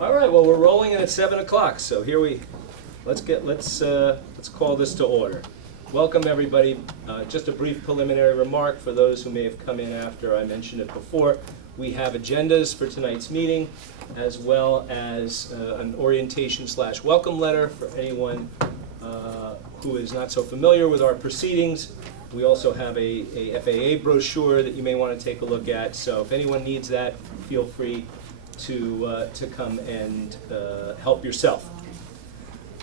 All right, well, we're rolling in at 7 o'clock, so here let's call this to order. Welcome, everybody. Just a brief preliminary remark for those who may have come in after I mentioned it before. We have agendas for tonight's meeting, as well as an orientation/welcome letter for anyone who is not so familiar with our proceedings. We also have a FAA brochure that you may want to take a look at, so if anyone needs that, feel free to come and help yourself.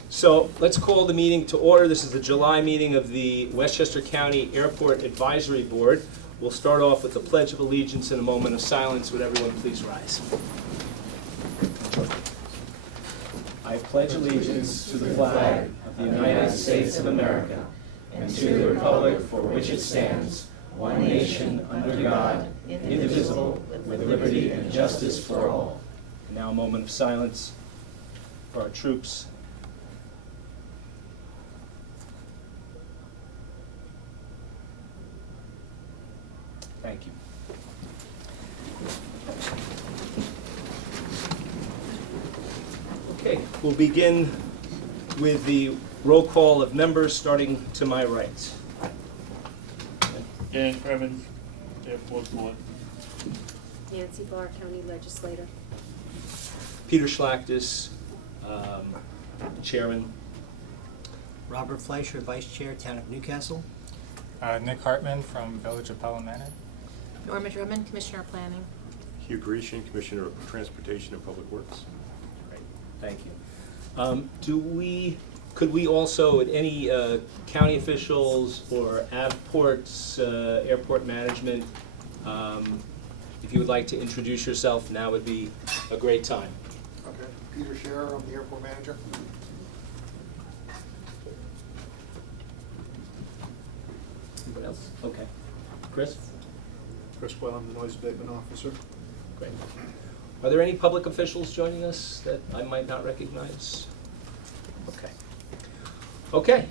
So let's call the meeting to order. This is the July meeting of the Westchester County Airport Advisory Board. We'll start off with the Pledge of Allegiance and a moment of silence. Would everyone please rise? I pledge allegiance to the flag of the United States of America and to the republic for which it stands, one nation under God, indivisible, with liberty and justice for all. And now a moment of silence for our troops. Thank you. Okay, we'll begin with the roll call of members, starting to my right. Dan Kremens, Airport Board. Nancy Barr, County Legislator. Peter Schlachtis, Chairman. Robert Fleischer, Vice Chair, Town of Newcastle. Nick Hartman from Village of Pelham Manor. Norma Drummond, Commissioner of Planning. Hugh Grecian, Commissioner of Transportation and Public Works. Great, thank you. Could we also, any county officials or Avport's airport management, if you would like to introduce yourself, now would be a great time. Okay, Peter Scherer, I'm the airport manager. Anybody else? Okay. Chris? Chris Well, I'm the noise abatement officer. Great. Are there any public officials joining us that I might not recognize? Okay. Okay.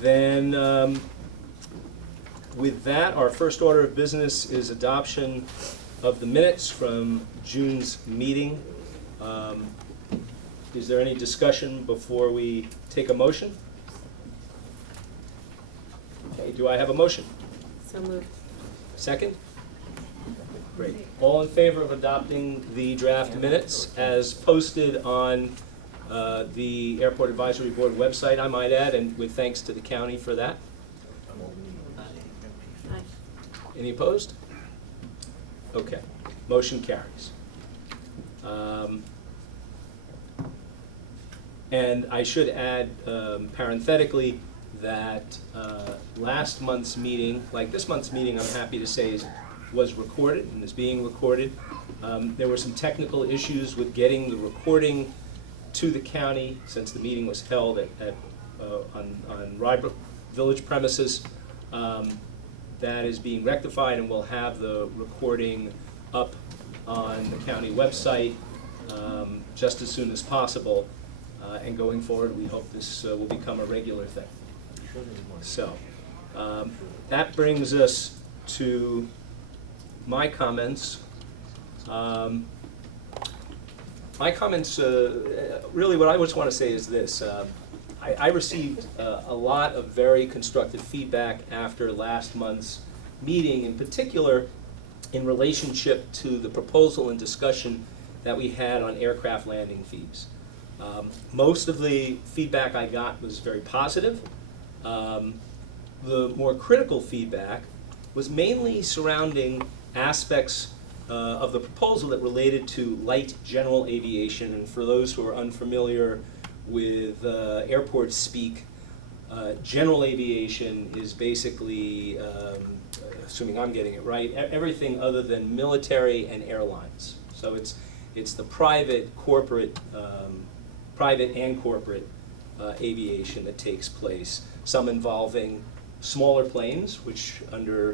Then with that, our first order of business is adoption of the minutes from June's meeting. Is there any discussion before we take a motion? Okay, do I have a motion? So moved. Second? Great. All in favor of adopting the draft minutes as posted on the Airport Advisory Board website, I might add, and with thanks to the county for that? Aye. Any opposed? Okay, motion carries. And I should add parenthetically that last month's meeting, like this month's meeting, I'm happy to say was recorded and is being recorded. There were some technical issues with getting the recording to the county since the meeting was held on Rybrook Village premises. That is being rectified, and we'll have the recording up on the county website just as soon as possible. And going forward, we hope this will become a regular thing. So that brings us to my comments. My comments, really what I just want to say is this. I received a lot of very constructive feedback after last month's meeting, in particular in relationship to the proposal and discussion that we had on aircraft landing fees. Most of the feedback I got was very positive. The more critical feedback was mainly surrounding aspects of the proposal that related to light general aviation. And for those who are unfamiliar with airport speak, general aviation is basically, assuming I'm getting it right, everything other than military and airlines. So it's the private and corporate aviation that takes place, some involving smaller planes, which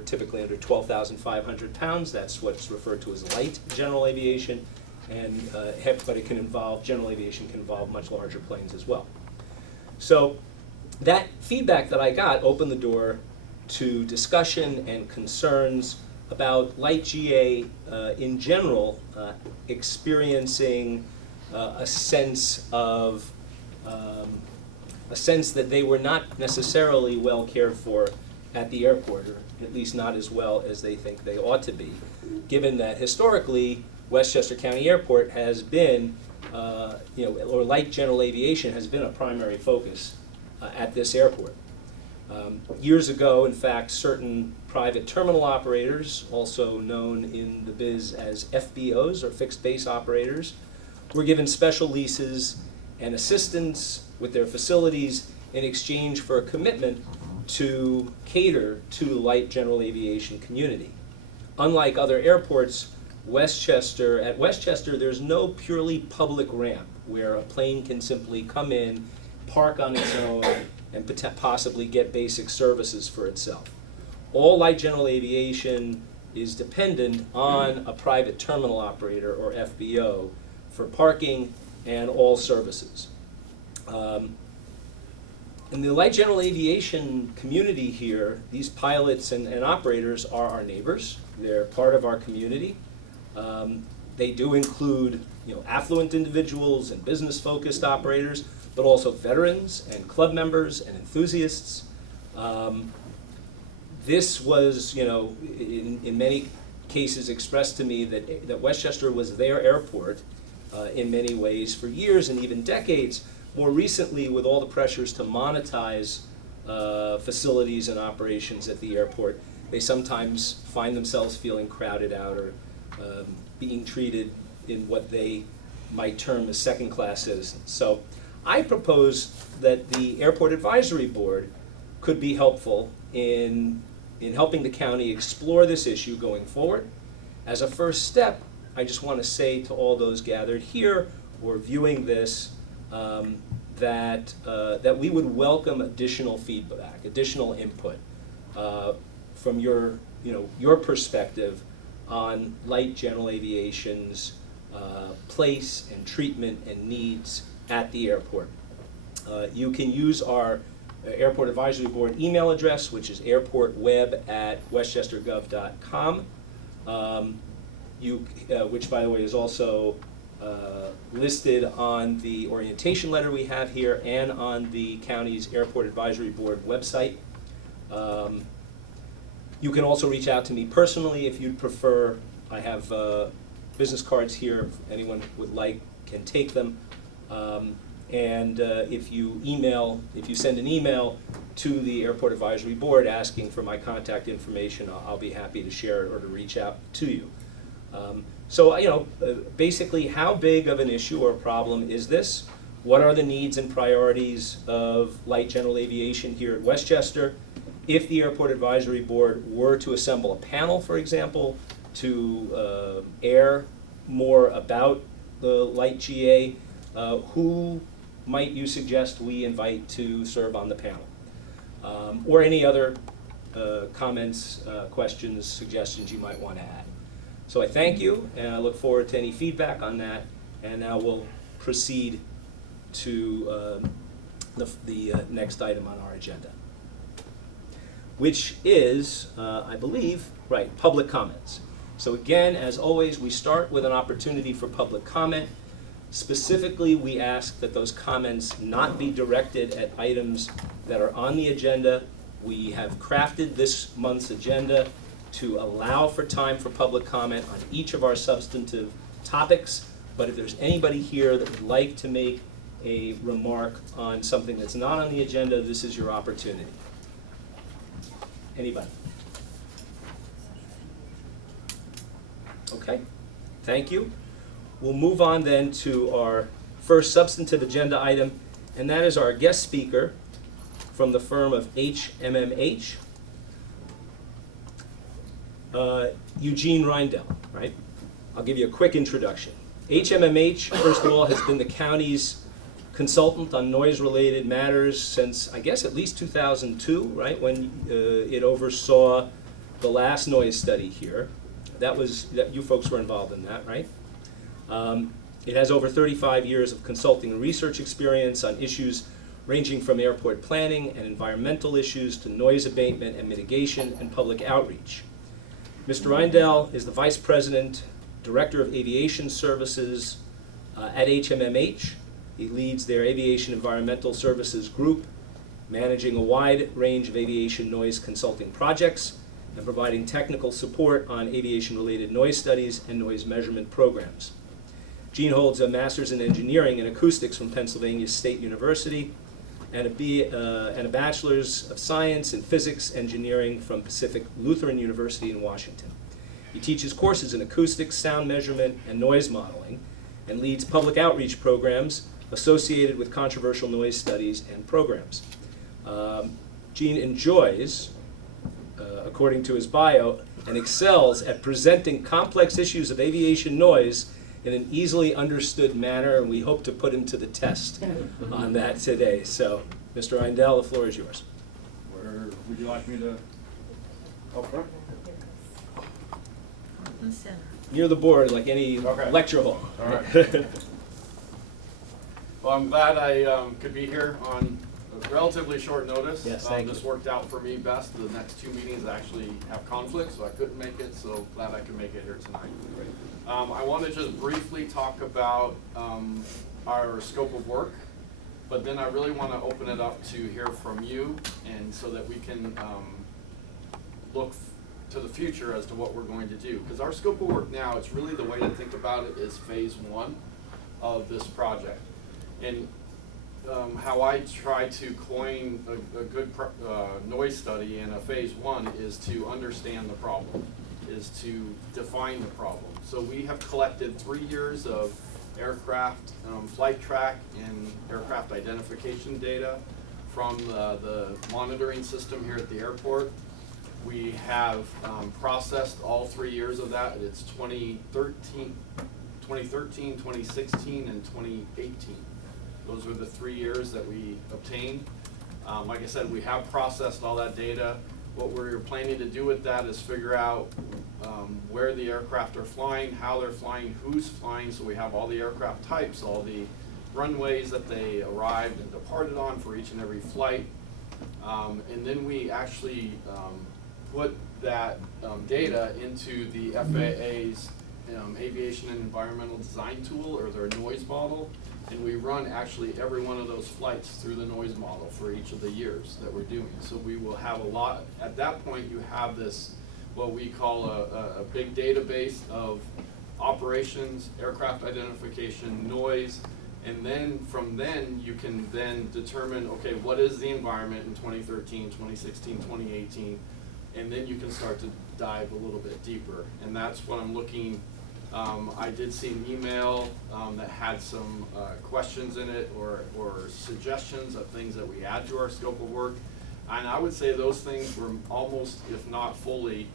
typically under 12,500 pounds, that's what's referred to as light general aviation, but general aviation can involve much larger planes as well. So that feedback that I got opened the door to discussion and concerns about light GA in general experiencing a sense of a sense that they were not necessarily well cared for at the airport, or at least not as well as they think they ought to be, given that historically Westchester County Airport has been, or light general aviation has been a primary focus at this airport. Years ago, in fact, certain private terminal operators, also known in the biz as FBOs, or fixed base operators, were given special leases and assistance with their facilities in exchange for a commitment to cater to the light general aviation community. Unlike other airports, at Westchester, there's no purely public ramp where a plane can simply come in, park on its own, and possibly get basic services for itself. All light general aviation is dependent on a private terminal operator, or FBO, for parking and all services. In the light general aviation community here, these pilots and operators are our neighbors. They're part of our community. They do include, affluent individuals and business-focused operators, but also veterans and club members and enthusiasts. This was, in many cases expressed to me that Westchester was their airport in many ways for years and even decades. More recently, with all the pressures to monetize facilities and operations at the airport, they sometimes find themselves feeling crowded out or being treated in what they might term as second-class citizens. So I propose that the Airport Advisory Board could be helpful in helping the county explore this issue going forward. As a first step, I just want to say to all those gathered here or viewing this that we would welcome additional feedback, additional input from your perspective on light general aviation's place and treatment and needs at the airport. You can use our Airport Advisory Board email address, which is airportweb@westchestergov.com, which, by the way, is also listed on the orientation letter we have here and on the county's Airport Advisory Board website. You can also reach out to me personally if you'd prefer. I have business cards here. If anyone would like, can take them. And if you send an email to the Airport Advisory Board asking for my contact information, I'll be happy to share it or to reach out to you. So, basically, how big of an issue or problem is this? What are the needs and priorities of light general aviation here at Westchester? If the Airport Advisory Board were to assemble a panel, for example, to air more about the light GA, who might you suggest we invite to serve on the panel? Or any other comments, questions, suggestions you might want to add. So I thank you, and I look forward to any feedback on that. And now we'll proceed to the next item on our agenda, which is, I believe, public comments. So again, as always, we start with an opportunity for public comment. Specifically, we ask that those comments not be directed at items that are on the agenda. We have crafted this month's agenda to allow for time for public comment on each of our substantive topics. But if there's anybody here that would like to make a remark on something that's not on the agenda, this is your opportunity. Anybody? Okay, thank you. We'll move on then to our first substantive agenda item, and that is our guest speaker from the firm of HMMH, Eugene Reindel, right? I'll give you a quick introduction. HMMH, first of all, has been the county's consultant on noise-related matters since, I guess, at least 2002, right, when it oversaw the last noise study here. That you folks were involved in that, right? It has over 35 years of consulting and research experience on issues ranging from airport planning and environmental issues to noise abatement and mitigation and public outreach. Mr. Reindel is the Vice President, Director of Aviation Services At HMMH, he leads their Aviation Environmental Services Group, managing a wide range of aviation noise consulting projects and providing technical support on aviation-related noise studies and noise measurement programs. Gene holds a Master's in Engineering and Acoustics from Pennsylvania State University and a Bachelor's of Science in Physics Engineering from Pacific Lutheran University in Washington. He teaches courses in acoustics, sound measurement, and noise modeling, and leads public outreach programs associated with controversial noise studies and programs. Gene enjoys, according to his bio, and excels at presenting complex issues of aviation noise in an easily understood manner, and we hope to put him to the test on that today. So, Mr. Eindel, the floor is yours. Where would you like me to? Up front? In the center. Near the board, like any Okay. lecture hall. All right. Well, I'm glad I could be here on relatively short notice. Yes, thank This you. worked out for me best. The next two meetings actually have conflicts, so I couldn't make it, so glad I could make it here tonight. I want to just briefly talk about our scope of work, but then I really want to open it up to hear from you, and so that we can look to the future as to what we're going to do. Because our scope of work now, it's really the way to think about it is phase one of this project. And how I try to coin a good noise study in a phase one is to understand the problem, is to define the problem. So we have collected 3 years of aircraft flight track and aircraft identification data from the monitoring system here at the airport. We have processed all 3 years of that. It's 2013, 2016, and 2018. Those were the 3 years that we obtained. Like I said, we have processed all that data. What we're planning to do with that is figure out where the aircraft are flying, how they're flying, who's flying, so we have all the aircraft types, all the runways that they arrived and departed on for each and every flight. And then we actually put that data into the FAA's Aviation and Environmental Design Tool, or their noise model, and we run actually every one of those flights through the noise model for each of the years that we're doing. So we will have a lot, at that point you have this, what we call a big database of operations, aircraft identification, noise, and then from then you can then determine, okay, what is the environment in 2013, 2016, 2018, and then you can start to dive a little bit deeper. And that's what I'm looking. I did see an email that had some questions in it, or suggestions of things that we add to our scope of work. And I would say those things were almost, if not fully,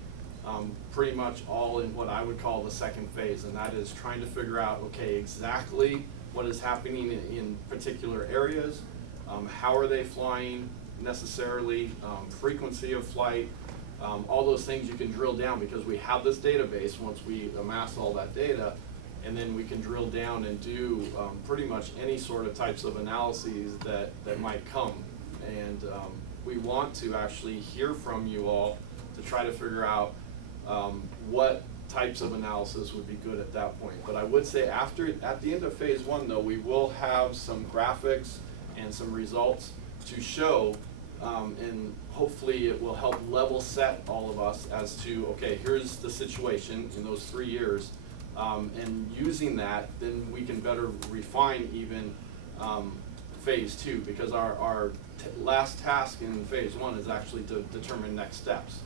pretty much all in what I would call the second phase, and that is trying to figure out, okay, exactly what is happening in particular areas, how are they flying necessarily, frequency of flight, all those things you can drill down, because we have this database once we amass all that data, and then we can drill down and do pretty much any sort of types of analyses that might come. And we want to actually hear from you all to try to figure out what types of analysis would be good at that point. But I would say at the end of phase one though, we will have some graphics and some results to show, and hopefully it will help level set all of us as to, okay, here's the situation in those 3 years, and using that, then we can better refine even phase two, because our last task in phase one is actually to determine next steps.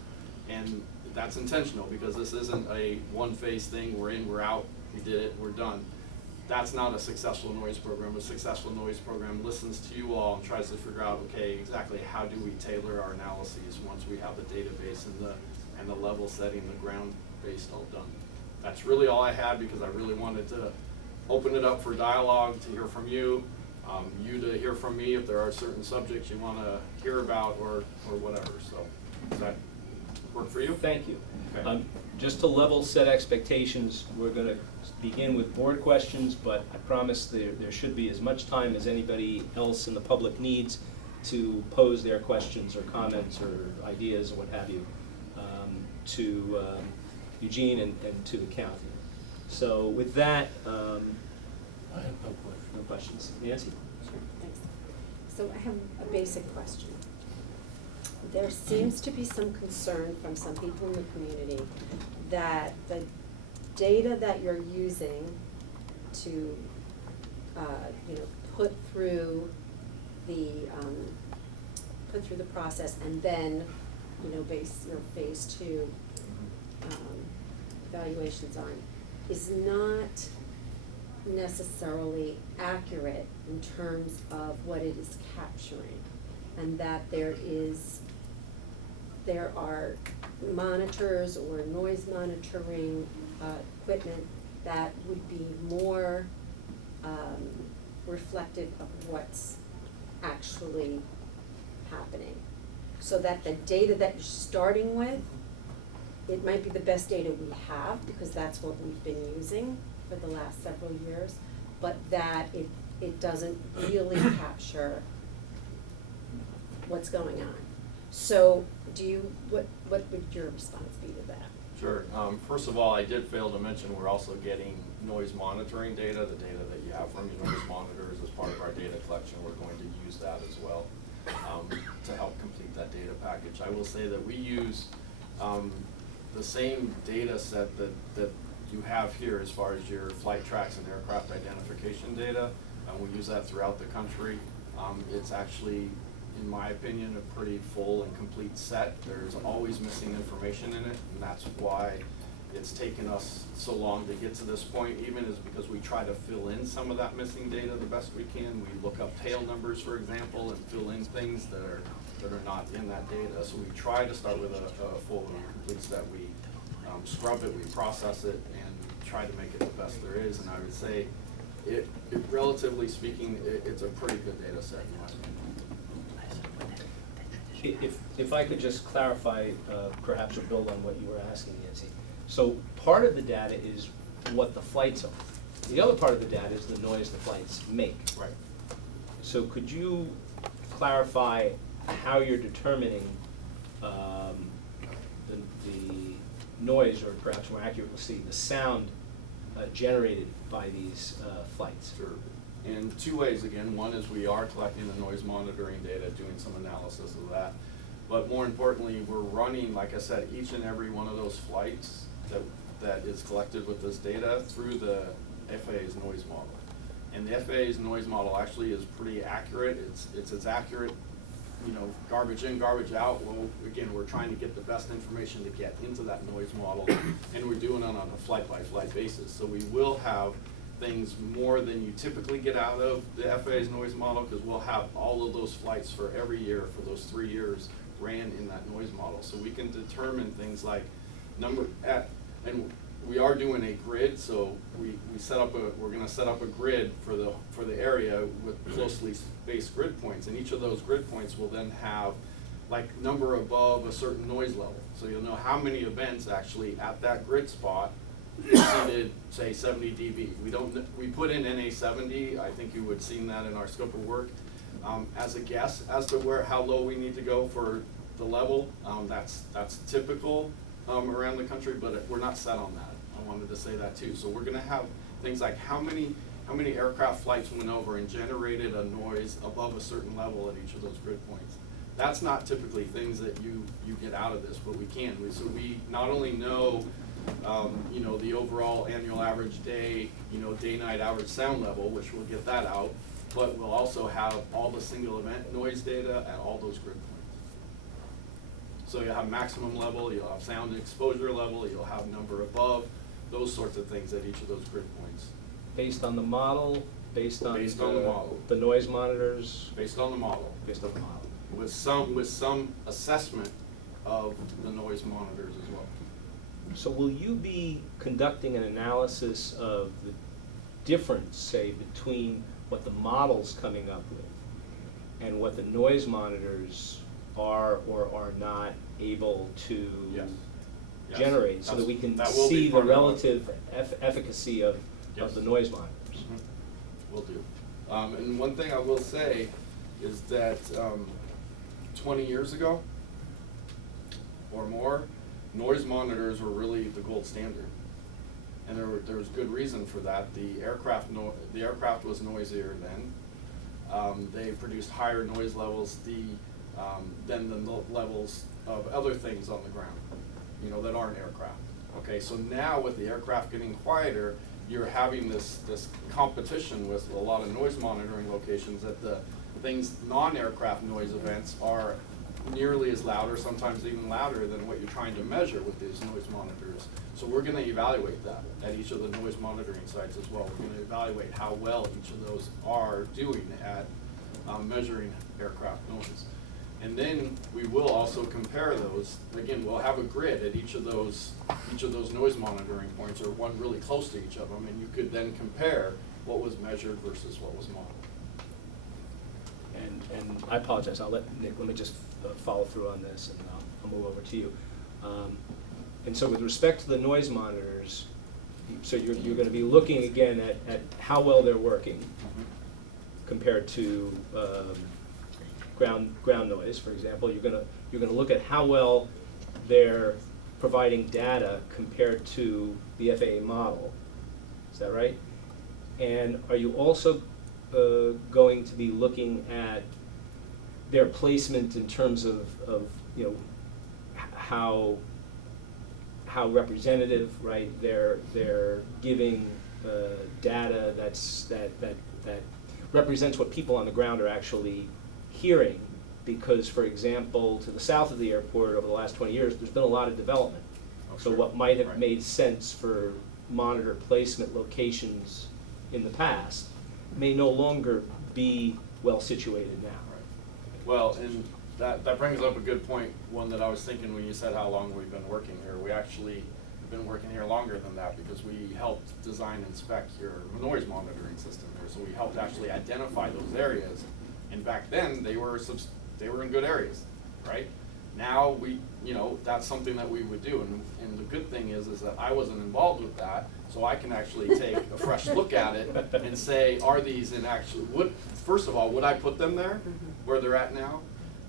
And that's intentional, because this isn't a one phase thing, we're in, we're out, we did it, we're done. That's not a successful noise program. A successful noise program listens to you all and tries to figure out, okay, exactly how do we tailor our analyses once we have the database and the level setting, the ground based all done. That's really all I had, because I really wanted to open it up for dialogue, to hear from you, you to hear from me if there are certain subjects you want to hear about or whatever. So does that work for you? Thank you. Okay. Just to level set expectations, we're going to begin with board questions, but I promise there should be as much time as anybody else in the public needs to pose their questions or comments or ideas or what have you to Eugene and to the county. So with that, I have no question. No questions. Nancy? Thanks. So I have a basic question. There seems to be some concern from some people in the community that the data that you're using to, put through the process and then, base your phase two, evaluations on, is not necessarily accurate in terms of what it is capturing, and that there are monitors or noise monitoring equipment that would be more reflective of what's actually happening. So that the data that you're starting with, it might be the best data we have, because that's what we've been using for the last several years, but that it doesn't really capture what's going on. So what would your response be to that? Sure. First of all, I did fail to mention we're also getting noise monitoring data, the data that you have from your noise monitors as part of our data collection. We're going to use that as well to help complete that data package. I will say that we use the same data set that you have here as far as your flight tracks and aircraft identification data, and we use that throughout the country. It's actually, in my opinion, a pretty full and complete set. There's always missing information in it, and that's why it's taken us so long to get to this point, even is because we try to fill in some of that missing data the best we can. We look up tail numbers, for example, and fill in things that are not in that data. So we try to start with a full and complete set. We scrub it, we process it, and try to make it the best there is. And I would say, it relatively speaking, it's a pretty good data set in my opinion. If I could just clarify, perhaps, or build on what you were asking, Nancy. So part of the data is what the flights are. The other part of the data is the noise the flights make. Right. So could you clarify how you're determining the noise, or perhaps more accurately, the sound generated by these flights? Sure. In two ways, again. One is we are collecting the noise monitoring data, doing some analysis of that. But more importantly, we're running, like I said, each and every one of those flights that is collected with this data through the FAA's noise model. And the FAA's noise model actually is pretty accurate. It's as accurate, garbage in, garbage out. Well, again, we're trying to get the best information to get into that noise model, and we're doing it on a flight-by-flight basis. So we will have things more than you typically get out of the FAA's noise model, because we'll have all of those flights for every year for those 3 years ran in that noise model. So we can determine things like and we are doing a grid, so we're gonna set up a grid for the area with closely spaced grid points, and each of those grid points will then have like number above a certain noise level. So you'll know how many events actually at that grid spot exceeded, say, 70 dB. We put in NA 70, I think you would have seen that in our scope of work, as a guess as to how low we need to go for the level. That's typical around the country, but we're not set on that. I wanted to say that too. So we're gonna have things like how many aircraft flights went over and generated a noise above a certain level at each of those grid points. That's not typically things that you get out of this, but we can. So we not only know the overall annual average day, day-night average sound level, which we'll get that out, but we'll also have all the single event noise data at all those grid points. So you'll have maximum level, you'll have sound exposure level, you'll have number above, those sorts of things at each of those grid points. Based on the model, based on Based on the model. the noise monitors? Based on the model. Based on the model. With some assessment of the noise monitors as well. So will you be conducting an analysis of the difference, say, between what the model's coming up with and what the noise monitors are or are not able to Yes. Yes. generate, so that we can That will be see the part of it. relative efficacy of Yes. the noise monitors? Will do. And one thing I will say is that 20 years ago or more, noise monitors were really the gold standard. And there was good reason for that. The aircraft was noisier then. They produced higher noise levels than the levels of other things on the ground, that aren't aircraft. Okay, so now with the aircraft getting quieter, you're having this competition with a lot of noise monitoring locations that the non-aircraft noise events are nearly as loud or sometimes even louder than what you're trying to measure with these noise monitors. So we're gonna evaluate that at each of the noise monitoring sites as well. We're gonna evaluate how well each of those are doing at measuring aircraft noise. And then we will also compare those. Again, we'll have a grid at each of those noise monitoring points, or one really close to each of them, and you could then compare what was measured versus what was modeled. And I apologize, I'll let Nick, let me just follow through on this, and I'll move over to you. And so with respect to the noise monitors, so you're gonna be looking again at how well they're working compared to ground noise, for example. You're gonna look at how well they're providing data compared to the FAA model. Is that right? And are you also going to be looking at their placement in terms of how representative, right? They're giving data that represents what people on the ground are actually hearing, because, for example, to the south of the airport over the last 20 years, there's been a lot of development. Oh, So sure. what might have Right. made sense for monitor placement locations in the past may no longer be well situated now. Right. Well, and that brings up a good point, one that I was thinking when you said how long we've been working here. We actually have been working here longer than that, because we helped design and spec your noise monitoring system here. So we helped actually identify those areas. And back then, they were in good areas, right? Now that's something that we would do. And the good thing is that I wasn't involved with that, so I can actually take a fresh look at it and say, are these in actually, first of all, would I put them there where they're at now?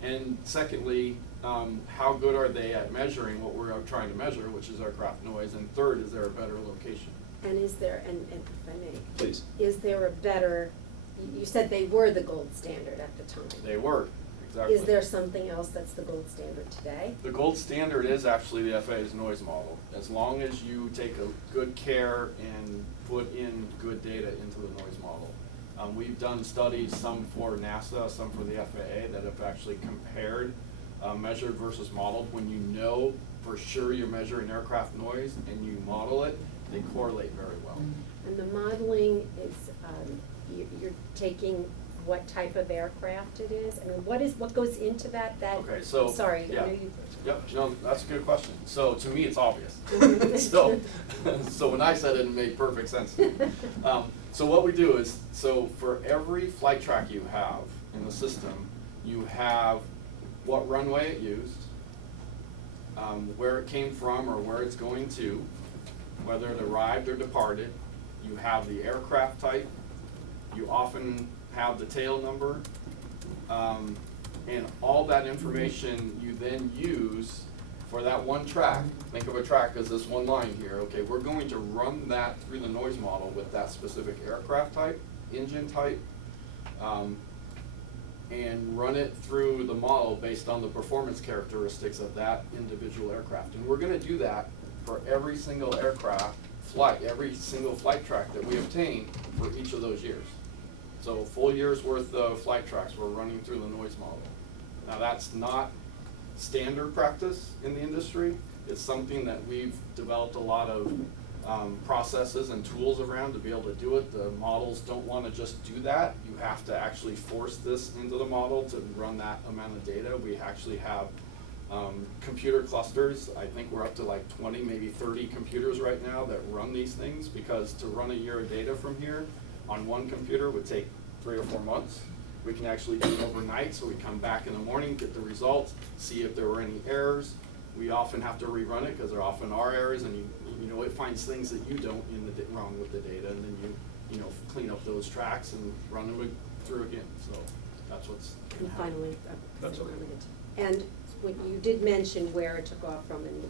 And secondly, how good are they at measuring what we're trying to measure, which is aircraft noise? And third, is there a better location? And is there, and if I may, Please. is there a better, you said they were the gold standard at the time. They were, exactly. Is there something else that's the gold standard today? The gold standard is actually the FAA's noise model. As long as you take a good care and put in good data into the noise model. We've done studies, some for NASA, some for the FAA, that have actually compared measured versus modeled. When you know for sure you're measuring aircraft noise and you model it, they correlate very well. And the modeling is, you're taking what type of aircraft it is? I mean, what goes into that? Okay, so, Sorry, I yeah. know you. Yep, no, that's a good question. So to me, it's obvious. So when I said it, it made perfect sense to me. So what we do is, so for every flight track you have in the system, you have what runway it used, where it came from or where it's going to, whether it arrived or departed. You have the aircraft type. You often have the tail number. And all that information you then use for that one track. Think of a track as this one line here. Okay, we're going to run that through the noise model with that specific aircraft type, engine type, and run it through the model based on the performance characteristics of that individual aircraft. And we're gonna do that for every single aircraft flight, every single flight track that we obtain for each of those years. So a full year's worth of flight tracks we're running through the noise model. Now that's not standard practice in the industry. It's something that we've developed a lot of processes and tools around to be able to do it. The models don't want to just do that. You have to actually force this into the model to run that amount of data. We actually have computer clusters. I think we're up to like 20, maybe 30 computers right now that run these things, because to run a year of data from here on one computer would take 3 or 4 months. We can actually do it overnight, so we come back in the morning, get the results, see if there were any errors. We often have to rerun it because there often are errors, and it finds things that you don't wrong with the data, and then you clean up those tracks and run them through again. So That's what's And gonna happen. finally, That's okay. and what you did mention where it took off from and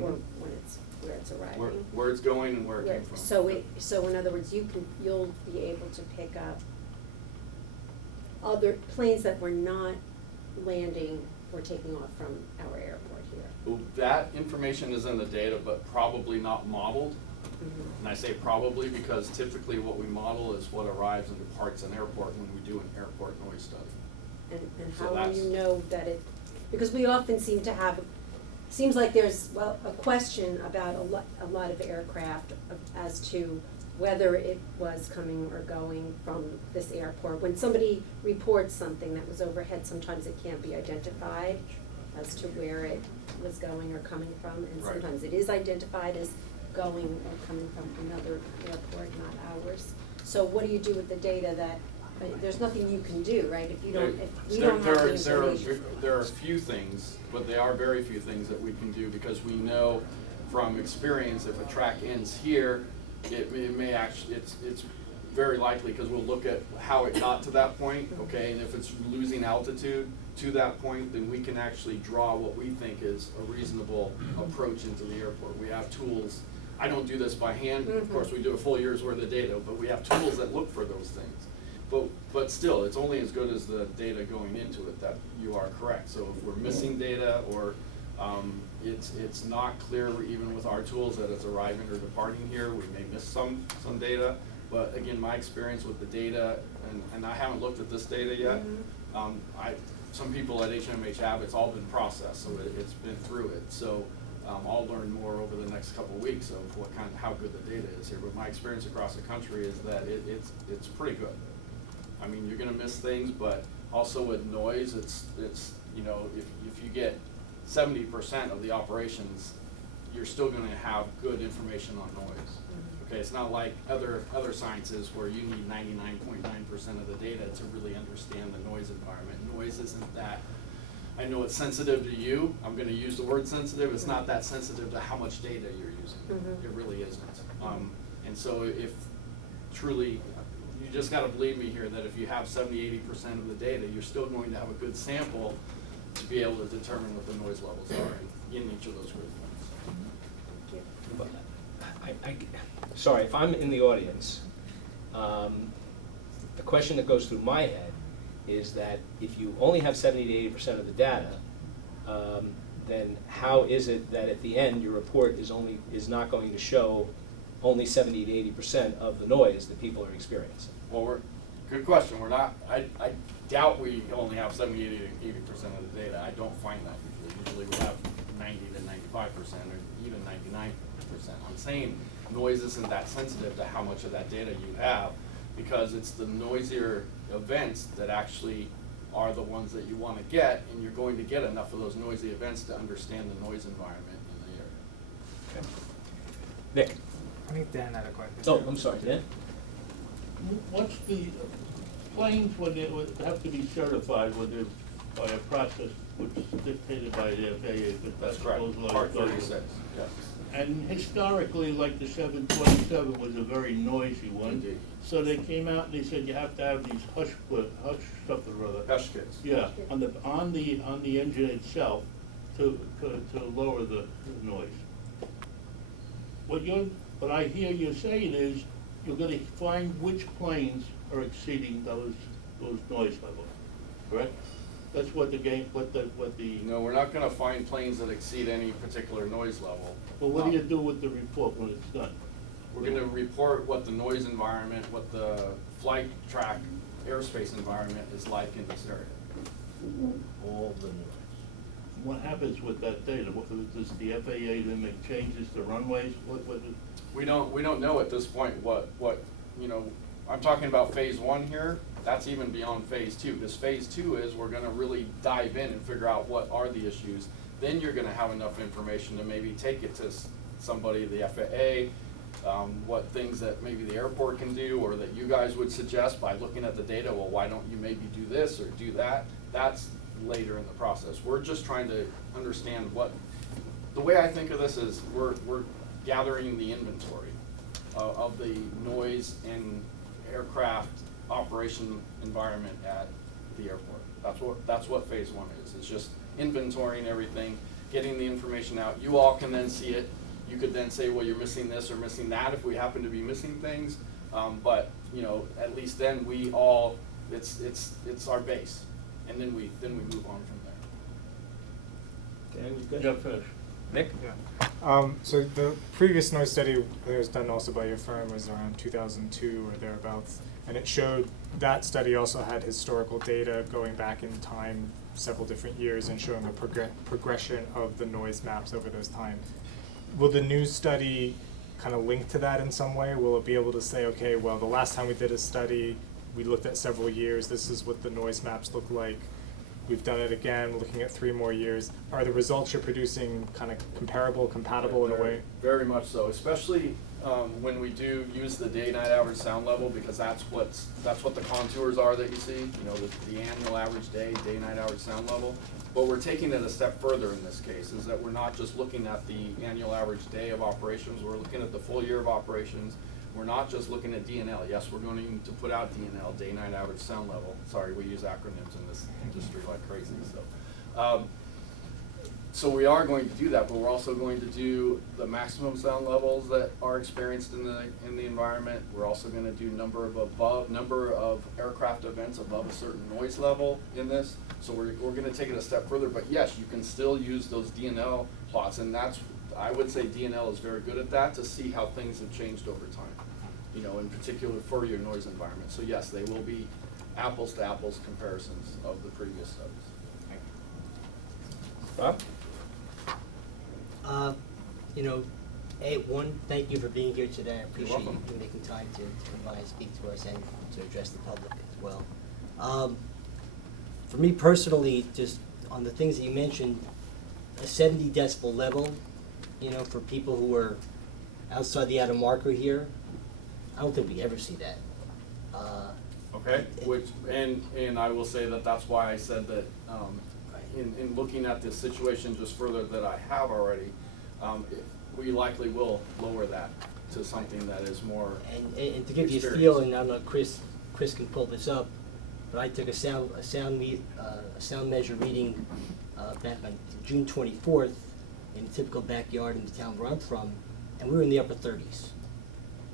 or Mhm. where it's arriving. Where it's going and where it came from. So in other words, you'll be able to pick up other planes that were not landing or taking off from our airport here. Well, that information is in the data, but probably not modeled. Mhm. And I say probably because typically what we model is what arrives and departs in airport when we do an airport noise study. And So how will that's- you know that it, because we often seem to have, seems like there's, well, a question about a lot of aircraft as to whether it was coming or going from this airport. When somebody reports something that was overhead, sometimes it can't be identified as to where it was going or coming from. And Right. sometimes it is identified as going or coming from another airport, not ours. So what do you do with the data that, there's nothing you can do, right? If you don't, if we don't have the information. There are a few things, but they are very few things that we can do because we know from experience if a track ends here, it may actually, it's very likely, because we'll look at how it got to that point, okay? And if it's losing altitude to that point, then we can actually draw what we think is a reasonable approach into the airport. We have tools. I don't do this by hand, of course, we do a full year's worth of data, but we have tools that look for those things. But still, it's only as good as the data going into it that you are correct. So if we're missing data or it's not clear even with our tools that it's arriving or departing here, we may miss some data. But again, my experience with the data, and I haven't looked at this data yet, some people at HMH have, it's all been processed, so it's been through it. So I'll learn more over the next couple of weeks of how good the data is here. But my experience across the country is that it's pretty good. I mean, you're gonna miss things, but also with noise, it's you know, if you get 70% of the operations, you're still gonna have good information on noise. Okay, it's not like other sciences where you need 99.9% of the data to really understand the noise environment. Noise isn't that, I know it's sensitive to you, I'm gonna use the word sensitive, it's not that sensitive to how much data you're using. It really isn't. And so if truly, you just gotta believe me here that if you have 70–80% of the data, you're still going to have a good sample to be able to determine what the noise levels are in each of those group points. Sorry, if I'm in the audience, the question that goes through my head is that if you only have 70–80% of the data, then how is it that at the end your report is not going to show only 70–80% of the noise that people are experiencing? Well, good question. We're not, I doubt we only have 70–80% of the data. I don't find that usually. Usually we have 90–95% or even 99%. I'm saying noise isn't that sensitive to how much of that data you have because it's the noisier events that actually are the ones that you want to get, and you're going to get enough of those noisy events to understand the noise environment in the area. Okay. Nick? I think Dan had a question. Oh, I'm sorry, Dan? What's the planes when they would have to be certified by a process which is dictated by the FAA? But That's correct. Part 36, yes. And historically, like the 727 was a very noisy one. Indeed. So they came out and they said you have to have these hush something or other. Hush kits. Yeah, on the engine itself to lower the noise. What I hear you saying is you're gonna find which planes are exceeding those noise levels, correct? That's what the. No, we're not gonna find planes that exceed any particular noise level. Well, what do you do with the report when it's done? We're gonna report what the noise environment, what the flight track airspace environment is like in this area. All the noise. What happens with that data? Does the FAA then make changes to runways? We don't know at this point what, I'm talking about phase 1 here, that's even beyond phase 2, because phase 2 is we're gonna really dive in and figure out what are the issues. Then you're gonna have enough information to maybe take it to somebody, the FAA, what things that maybe the airport can do or that you guys would suggest by looking at the data, well, why don't you maybe do this or do that? That's later in the process. We're just trying to understand the way I think of this is we're gathering the inventory of the noise and aircraft operation environment at the airport. That's what phase one is. It's just inventorying everything, getting the information out. You all can then see it. You could then say, well, you're missing this or missing that if we happen to be missing things. But you know, at least then we all, it's our base, and then we move on from there. Dan, you good? Yeah, finish. Nick? Yeah. So the previous noise study that was done also by your firm was around 2002 or thereabouts, and it showed that study also had historical data going back in time several different years and showing the progression of the noise maps over those times. Will the new study kind of link to that in some way? Will it be able to say, okay, well, the last time we did a study, we looked at several years, this is what the noise maps look like. We've done it again, we're looking at 3 more years. Are the results you're producing kind of comparable, compatible in a way? Very much so, especially when we do use the day-night average sound level, because that's what the contours are that you see. You know, the annual average day-night average sound level. But we're taking it a step further in this case, is that we're not just looking at the annual average day of operations. We're looking at the full year of operations. We're not just looking at DNL. Yes, we're going to put out DNL, day-night average sound level. Sorry, we use acronyms in this industry like crazy. So we are going to do that, but we're also going to do the maximum sound levels that are experienced in the environment. We're also going to do number of aircraft events above a certain noise level in this. So we're going to take it a step further. But yes, you can still use those DNL plots, and I would say DNL is very good at that, to see how things have changed over time. You know, in particular for your noise environment. So yes, they will be apples to apples comparisons of the previous studies. Bob? You know, thank you for being here today. I appreciate welcome. you making time to come by and speak to us and to address the public as well. For me personally, just on the things that you mentioned, a 70 decibel level, you know, for people who are outside the outer marker here, I don't think we ever see that. Okay, and I will say that that's why I said that in looking at this situation just further that I have already, we likely will lower that to something that is more And to give you a experience. feel, and I don't know, Chris can pull this up, but I took a sound measure reading back on June 24th in a typical backyard in the town where I'm from, and we were in the upper 30s.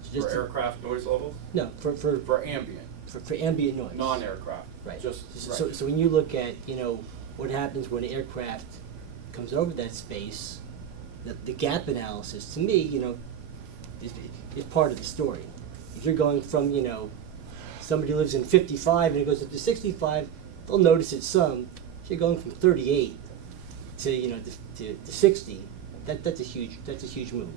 So for aircraft noise levels, No, for ambient, for ambient noise. non-aircraft. Right. Just So when you look at, you know, what happens when an aircraft comes over that space, the gap analysis, to me, you know, is part of the story. If you're going from, you know, somebody lives in 55 and it goes up to 65, they'll notice it some. If you're going from 38 to, you know, to 60, that's a huge move.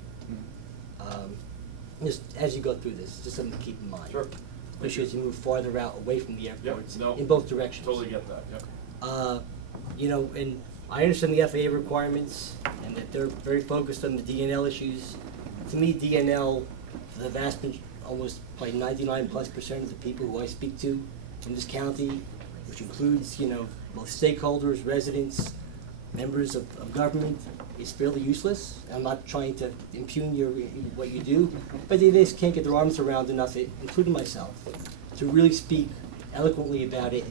Just as you go through this, just something to keep in mind. Sure. Especially as you move farther out away from the airports, no, in both directions. Totally get that, yep. You know, and I understand the FAA requirements and that they're very focused on the DNL issues. To me, DNL, for the vast, almost probably 99+% of the people who I speak to in this county, which includes, you know, both stakeholders, residents, members of government, is fairly useless. I'm not trying to impugn what you do, but they just can't get their arms around enough, including myself, to really speak eloquently about it,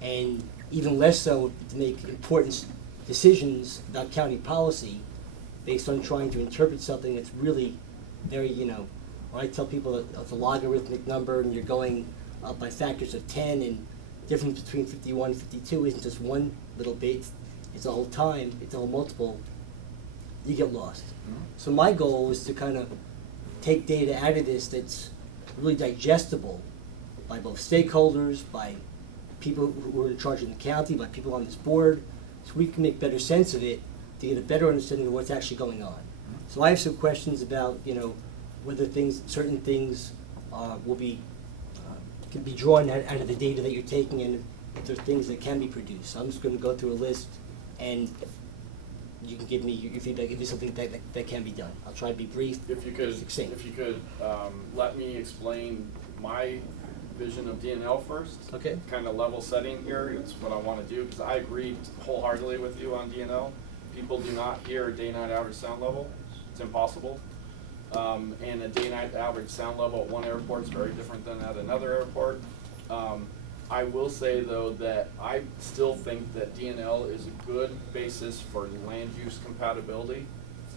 and even less so to make important decisions about county policy based on trying to interpret something that's really very, you know, when I tell people that it's a logarithmic number and you're going up by factors of 10, and difference between 51 and 52 isn't just one little bit, it's a whole time, it's a whole multiple, you get lost. So my goal is to kind of take data out of this that's really digestible by both stakeholders, by people who are in charge of the county, by people on this board, so we can make better sense of it to get a better understanding of what's actually going on. So I have some questions about, you know, whether certain things will be, can be drawn out of the data that you're taking, and if there's things that can be produced. So I'm just going to go through a list, and you can give me your feedback if it's something that can be done. I'll try to be brief. If you could, succinct. let me explain my vision of DNL first. Okay. Kind of level setting here, it's what I want to do, because I agree wholeheartedly with you on DNL. People do not hear a day-night average sound level. It's impossible. And a day-night average sound level at one airport is very different than at another airport. I will say though that I still think that DNL is a good basis for land use compatibility.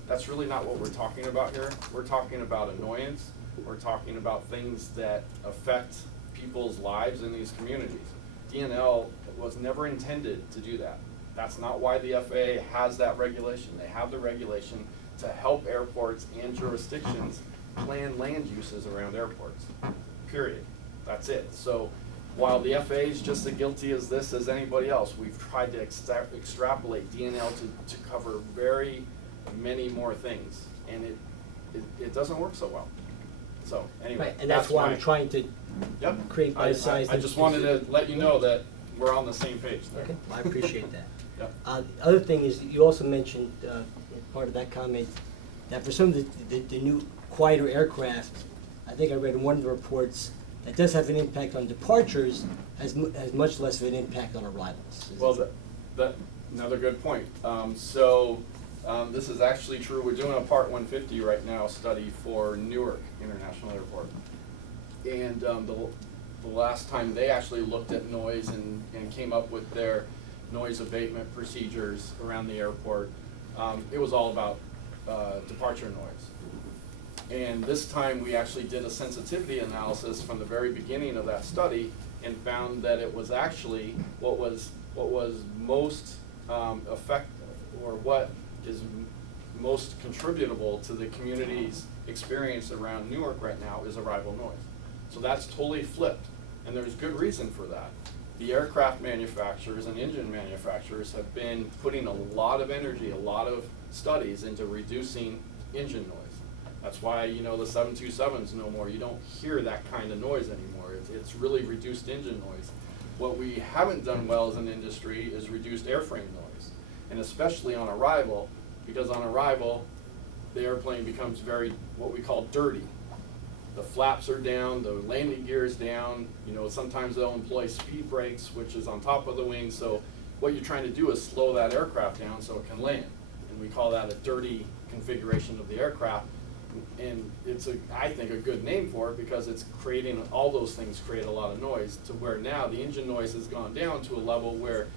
That's really not what we're talking about here. We're talking about annoyance. We're talking about things that affect people's lives in these communities. DNL was never intended to do that. That's not why the FAA has that regulation. They have the regulation to help airports and jurisdictions plan land uses around airports, period. That's it. So while the FAA is just as guilty as this as anybody else, we've tried to extrapolate DNL to cover very many more things, and it doesn't work so well. So anyway, Right, and that's why I'm trying to Yep. create bite-sized. I just wanted to let you know that we're on the same page there. Okay, I appreciate that. Yep. The other thing is, you also mentioned, part of that comment, that for some of the new quieter aircraft, I think I read in one of the reports, that does have an impact on departures, has much less of an impact on arrivals. Well, another good point. This is actually true. We're doing a Part 150 right now study for Newark International Airport. And the last time they actually looked at noise and came up with their noise abatement procedures around the airport, it was all about departure noise. And this time we actually did a sensitivity analysis from the very beginning of that study and found that it was actually what was most or what is most contributable to the community's experience around Newark right now is arrival noise. So that's totally flipped, and there's good reason for that. The aircraft manufacturers and engine manufacturers have been putting a lot of energy, a lot of studies into reducing engine noise. That's why, the 727s no more, you don't hear that kind of noise anymore. It's really reduced engine noise. What we haven't done well as an industry is reduced airframe noise, and especially on arrival, because on arrival, the airplane becomes very, what we call dirty. The flaps are down, the landing gear is down, sometimes they'll employ speed brakes, which is on top of the wing, so what you're trying to do is slow that aircraft down so it can land. And we call that a dirty configuration of the aircraft. And it's, I think, a good name for it because it's creating, all those things create a lot of noise to where now the engine noise has gone down to a level where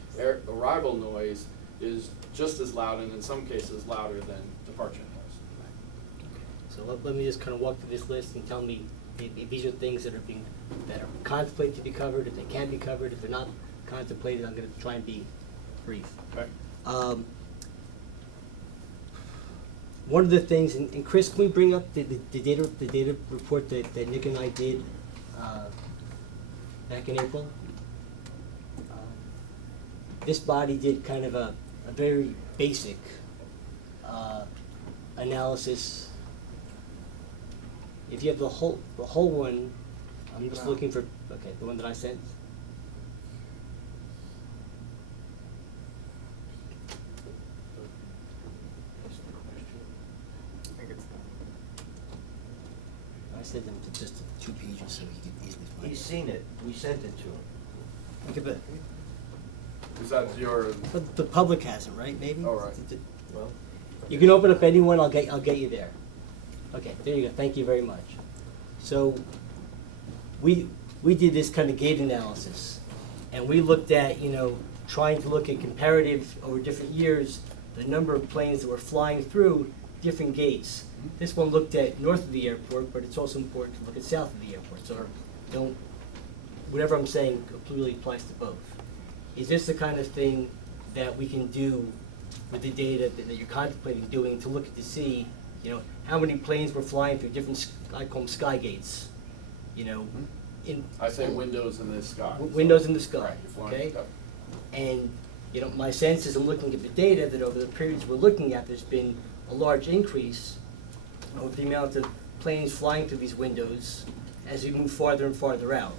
arrival noise is just as loud and in some cases louder than departure noise. So let me just kind of walk through this list and tell me if these are things that are contemplated to be covered, if they can be covered. If they're not contemplated, I'm going to try and be brief. Okay. One of the things, and Chris, can we bring up the data report that Nick and I did back in April? This body did kind of a very basic analysis. If you have the whole one, I'm just looking for, okay, the one that I sent. I think it's I sent them to just 2 pages so he could easily find it. He's seen it, we sent it to him. Okay, but Is that your, the public hasn't, right, maybe? All right. Well, You can open up any one, I'll get you there. Okay, there you go, thank you very much. So, we did this kind of gate analysis, and we looked at, trying to look at comparative over different years, the number of planes that were flying through different gates. This one looked at north of the airport, but it's also important to look at south of the airport, so whatever I'm saying completely applies to both. Is this the kind of thing that we can do with the data that you're contemplating doing to look at to see, how many planes were flying through different, I call them sky gates, I say windows in the sky. Windows in the sky, Right, you're flying, okay? yep. And, my sense is I'm looking at the data that over the periods we're looking at, there's been a large increase of the amount of planes flying through these windows as we move farther and farther out.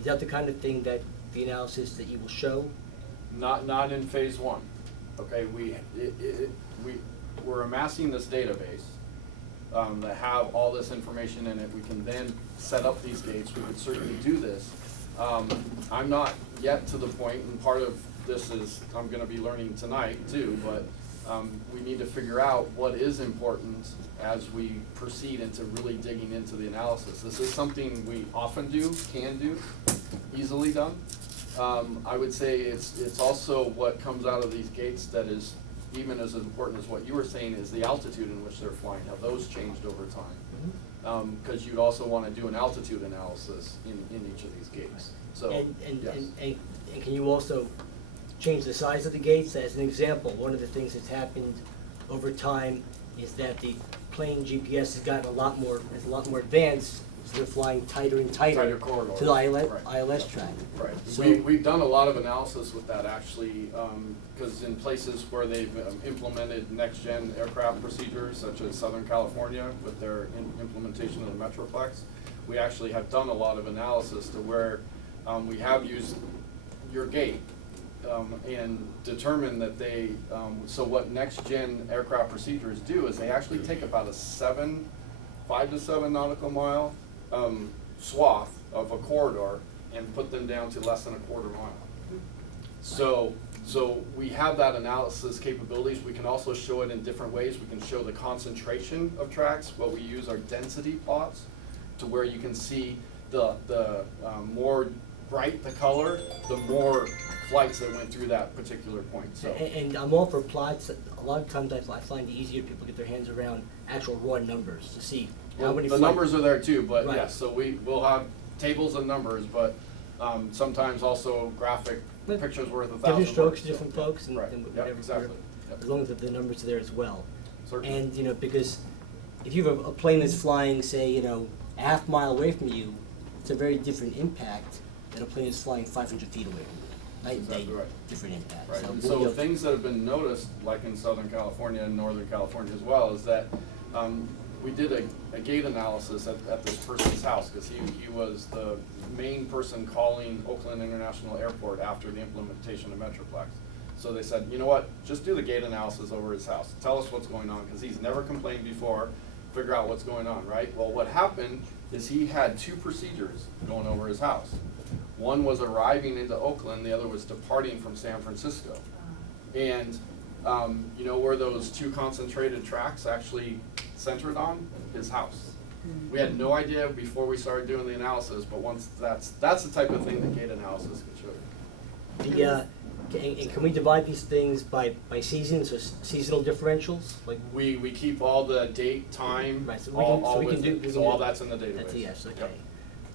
Is that the kind of thing that the analysis that you will show? Not in phase one. Okay, we're amassing this database that have all this information in it. We can then set up these gates. We could certainly do this. I'm not yet to the point, and part of this is I'm going to be learning tonight too, but we need to figure out what is important as we proceed into really digging into the analysis. This is something we often do, can do, easily done. I would say it's also what comes out of these gates that is even as important as what you were saying is the altitude in which they're flying, how those changed over time. Because you'd also want to do an altitude analysis in each of these gates. So, yes. And can you also change the size of the gates? As an example, one of the things that's happened over time is that the plane GPS has gotten a lot more advanced, so they're flying tighter and tighter Tighter corridors. to the ILS, Right. ILS track. Right. So- We've done a lot of analysis with that actually, because in places where they've implemented next-gen aircraft procedures, such as Southern California with their implementation of the Metroplex, we actually have done a lot of analysis to where we have used your gate and determined that they, so what next-gen aircraft procedures do is they actually take about a 5 to 7 nautical mile swath of a corridor and put them down to less than a quarter mile. So we have that analysis capabilities. We can also show it in different ways. We can show the concentration of tracks. What we use are density plots to where you can see the more bright the color, the more flights that went through that particular point. So And I'm all for plots. A lot of times I find it easier people get their hands around actual raw numbers to see how well, many the flights. numbers are there too, but Right. yes, so we'll have tables and numbers, but sometimes also graphic But pictures worth 1,000 different strokes, words, so, different folks, and right. and Yep, whatever. exactly. Yep. As long as the numbers are there as well. Certainly. And, you know, because if you have a plane that's flying, say, you know, a half mile away from you, it's a very different impact than a plane that's flying 500 feet away from you. Night and day, Exactly right. different impact. Right, So and we'll so be able- things that have been noticed, like in Southern California and Northern California as well, is that we did a gate analysis at this person's house, because he was the main person calling Oakland International Airport after the implementation of Metroplex. So they said, you know what, just do the gate analysis over his house, tell us what's going on, because he's never complained before, figure out what's going on, right? Well, what happened is he had 2 procedures going over his house. One was arriving into Oakland, the other was departing from San Francisco. And, you know where those 2 concentrated tracks actually centered on? His house. We had no idea before we started doing the analysis, but once that's the type of thing that gate analysis can show you. And can we divide these things by seasons, or seasonal differentials? Like, We keep all the date, time, Right, so we all, can- so all we can with do- it. we So can all do- that's in the database. that's a yes, okay. Yep.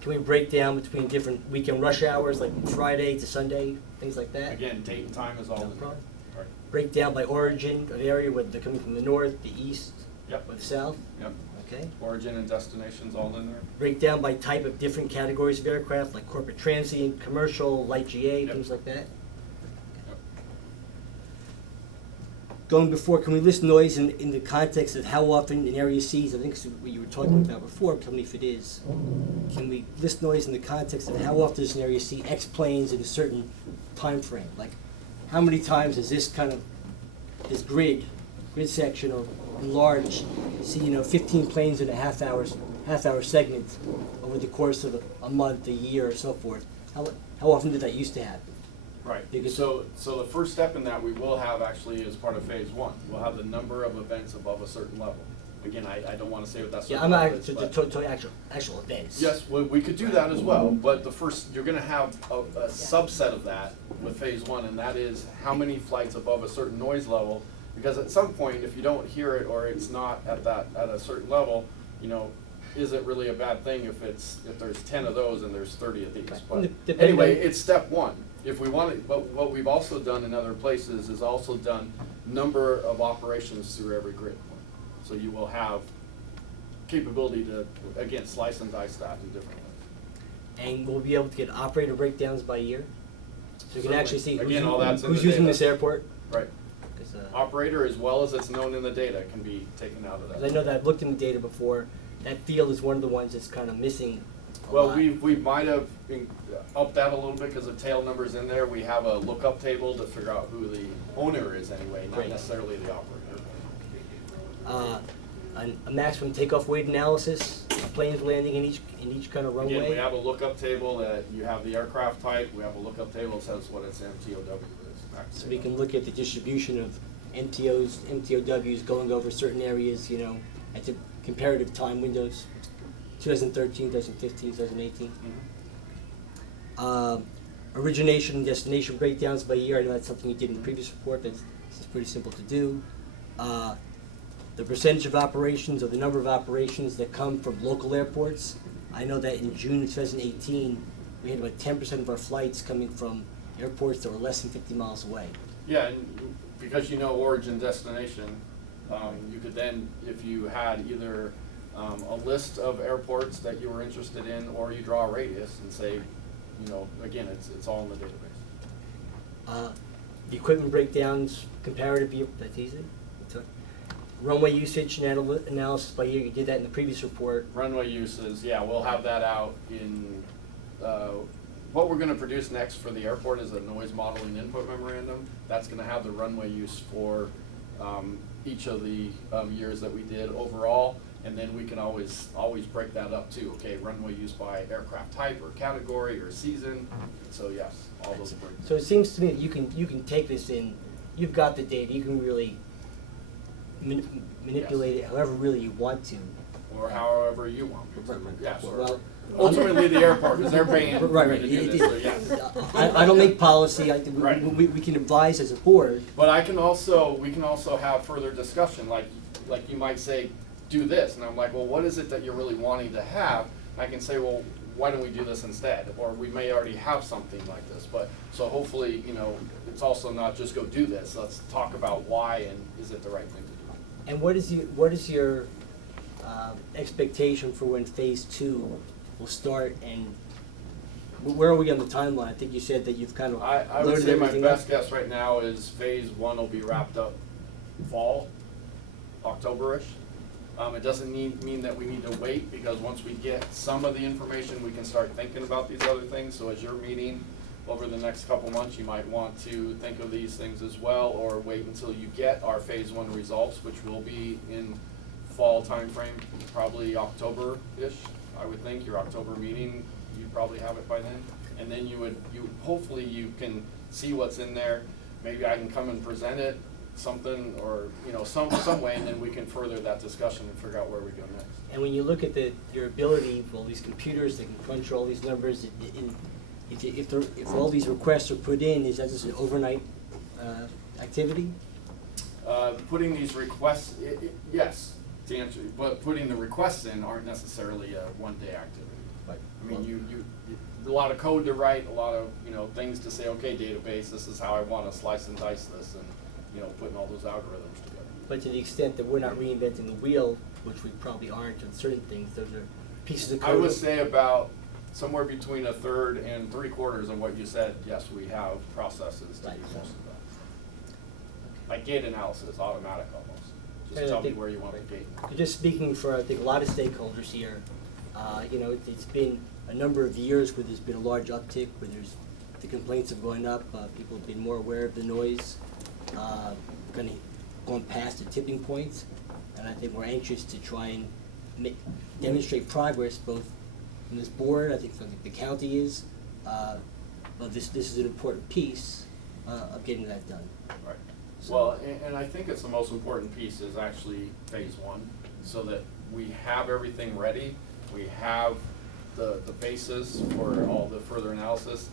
Can we break down between different weekend rush hours, like Friday to Sunday, things like that? Again, date and time is all No in there. problem. Right. Break down by origin of area, whether they're coming from the north, the east, Yep. or the south, Yep. okay? Origin and destinations all in there. Break down by type of different categories of aircraft, like corporate transient, commercial, light GA, Yep. things like that. Yep. Going before, can we list noise in the context of how often an area sees, I think it's what you were talking about before, tell me if it is. Can we list noise in the context of how often does an area see X planes in a certain time frame? Like, how many times does this kind of, this grid section or enlarged, see, you know, 15 planes in a half hour segment over the course of a month, a year, or so forth? How often did that used to happen? Right, Because- so the first step in that we will have actually as part of phase 1, we'll have the number of events above a certain level. Again, I don't wanna say what that Yeah, certain I'm level not, is, to but- actual events. Yes, we could do that as well, but the first, you're gonna have a subset of that with phase 1, and that is how many flights above a certain noise level, because at some point, if you don't hear it or it's not at a certain level, you know, is it really a bad thing if there's 10 of those and there's 30 of these? Right. But Depending anyway, on- it's step 1. If we want it, but what we've also done in other places is also done number of operations through every grid point. So you will have capability to, again, slice and dice that in different ways. And we'll be able to get operator breakdowns by year? So you can actually see Certainly. Again, all that's in who's the using data. this airport? Right. 'Cause, Operator, as well as it's known in the data, can be taken out of 'cause that. I know that I've looked in the data before, that field is one of the ones that's kind of missing a Well, lot. we might have upped that a little bit because the tail number's in there. We have a lookup table to figure out who the owner is anyway, not Great. necessarily the operator. A maximum takeoff weight analysis, planes landing in each kind of runway. Again, we have a lookup table that you have the aircraft type. We have a lookup table that says what its MTOW is. max So we can takeoff. look at the distribution of MTOs, MTOWs going over certain areas, you know, at the comparative time windows, 2013, 2015, 2018. Origination and destination breakdowns by year, I know that's something you did in the previous report, but it's pretty simple to do. The percentage of operations or the number of operations that come from local airports. I know that in June of 2018, we had about 10% of our flights coming from airports that were less than 50 miles away. Yeah, and because you know origin, destination, you could then, if you had either a list of airports that you were interested in, or you draw a radius and say, you know, again, it's all in the database. The equipment breakdowns, comparative view, that's easy. Runway usage and analysis by year, you did that in the previous report. Runway uses, yeah, we'll have that out in, what we're gonna produce next for the airport is a noise modeling input memorandum. That's gonna have the runway use for, each of the, years that we did overall. And then we can always break that up too, okay, runway use by aircraft type or category or season. So yes, all those break. So it seems to me that you can take this in, you've got the data, you can really manipulate it however really you want to. Or however you want. Right. Yes, or Well, ultimately the airport, because they're paying for Right, me right. to do this, so yes. I don't make policy, Right. we can advise as a board. But we can also have further discussion, like you might say, do this, and I'm like, well, what is it that you're really wanting to have? And I can say, well, why don't we do this instead? Or we may already have something like this, but, so hopefully, you know, it's also not just go do this, let's talk about why and is it the right thing to do. And what is your expectation for when phase 2 will start, and where are we on the timeline? I think you said that you've kind of I would loaded say my everything up. best guess right now is phase 1 will be wrapped up fall, October-ish. It doesn't mean that we need to wait, because once we get some of the information, we can start thinking about these other things. So as you're meeting over the next couple months, you might want to think of these things as well, or wait until you get our phase 1 results, which will be in fall timeframe, probably October-ish, I would think. Your October meeting, you'd probably have it by then. And then hopefully you can see what's in there. Maybe I can come and present it, something, or, you know, some way, and then we can further that discussion and figure out where we go next. And when you look at your ability, all these computers that can crunch all these numbers, if all these requests are put in, is that just an overnight activity? Putting these requests, yes, to answer, but putting the requests in aren't necessarily a one-day activity. Right. I mean, you a lot of code to write, a lot of, you know, things to say, okay, database, this is how I want to slice and dice this, and, you know, putting all those algorithms together. But to the extent that we're not reinventing the wheel, which we probably aren't on certain things, those are pieces of code. I would say about somewhere between 1/3 and 3/4 of what you said, yes, we have processes to do Right. most of that. Like gate analysis, automatic almost. And Just I tell me think- where you want the gate. Just speaking for, I think, a lot of stakeholders here, you know, it's been a number of years where there's been a large uptick, where the complaints have gone up, people have been more aware of the noise, going past the tipping points, and I think we're anxious to try and demonstrate progress, both from this board, I think from the county is, but this is an important piece of getting that done. Right. Well, and I think it's the most important piece is actually phase 1, so that we have everything ready. We have the basis for all the further analysis.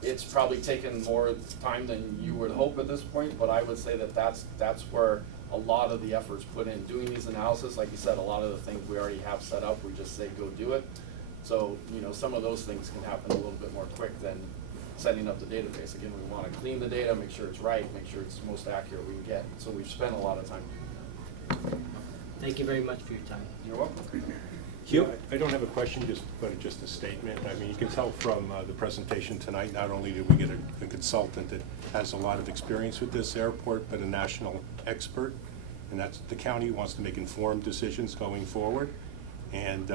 It's probably taken more time than you would hope at this point, but I would say that that's where a lot of the effort's put in. Doing these analysis, like you said, a lot of the things we already have set up, we just say, go do it. So, you know, some of those things can happen a little bit more quick than setting up the database. Again, we want to clean the data, make sure it's right, make sure it's the most accurate we can get. So we've spent a lot of time doing that. Thank you very much for your time. You're welcome. Hugh? I don't have a question, just a statement. I mean, you can tell from the presentation tonight, not only did we get a consultant that has a lot of experience with this airport, but a national expert. And that's, the county wants to make informed decisions going forward. And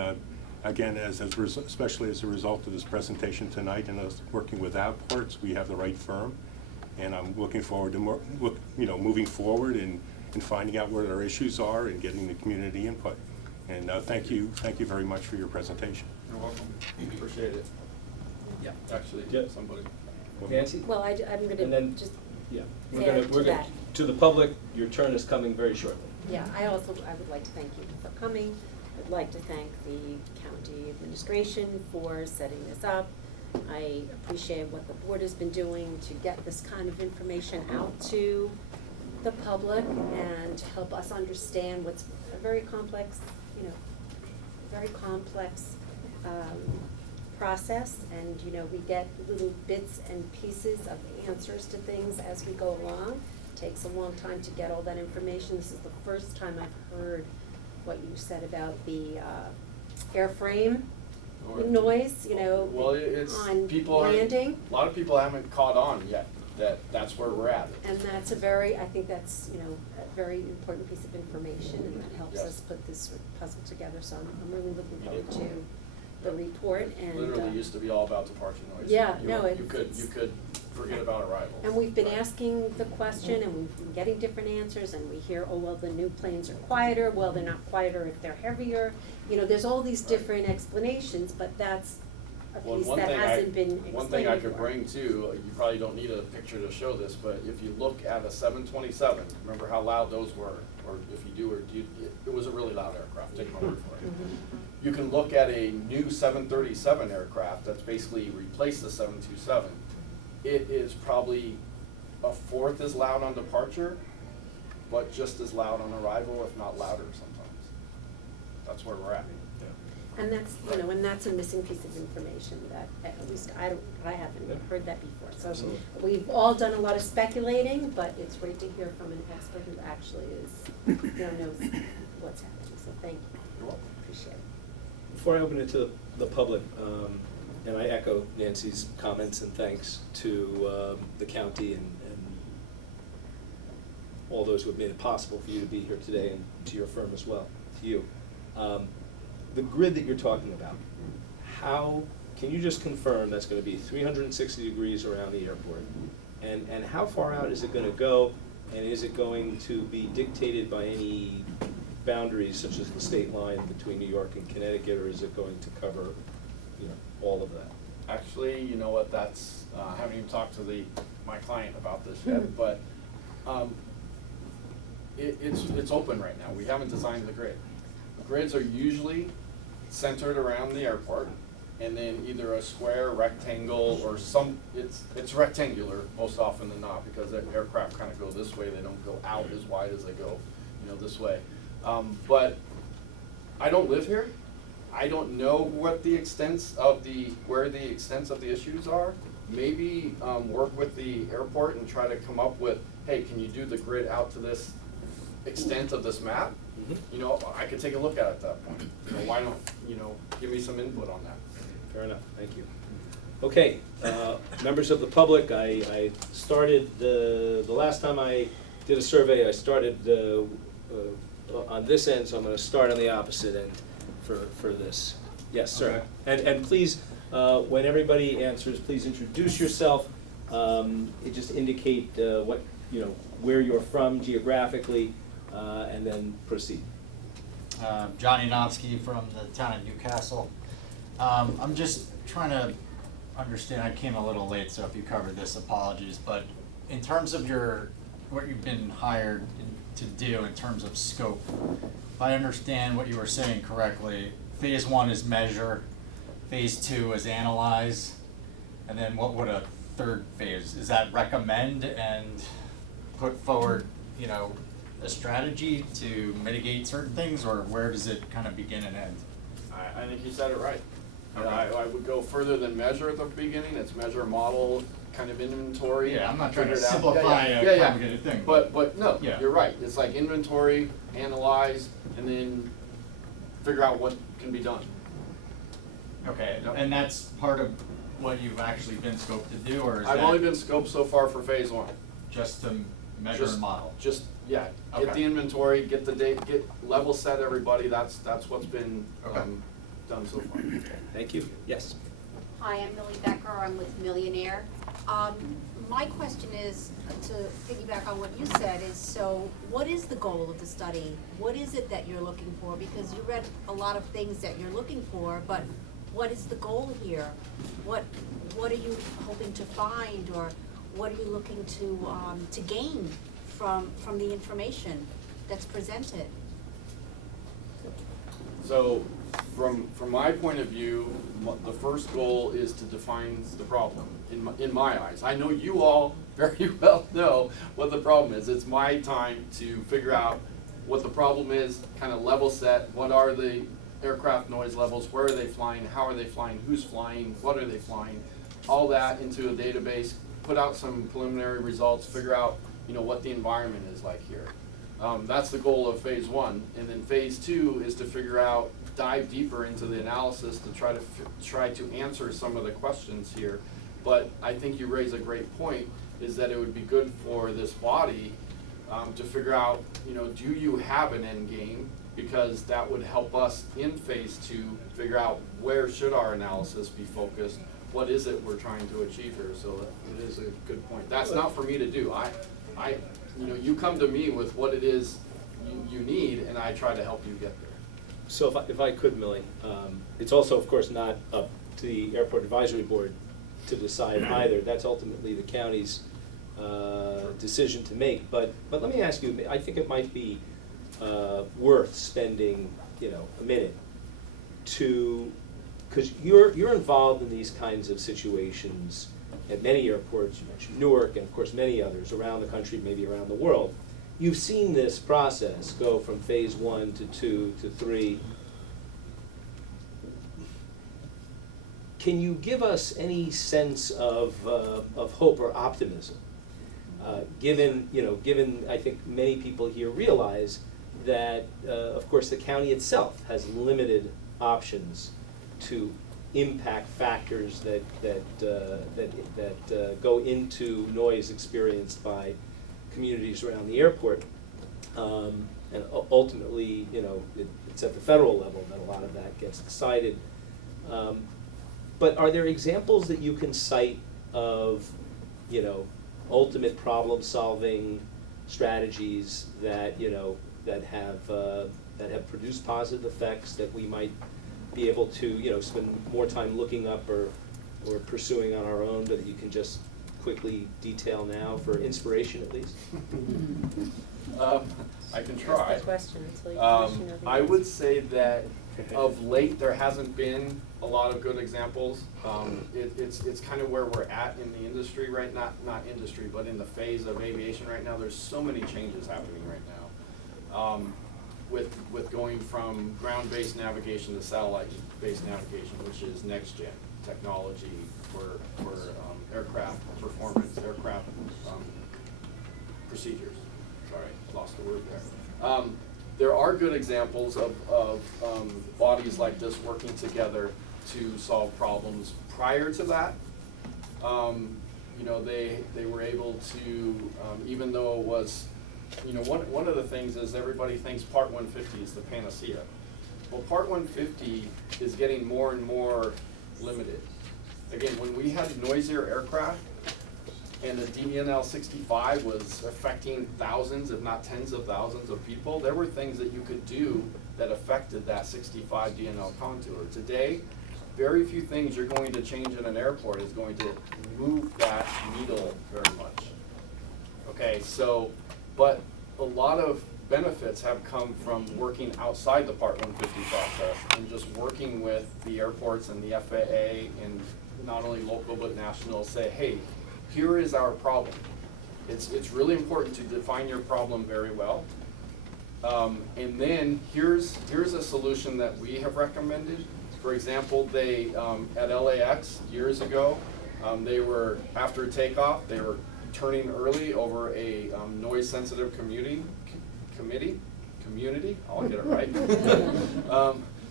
again, especially as a result of this presentation tonight and us working with Avports, we have the right firm. And I'm looking forward to moving forward and finding out where our issues are and getting the community input. And thank you very much for your presentation. You're welcome. Appreciate it. Yeah. Actually, Yeah. somebody. Nancy? Well, I'm And gonna then- just, Yeah. Add to that. To the public, your turn is coming very shortly. yeah, I would like to thank you for coming. I'd like to thank the county administration for setting this up. I appreciate what the board has been doing to get this kind of information out to the public and help us understand what's a very complex, very complex process. And, we get little bits and pieces of answers to things as we go along. Takes a long time to get all that information. This is the first time I've heard what you said about the airframe noise, Well, it's, on people are, a landing. lot of people haven't caught on yet, that's where we're at. And that's I think that's, a very important piece of information, and that helps Yes. us put this sort of puzzle together. So I'm really looking forward to the report and. Literally used to be all about departure noise. Yeah, You- no, You could forget about arrivals. And we've been Right. asking the question, and we've been getting different answers, and we hear, oh, well, the new planes are quieter, well, they're not quieter if they're heavier. There's all these different explanations, but that's a Well, piece one that thing hasn't been explained One thing I could before. bring too, you probably don't need a picture to show this, but if you look at a 727, remember how loud those were? Or if you do, it was a really loud aircraft, take my word for it. You can look at a new 737 aircraft that's basically replaced the 727. It is probably a fourth as loud on departure, but just as loud on arrival, if not louder sometimes. That's where we're at. And that's, and that's a missing piece of information that at least I haven't Yeah. heard that before. So Absolutely. we've all done a lot of speculating, but it's great to hear from an expert who actually is, knows what's happening. So thank you. You're welcome. Appreciate it. Before I open it to the public, and I echo Nancy's comments and thanks to the county and all those who have made it possible for you to be here today, and to your firm as well, to you. The grid that you're talking about, can you just confirm that's gonna be 360 degrees around the airport? And how far out is it gonna go, and is it going to be dictated by any boundaries such as the state line between New York and Connecticut, or is it going to cover, all of that? Actually, you know what, that's, I haven't even talked to my client about this yet, but, it's open right now. We haven't designed the grid. Grids are usually centered around the airport, and then either a square, rectangle, or it's rectangular most often than not, because the aircraft kind of go this way, they don't go out as wide as they go, this way. But I don't live here. I don't know what the extents of where the extents of the issues are. Maybe work with the airport and try to come up with, hey, can you do the grid out to this extent of this map? I could take a look at it at that point. Why don't, give me some input on that. Fair enough, thank you. Okay, members of the public, I started, the last time I did a survey, I started on this end, so I'm gonna start on the opposite end for this. Yes, sir. And please, when everybody answers, please introduce yourself. Just indicate where you're from geographically, and then proceed. Johnny Nonsky from the town of Newcastle. I'm just trying to understand, I came a little late, so if you covered this, apologies, but in terms of what you've been hired to do in terms of scope, if I understand what you were saying correctly, phase 1 is measure, phase 2 is analyze, and then what would a third phase, is that recommend and put forward, a strategy to mitigate certain things, or where does it kind of begin and end? I think you said it right. Okay. I would go further than measure at the beginning. It's measure, model, kind of inventory. Yeah, I'm not trying to figure it out. simplify Yeah, a yeah. complicated thing. But no, Yeah. you're right. It's like inventory, analyze, and then figure out what can be done. Okay, Yep. and that's part of what you've actually been scoped to do, or is I've that only been scoped so far for phase 1. just to measure Just- and model? Just, get Okay. the inventory, get the date, get level set everybody. That's what's been Okay. done so far. Thank you. Yes. Hi, I'm Millie Becker, I'm with Millionaire. My question is, to piggyback on what you said, is so what is the goal of the study? What is it that you're looking for? Because you read a lot of things that you're looking for, but what is the goal here? What are you hoping to find, or what are you looking to gain from the information that's presented? So from my point of view, the first goal is to define the problem, in my eyes. I know you all very well know what the problem is. It's my time to figure out what the problem is, kind of level set, what are the aircraft noise levels, where are they flying, how are they flying, who's flying, what are they flying, all that into a database, put out some preliminary results, figure out, you know, what the environment is like here. That's the goal of phase one, and then phase two is to figure out, dive deeper into the analysis to try to answer some of the questions here. But I think you raise a great point, is that it would be good for this body to figure out, you know, do you have an end game? Because that would help us in phase two figure out where should our analysis be focused, what is it we're trying to achieve here. So it is a good point. That's not for me to do. You know, you come to me with what it is you need, and I try to help you get there. So if I could, Millie, it's also, of course, not up to the Airport Advisory Board to decide either. That's ultimately the county's decision to make. But let me ask you, I think it might be worth spending, you know, a minute to, because you're involved in these kinds of situations at many airports. You mentioned Newark, and of course many others around the country, maybe around the world. You've seen this process go from phase 1 to 2 to 3. Can you give us any sense of hope or optimism, given I think many people here realize that, of course, the county itself has limited options to impact factors that go into noise experienced by communities around the airport, and ultimately, you know, it's at the federal level that a lot of that gets decided. But are there examples that you can cite of, you know, ultimate problem-solving strategies that, you know, that have produced positive effects that we might be able to, you know, spend more time looking up or pursuing on our own, but that you can just quickly detail now for inspiration at least? I can try. That's the question, until you know the I answer. would say that of late there hasn't been a lot of good examples. It's kind of where we're at in the industry right now, not industry, but in the phase of aviation right now. There's so many changes happening right now. With going from ground-based navigation to satellite-based navigation, which is next-gen technology for aircraft performance, aircraft procedures. Sorry, lost the word there. There are good examples of bodies like this working together to solve problems. Prior to that, you know, they were able to, even though it was, you know, one of the things is everybody thinks Part 150 is the panacea. Well, Part 150 is getting more and more limited. Again, when we had noisier aircraft and the DNL 65 was affecting thousands, if not tens of thousands of people, there were things that you could do that affected that 65 DNL contour. Today, very few things you're going to change in an airport is going to move that needle very much. Okay, so, but a lot of benefits have come from working outside the Part 150 process and just working with the airports and the FAA and not only local but national, say, hey, here is our problem. It's really important to define your problem very well. And then here's a solution that we have recommended. For example, they, at LAX years ago, they were, after takeoff, they were turning early over a noise-sensitive community, I'll get it right.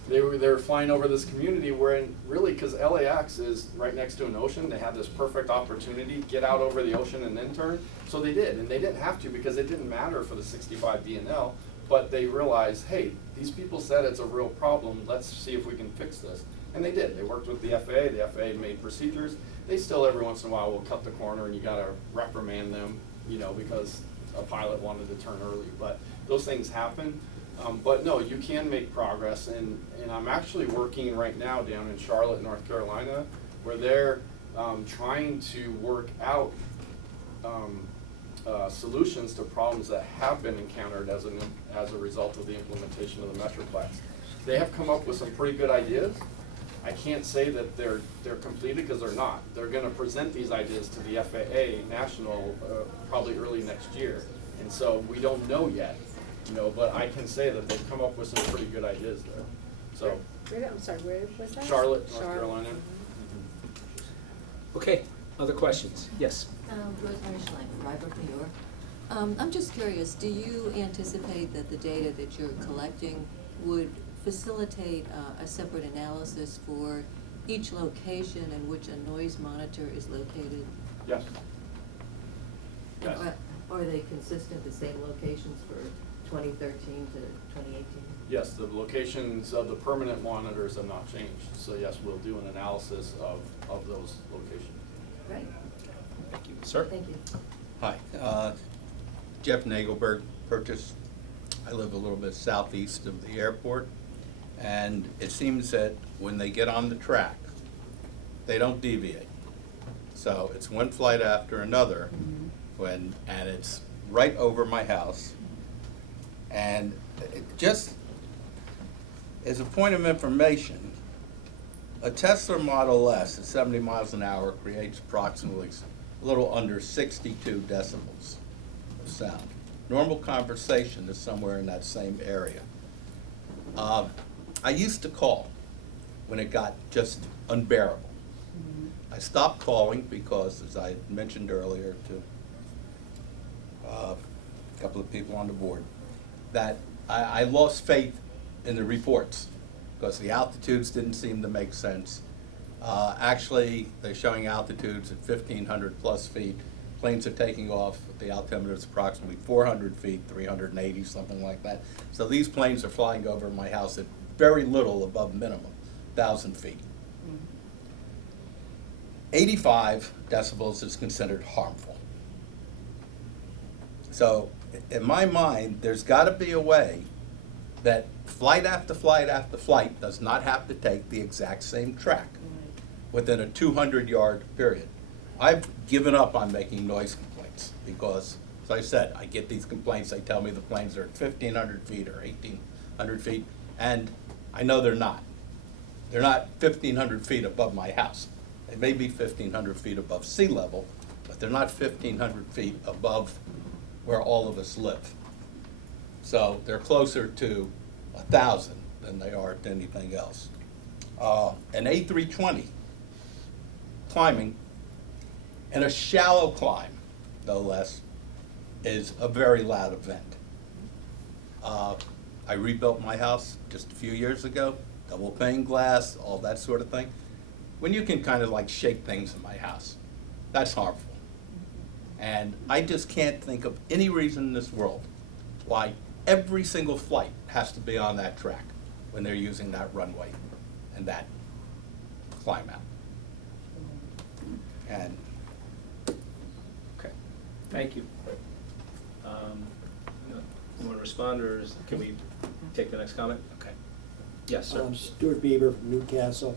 They were flying over this community where, really, because LAX is right next to an ocean, they had this perfect opportunity, get out over the ocean and then turn. So they did, and they didn't have to because it didn't matter for the 65 DNL, but they realized, hey, these people said it's a real problem, let's see if we can fix this. And they did. They worked with the FAA made procedures. They still every once in a while will cut the corner and you gotta reprimand them, you know, because a pilot wanted to turn early, but those things happen. But no, you can make progress, and I'm actually working right now down in Charlotte, North Carolina, where they're trying to work out solutions to problems that have been encountered as a result of the implementation of the Metroplex. they have come up with some pretty good ideas. I can't say that they're completed, because they're not. They're gonna present these ideas to the FAA National, probably early next year. And so we don't know yet, you know, but I can say that they've come up with some pretty good ideas there. So, I'm sorry, where was that? Charlotte, North Carolina. Okay, other questions? Yes. Rosemary Schlank, Rye Brook, New York. I'm just curious, do you anticipate that the data that you're collecting would facilitate a separate analysis for each location in which a noise monitor is located? Yes. And Yes. Are they consistent, the same locations for 2013 to 2018? Yes, the locations of the permanent monitors have not changed. So yes, we'll do an analysis of those locations. Right, Thank you. Sir? thank you. Hi, Jeff Nagelberg, Purchase. I live a little bit southeast of the airport, and it seems that when they get on the track, they don't deviate. So it's one flight after another, and it's right over my house. And it just, as a point of information, a Tesla Model S at 70 miles an hour creates approximately a little under 62 decibels of sound. Normal conversation is somewhere in that same area. I used to call when it got just unbearable. I stopped calling because, as I mentioned earlier to a couple of people on the board, that I lost faith in the reports because the altitudes didn't seem to make sense. Actually, they're showing altitudes at 1,500 plus feet. Planes are taking off at the altimeter is approximately 400 feet, 380, something like that. So these planes are flying over my house at very little above minimum, 1,000 feet. 85 decibels is considered harmful. So in my mind, there's got to be a way that flight after flight after flight does not have to take the exact same track within a 200-yard period. I've given up on making noise complaints because, as I said, I get these complaints, they tell me the planes are at 1,500 feet or 1,800 feet, and I know they're not. They're not 1,500 feet above my house. They may be 1,500 feet above sea level, but they're not 1,500 feet above where all of us live. So they're closer to 1,000 than they are to anything else. An A320 climbing, and a shallow climb, no less, is a very loud event. I rebuilt my house just a few years ago, double pane glass, all that sort of thing. When you can kind of like shake things in my house, that's harmful. And I just can't think of any reason in this world why every single flight has to be on that track when they're using that runway and that climb out. And Okay, thank you. You want to respond, or can we take the next comment? Okay. Yes, sir. Stuart Bieber from Newcastle.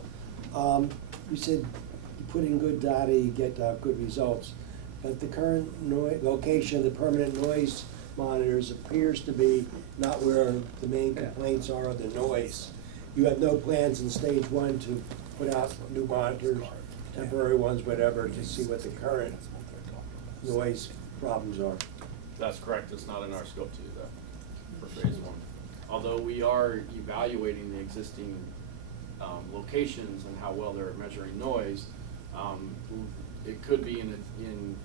You said you put in good data, you get good results, but the current location of the permanent noise monitors appears to be not where the main complaints are of the noise. You have no plans in stage one to put out new monitors, temporary ones, whatever, to see what the current noise problems are. That's correct, it's not in our scope to do that for phase one. Although we are evaluating the existing locations and how well they're measuring noise, it could be in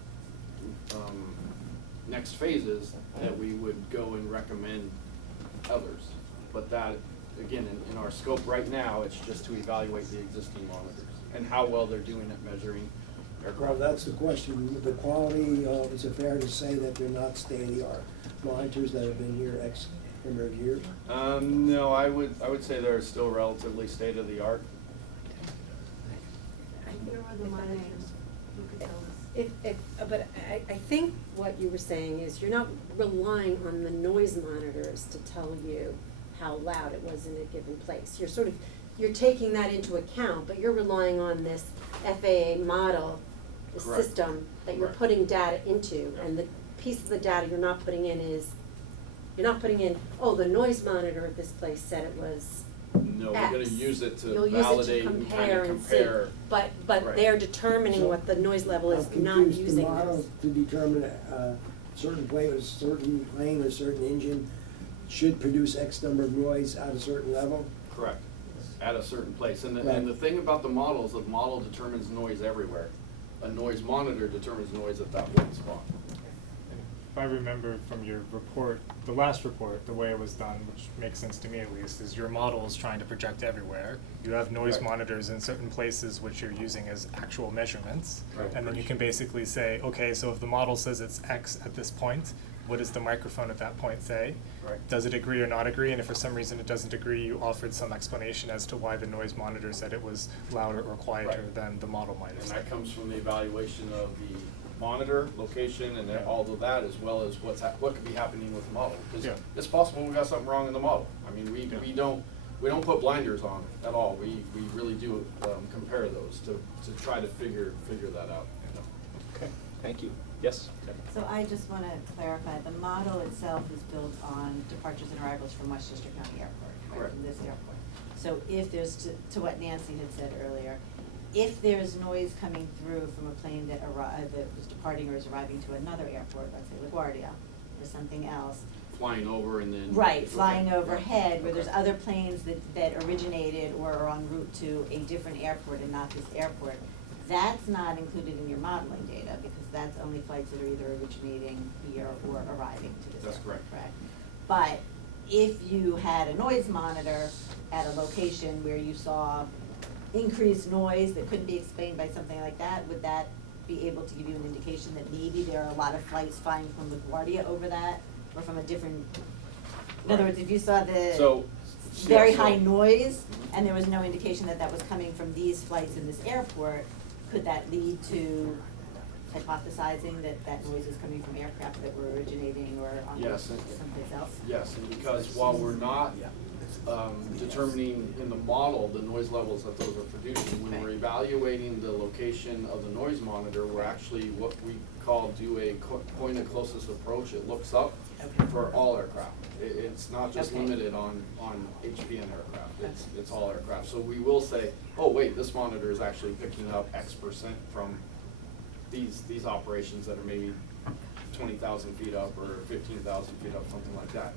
next phases that we would go and recommend others. But that, again, in our scope right now, it's just to evaluate the existing monitors and how well they're doing at measuring aircraft. Well, that's the question. The quality, is it fair to say that they're not state-of-the-art monitors that have been here X number of years? No, I would say they're still relatively state-of-the-art. But I think what you were saying is you're not relying on the noise monitors to tell you how loud it was in a given place. You're taking that into account, but you're relying on this FAA model, the Correct. system that you're Correct. putting data into, and the piece of the data you're not putting in, oh, the noise monitor at this place said it was No, we're gonna X. use it to You'll use it to validate and compare kind of and see. compare. But Right. they're determining So, what the noise level is, I'm not confused. using The model this. to determine certain plane, a certain plane, with a certain engine should produce X number of noise at a certain level? Correct, at a certain place. And Right. the thing about the model is the model determines noise everywhere. A noise monitor determines noise at that one spot. If I remember from your report, the last report, the way it was done, which makes sense to me at least, is your model is trying to project everywhere. You have noise Right. monitors in certain places which you're using as actual measurements. Right. And then you can basically say, okay, so if the model says it's X at this point, what does the microphone at that point say? Right. Does it agree or not agree? And if for some reason it doesn't agree, you offered some explanation as to why the noise monitor said it was louder or quieter Right. than the model might have And said. that comes from the evaluation of the monitor, location, and then all of that, as well as what could be happening with the model. Because Yeah. it's possible we got something wrong in the model. I mean, we don't put blinders on at all. We really do compare those to try to figure that out. Okay, thank you. Yes? So I just want to clarify, the model itself is built on departures and arrivals from Westchester County Airport, right, Correct. from this airport. So if there's, to what Nancy had said earlier, if there's noise coming through from a plane that was departing or is arriving to another airport, let's say LaGuardia, or something else, Flying over and then. right, Okay. flying Yeah. overhead, where there's Okay. other planes that originated or are en route to a different airport and not this airport, that's not included in your modeling data, because that's only flights that are either originating here or arriving to this That's airport, correct. correct? But if you had a noise monitor at a location where you saw increased noise that couldn't be explained by something like that, would that be able to give you an indication that maybe there are a lot of flights flying from LaGuardia over that, or from a different, in other Right. words, if you saw the So. very yeah, so- high noise, and there was no indication that that was coming from these flights in this airport, could that lead to hypothesizing that that noise is coming from aircraft that were originating or on Yes. someplace else? Yes, and because while we're not determining in the model the noise levels that those are producing, when we're evaluating the location of the noise monitor, we're actually what we call do a point of closest approach. It looks up Okay. for all aircraft. It's not just Okay. limited on HPN aircraft, it's all aircraft. So we will say, oh wait, this monitor is actually picking up X% from these operations that are maybe 20,000 feet up or 15,000 feet up, something like that.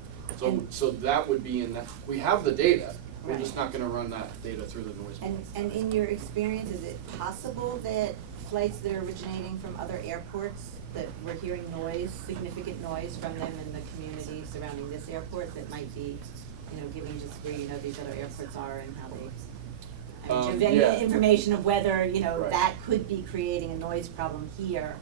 So that would be in that, we have the data, we're just not gonna run that data through the noise monitor. And in your experience, is it possible that flights that are originating from other airports, that we're hearing noise, significant noise from them in the community surrounding this airport that might be, giving just where, these other airports are and how they, giving yeah. information of whether, Right. that could be creating a noise problem here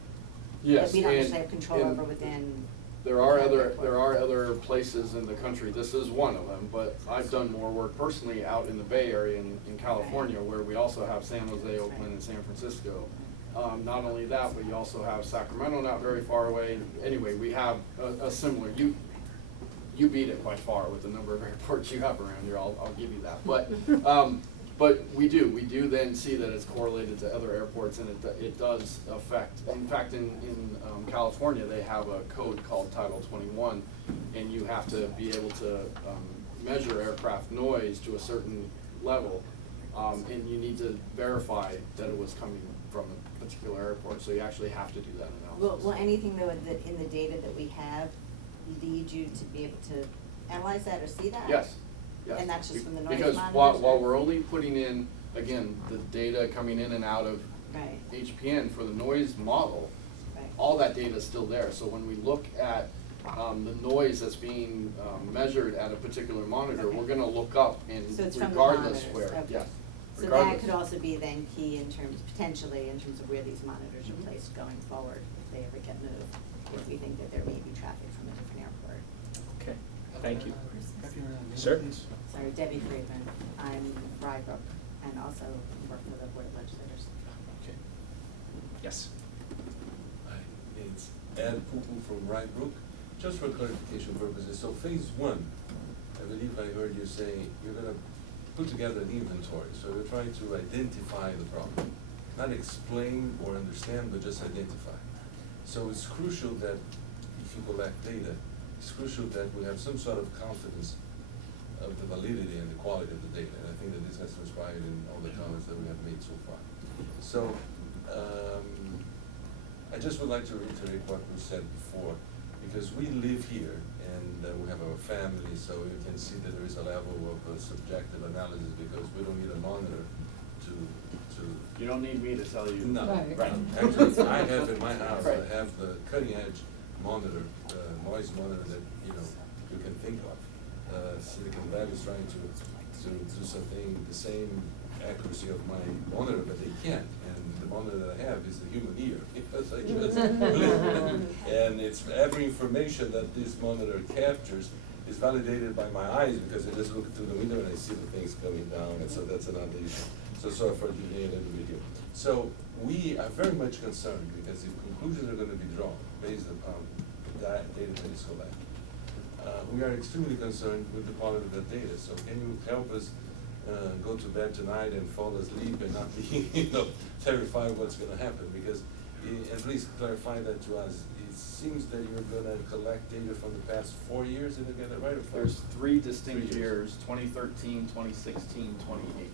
Yes, that we don't and- actually have control and over within. There are that other, airport. there are other places in the country, this is one of them, but I've done more work personally out in the Bay Area in California, where we also have San Jose, Oakland, and San Francisco. Not only that, but you also have Sacramento, not very far away. Anyway, we have a similar, you beat it by far with the number of airports you have around here, I'll give you that. But we do then see that it's correlated to other airports, and it does affect, in fact, in California, they have a code called Title 21, and you have to be able to measure aircraft noise to a certain level, and you need to verify that it was coming from a particular airport, so you actually have to do that analysis. Will anything though that in the data that we have lead you to be able to analyze that or see that? Yes, yes. And that's just from the noise Because monitors? while we're only putting in, again, the data coming in and out of Right, HPN for the noise model, right. all that data is still there. So when we look at the noise that's being measured at a particular monitor, Okay. we're gonna look up and So it's from the regardless monitors, where, okay. yes. So that regardless. could also be then key in terms, potentially, in terms of where these monitors are placed going forward, if they ever get moved, if we think that there may be traffic from a different airport. Okay, thank you. Sir? Sorry, Debbie Friedman, I'm Rybrook, and also work for the Board of Legislators. Okay. Yes. Hi, it's Ed Pupu from Rybrook. Just for clarification purposes, so phase one, I believe I heard you say you're gonna put together an inventory, so you're trying to identify the problem. Not explain or understand, but just identify. So it's crucial that if you collect data, it's crucial that we have some sort of confidence of the validity and the quality of the data. And I think that this has transpired in all the comments that we have made so far. So, I just would like to reiterate what was said before, because we live here and we have our family, so you can see that there is a level of subjective analysis, because we don't need a monitor to. You don't need me to tell you. No. Right. Actually, I have in my house, Right. I have the cutting edge monitor, noise monitor that, you can think of. Silicon Valley is trying to do something, the same accuracy of my monitor, but they can't. And the monitor that I have is the human ear, because I just live. And it's every information that this monitor captures is validated by my eyes, because I just look through the window and I see the things coming down, and so that's another issue. So sorry for delaying a little bit here. So we are very much concerned, because the conclusions are gonna be drawn based upon that data that is collected. We are extremely concerned with the quality of the data, so can you help us go to bed tonight and fall asleep and not be, terrified what's gonna happen? Because at least clarify that to us. It seems that you're gonna collect data from the past 4 years, did I get that right? Or There's 3 distinct 3 years. years, 2013, 2016, 2018.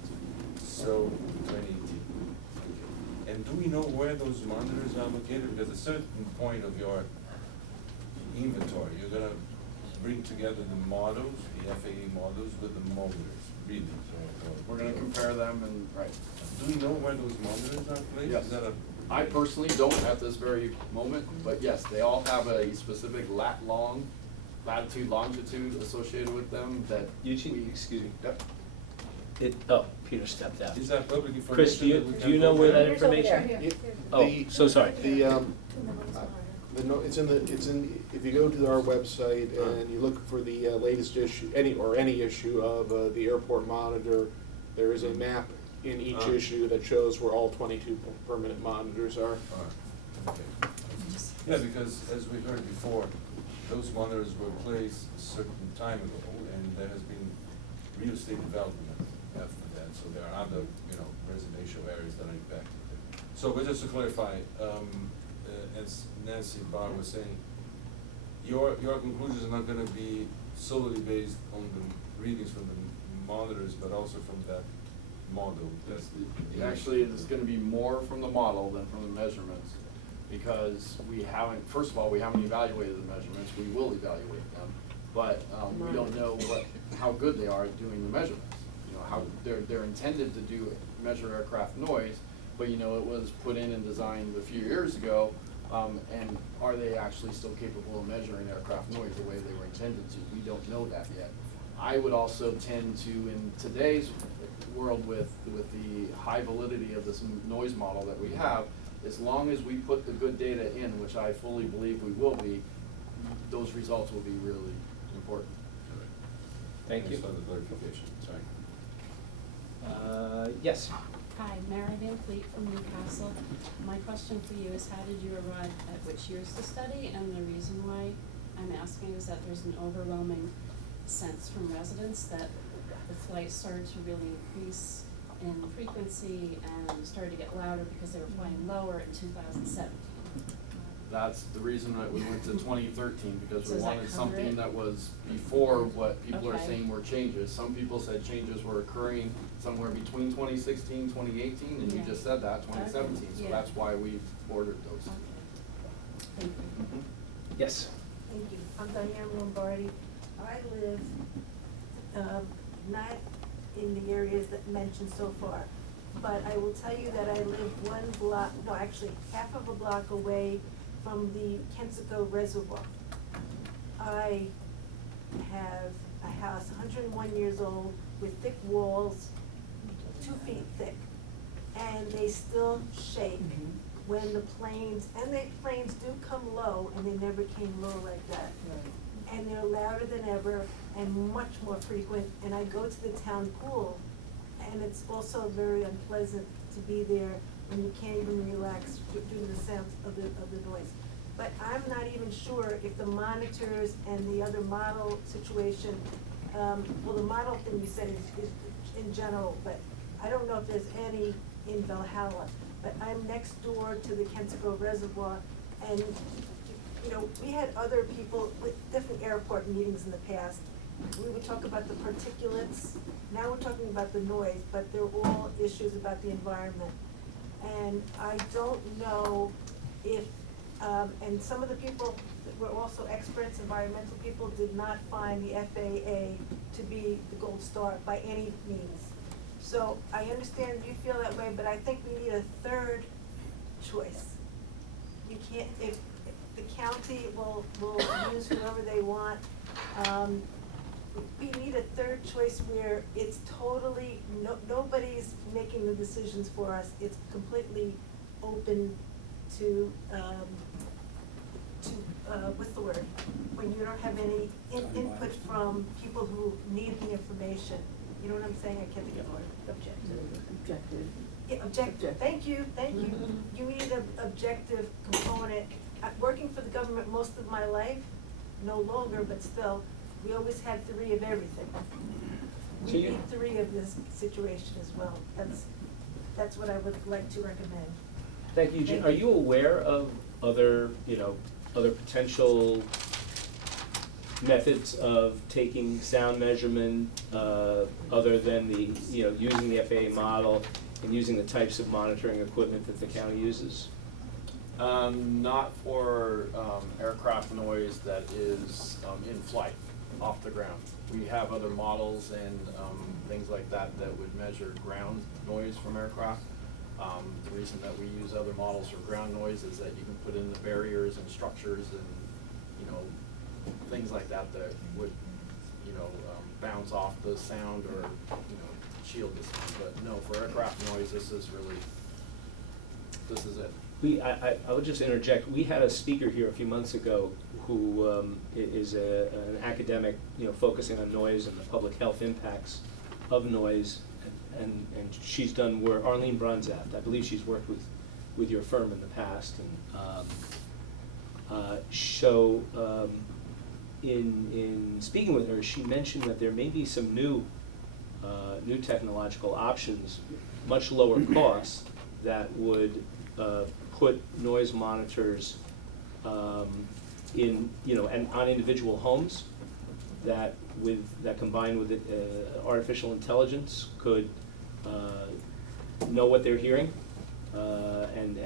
So, 2018. Okay. And do we know where those monitors are located? Because at a certain point of your inventory, you're gonna bring together the models, the FAA models, with the monitors, readings, or. We're gonna compare them and, right. Do we know where those monitors are placed? Yes. Is that a? I personally don't at this very moment, but yes, they all have a specific latitude, longitude associated with them that. Eugene, excuse me. Yep. Peter stepped out. Is that public information? Chris, do that we you can know go where by? that information? Oh, so sorry. If you go to our website and you look for the latest issue, any issue of the airport monitor, there is a map in each issue that shows where all 22 permanent monitors are. Okay. Yeah, because as we heard before, those monitors were placed a certain time ago, and there has been real estate development after that, so there are other, residential areas that are impacted. So, but just to clarify, as Nancy Barr was saying, your conclusions are not gonna be solely based on the readings from the monitors, but also from that model. Actually, it's gonna be more from the model than from the measurements, because first of all, we haven't evaluated the measurements, we will evaluate them, but, we don't know how good they are at doing the measurements. How they're intended to measure aircraft noise, but it was put in and designed a few years ago, and are they actually still capable of measuring aircraft noise the way they were intended to? We don't know that yet. I would also tend to, in today's world with the high validity of this noise model that we have, as long as we put the good data in, which I fully believe we will be, those results will be really important. Thank you. Thanks for the clarification, sorry. Yes. Hi, Mary Van Fleet from Newcastle. My question for you is, how did you arrive at which years to study? And the reason why I'm asking is that there's an overwhelming sense from residents that the flights started to really increase in frequency and started to get louder because they were flying lower in 2017. That's the reason that we went to 2013, because So we does that wanted cover something it? that was before what people are Okay. saying were changes. Some people said changes were occurring somewhere between 2016, 2018, and you Yeah. just said that, 2017. So Yeah. that's why we ordered those. Thank you. Yes. Thank you. I'm Diane Lombardi. I live, not in the areas that mentioned so far, but I will tell you that I live half of a block away from the Kensico Reservoir. I have a house 101 years old with thick walls, 2 feet thick, and they still shake when the planes do come low, and they never came low like that. And they're louder than ever and much more frequent, and I go to the town pool, and it's also very unpleasant to be there when you can't even relax due to the sound of the noise. But I'm not even sure if the monitors and the other model situation, the model thing you said is in general, but I don't know if there's any in Valhalla. But I'm next door to the Kensico Reservoir, and we had other people with different airport meetings in the past, we would talk about the particulates, now we're talking about the noise, but they're all issues about the environment. And I don't know if, and some of the people that were also experts, environmental people, did not find the FAA to be the gold star by any means. So I understand you feel that way, but I think we need a third choice. You can't, if the county will use whoever they want, we need a third choice where it's totally, nobody's making the decisions for us. It's completely open to what's the word? When you don't have any input from people who need the information. You know what I'm saying? I can't think of the word. Objective. Yeah, objective. Thank you. You need an objective component. Working for the government most of my life, no longer, but still, we always had 3 of everything. We need 3 of this situation as well. That's what I would like to recommend. Thank you, Jean. Are you aware of other potential methods of taking sound measurement, other than the, using the FAA model and using the types of monitoring equipment that the county uses? Not for aircraft noise that is in flight, off the ground. We have other models and things like that that would measure ground noise from aircraft. The reason that we use other models for ground noise is that you can put in the barriers and structures and, things like that that would, bounce off the sound or, shield the sound. But no, for aircraft noise, this is it. I would just interject. We had a speaker here a few months ago who is an academic, focusing on noise and the public health impacts of noise, and she's done work. Arlene Brunzaft, I believe she's worked with your firm in the past, and in speaking with her, she mentioned that there may be some new technological options, much lower cost, that would put noise monitors in, and on individual homes, that combined with artificial intelligence could know what they're hearing and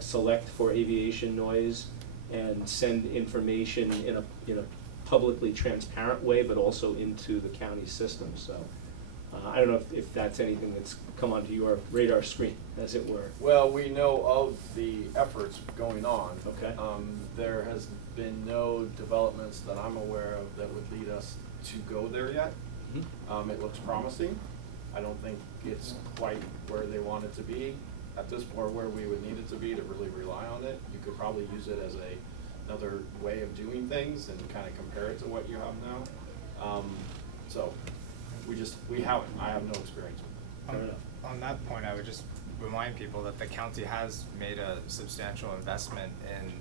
select for aviation noise and send information in a publicly transparent way, but also into the county system. So I don't know if that's anything that's come onto your radar screen, as it were. Well, we know of the efforts going on. Okay. There has been no developments that I'm aware of that would lead us to go there yet. Mm-hmm. It looks promising. I don't think it's quite where they want it to be at this point, where we would need it to be to really rely on it. You could probably use it as another way of doing things and kind of compare it to what you have now. So we haven't. I have no experience with it. On that point, I would just remind people that the county has made a substantial investment in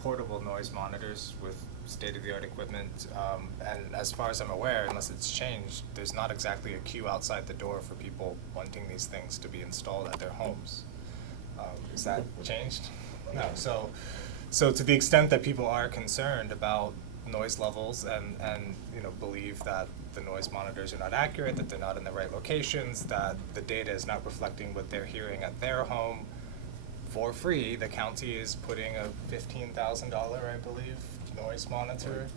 portable noise monitors with state-of-the-art equipment, and as far as I'm aware, unless it's changed, there's not exactly a queue outside the door for people wanting these things to be installed at their homes. Is that changed? No. So to the extent that people are concerned about noise levels and believe that the noise monitors are not accurate, that they're not in the right locations, that the data is not reflecting what they're hearing at their home, for free, the county is putting a $15,000, I believe, noise monitor.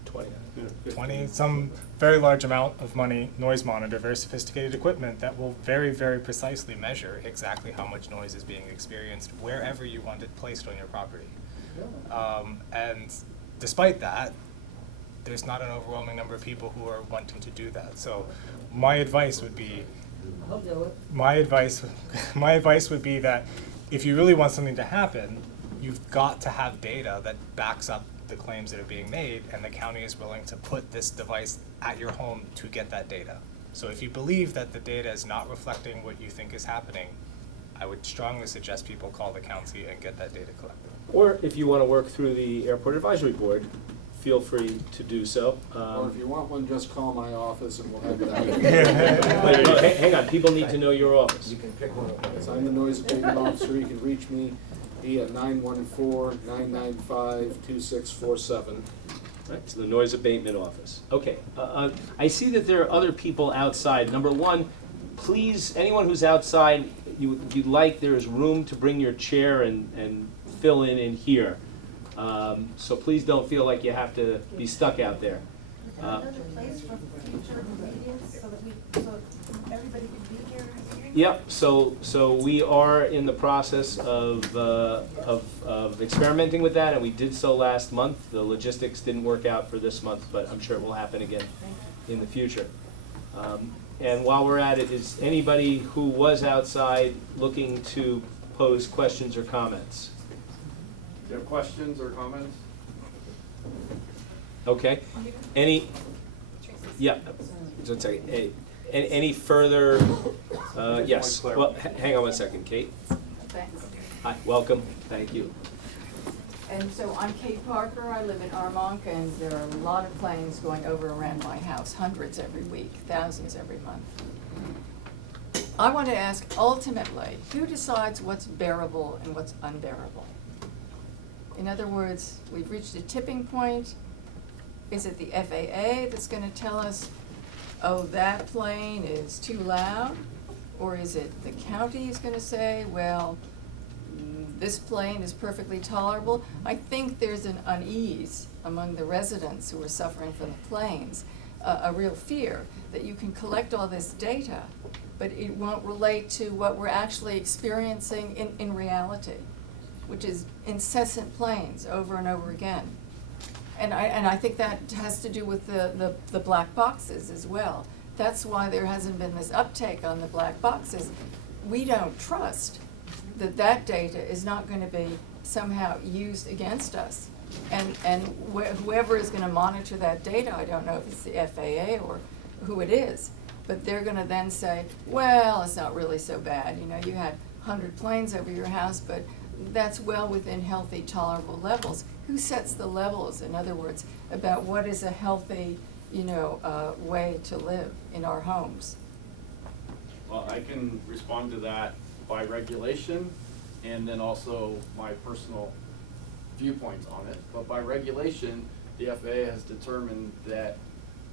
20, some very large amount of money, noise monitor, very sophisticated equipment that will very, very precisely measure exactly how much noise is being experienced wherever you want it placed on your property. And despite that, there's not an overwhelming number of people who are wanting to do that. So my advice would be, my advice would be that if you really want something to happen, you've got to have data that backs up the claims that are being made, and the county is willing to put this device at your home to get that data. So if you believe that the data is not reflecting what you think is happening, I would strongly suggest people call the county and get that data collected. Or if you want to work through the Airport Advisory Board, feel free to do so. Or if you want one, just call my office and we'll have it out. But, hang on, people need to know your office. You can pick one up. So I'm the noise abatement officer. You can reach me at 914-995-2647. Right, to the noise abatement office. Okay, I see that there are other people outside. Number one, please, anyone who's outside, you'd like, there is room to bring your chair and fill in here. So please don't feel like you have to be stuck out there. Another place for future meetings so that everybody can be here. Yep, so we are in the process of experimenting with that, and we did so last month. The logistics didn't work out for this month, but I'm sure it will happen again in the future. And while we're at it, is anybody who was outside looking to pose questions or comments? Do you have questions or comments? Okay, any, yeah, just a second. Hey, any further, yes, well, hang on one second, Kate. Thanks. Hi, welcome, thank you. And so I'm Kate Parker, I live in Armonk, and there are a lot of planes going over around my house, hundreds every week, thousands every month. I want to ask, ultimately, who decides what's bearable and what's unbearable? In other words, we've reached a tipping point. Is it the FAA that's going to tell us, oh, that plane is too loud? Or is it the county is going to say, well, this plane is perfectly tolerable? I think there's an unease among the residents who are suffering from the planes, a real fear that you can collect all this data, but it won't relate to what we're actually experiencing in reality, which is incessant planes over and over again. And I think that has to do with the black boxes as well. That's why there hasn't been this uptake on the black boxes. We don't trust that data is not going to be somehow used against us. And whoever is going to monitor that data, I don't know if it's the FAA or who it is, but they're going to then say, well, it's not really so bad. You know, you had 100 planes over your house, but that's well within healthy, tolerable levels. Who sets the levels, in other words, about what is a healthy, way to live in our homes? Well, I can respond to that by regulation and then also my personal viewpoints on it. But by regulation, the FAA has determined that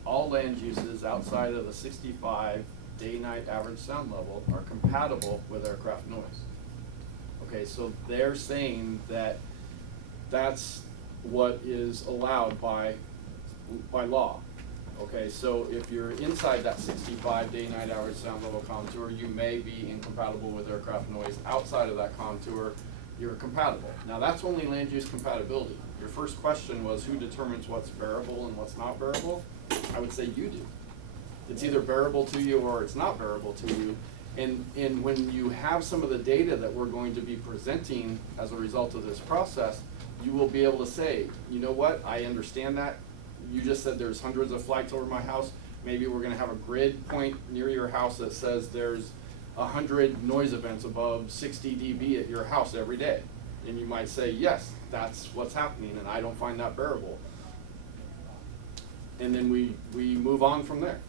all land uses outside of the 65 day-night average sound level are compatible with aircraft noise. Okay, so they're saying that that's what is allowed by law. Okay, so if you're inside that 65 day-night average sound level contour, you may be incompatible with aircraft noise. Outside of that contour, you're compatible. Now that's only land use compatibility. Your first question was who determines what's bearable and what's not bearable? I would say you do. It's either bearable to you or it's not bearable to you. And when you have some of the data that we're going to be presenting as a result of this process, you will be able to say, you know what, I understand that. You just said there's hundreds of flights over my house. Maybe we're going to have a grid point near your house that says there's 100 noise events above 60 dB at your house every day. And you might say, yes, that's what's happening, and I don't find that bearable. And then we move on from there.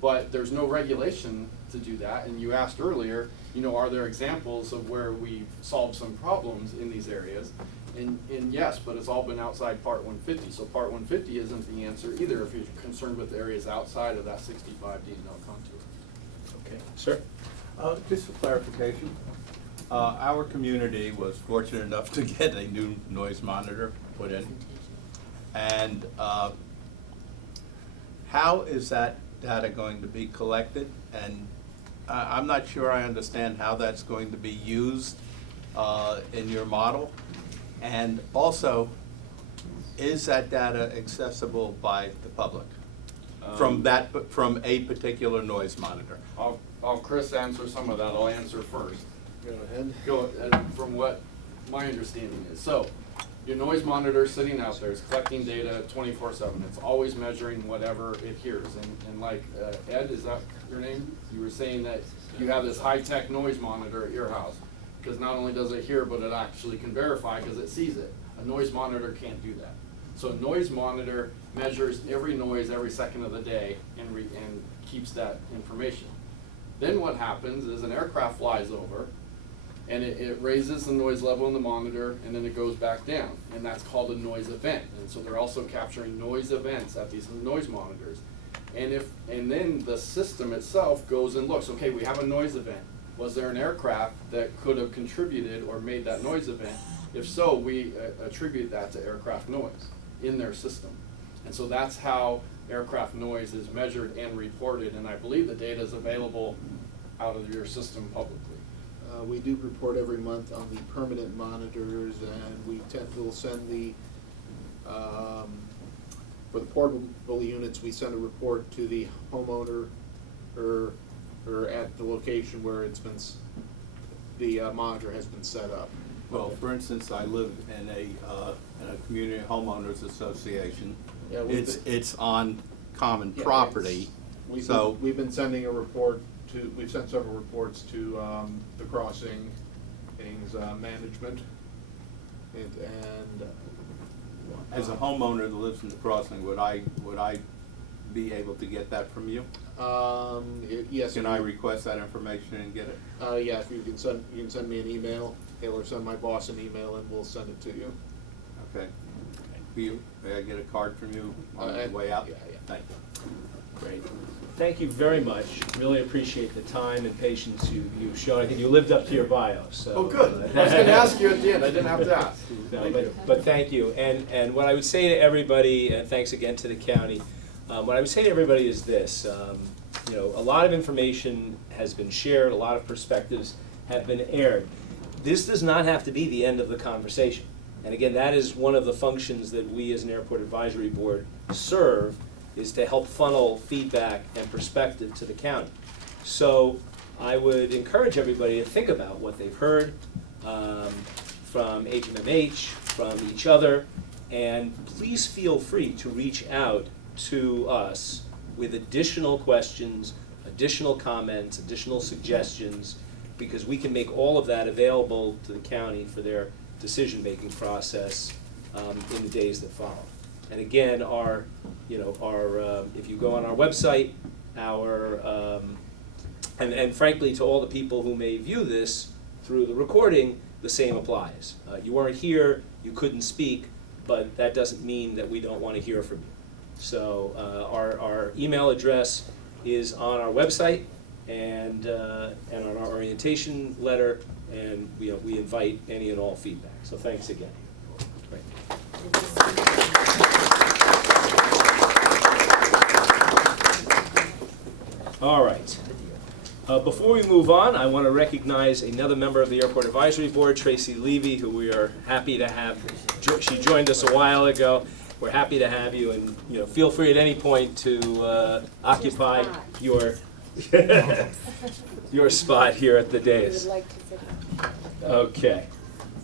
But there's no regulation to do that. And you asked earlier, are there examples of where we've solved some problems in these areas? And yes, but it's all been outside Part 150. So Part 150 isn't the answer either if you're concerned with areas outside of that 65 DNL contour. Okay, sir? Just for clarification, our community was fortunate enough to get a new noise monitor put in. And how is that data going to be collected? And I'm not sure I understand how that's going to be used in your model. And also, is that data accessible by the public from a particular noise monitor? I'll Chris answer some of that. I'll answer first. Go ahead. From what my understanding is. So, your noise monitor is sitting out there. It's collecting data 24/7. It's always measuring whatever it hears. And like Ed, is that your name? You were saying that you have this high-tech noise monitor at your house. Because not only does it hear, but it actually can verify because it sees it. A noise monitor can't do that. So a noise monitor measures every noise every second of the day and keeps that information. Then what happens is an aircraft flies over And it raises the noise level in the monitor, and then it goes back down, and that's called a noise event. And so they're also capturing noise events at these noise monitors. And then the system itself goes and looks, okay, we have a noise event. Was there an aircraft that could have contributed or made that noise event? If so, we attribute that to aircraft noise in their system. And so that's how aircraft noise is measured and reported, and I believe the data is available out of your system publicly. We do report every month on the permanent monitors, and we'll send the, for the portable units, we send a report to the homeowner or at the location where it's been, the monitor has been set up. Well, for instance, I live in a community homeowners association. Yeah, It's on common Yeah, property, so. We've been sending a report to, we've sent several reports to the crossings management. And As a homeowner that lives in the crossing, would I be able to get that from you? Yes. Can I request that information and get it? Yeah, if you can send me an email, or send my boss an email, and we'll send it to you. Okay. May I get a card from you on the way out? Yeah. Thank you. Great. Thank you very much. Really appreciate the time and patience you've shown. I think you lived up to your bio, so. Oh, good. I was gonna ask you at the end, I didn't have to ask. No, but thank you. And what I would say to everybody, and thanks again to the county, what I would say to everybody is this, you know, a lot of information has been shared, a lot of perspectives have been aired. This does not have to be the end of the conversation. And again, that is one of the functions that we as an Airport Advisory Board serve, is to help funnel feedback and perspective to the county. So I would encourage everybody to think about what they've heard from HMMH, from each other, and please feel free to reach out to us with additional questions, additional comments, additional suggestions, because we can make all of that available to the county for their decision-making process in the days that follow. And again, if you go on our website, and frankly, to all the people who may view this through the recording, the same applies. You weren't here, you couldn't speak, but that doesn't mean that we don't want to hear from you. So our email address is on our website and on our orientation letter, and we invite any and all feedback. So thanks again. Great. All right. Before we move on, I want to recognize another member of the Airport Advisory Board, Tracy Levy, who we are happy to have. She joined us a while ago. We're happy to have you, and feel free at any point to occupy your your spot here at the dais. Okay.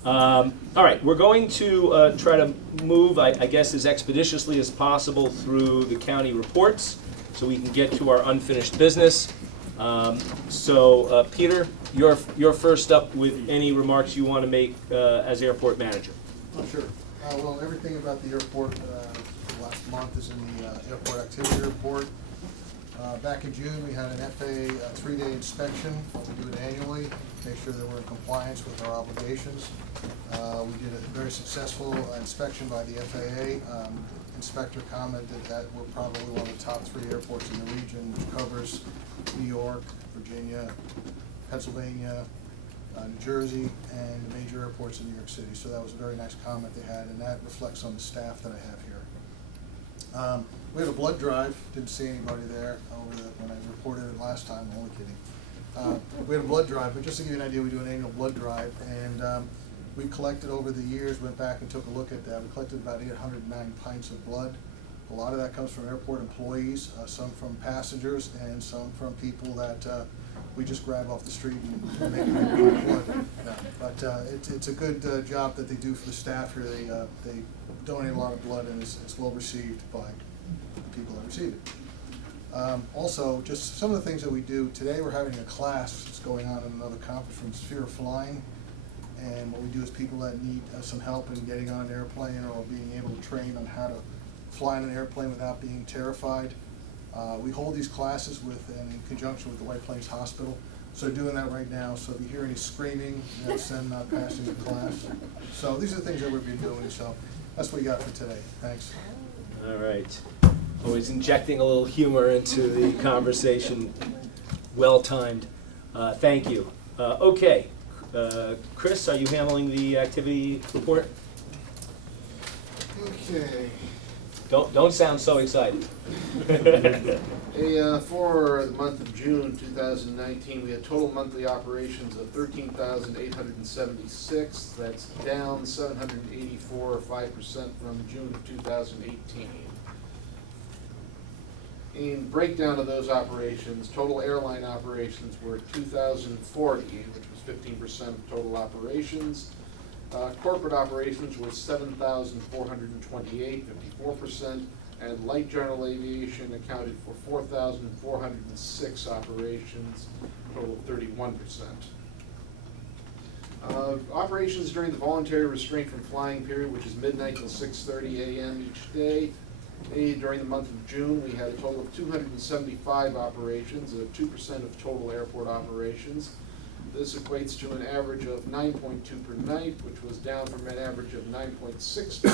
All right, we're going to try to move, I guess, as expeditiously as possible through the county reports so we can get to our unfinished business. Peter, you're first up with any remarks you want to make as airport manager. Oh, sure. Well, everything about the airport last month is in the airport activity report. Back in June, we had an FAA 3-day inspection. We do it annually, make sure that we're in compliance with our obligations. We did a very successful inspection by the FAA. Inspector commented that we're probably one of the top 3 airports in the region, which covers New York, Virginia, Pennsylvania, New Jersey, and the major airports in New York City. So that was a very nice comment they had, and that reflects on the staff that I have here. We had a blood drive. Didn't see anybody there when I reported it last time. I'm only kidding. We had a blood drive, but just to give you an idea, we do an annual blood drive, and we collected over the years, went back and took a look at that. We collected about 809 pints of blood. A lot of that comes from airport employees, some from passengers, and some from people that we just grab off the street and make blood. But it's a good job that they do for the staff here. They donate a lot of blood, and it's well received by the people that receive it. Also, just some of the things that we do. Today we're having a class that's going on in another conference from Sphere of Flying. And what we do is people that need some help in getting on an airplane or being able to train on how to fly in an airplane without being terrified. We hold these classes in conjunction with the White Plains Hospital. So doing that right now, so if you hear any screaming, that's them not passing the class. So these are the things that we've been doing, so that's what we got for today. Thanks. All right. Always injecting a little humor into the conversation. Well timed. Thank you. Okay. Chris, are you handling the activity report? Okay. Don't sound so excited. For the month of June 2019, we had total monthly operations of 13,876. That's down 784, or 5% from June of 2018. In breakdown of those operations, total airline operations were 2,040, which was 15% of total operations. Corporate operations was 7,428, 54%, and light general aviation accounted for 4,406 operations, total of 31%. Operations during the voluntary restraint from flying period, which is midnight till 6:30 a.m. each day. During the month of June, we had a total of 275 operations, 2% of total airport operations. This equates to an average of 9.2 per night, which was down from an average of 9.6 per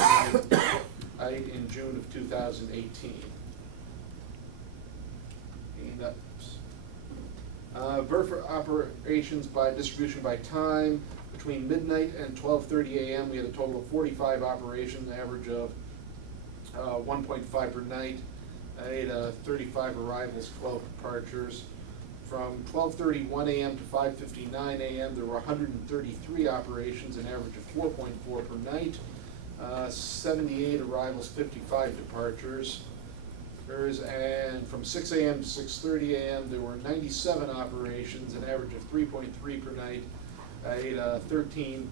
night in June of 2018. Vertical operations by distribution by time. Between midnight and 12:30 a.m., we had a total of 45 operations, an average of 1.5 per night. I had 35 arrivals, 12 departures. From 12:31 a.m. to 5:59 a.m., there were 133 operations, an average of 4.4 per night. 78 arrivals, 55 departures. And from 6 a.m. to 6:30 a.m., there were 97 operations, an average of 3.3 per night. I had 13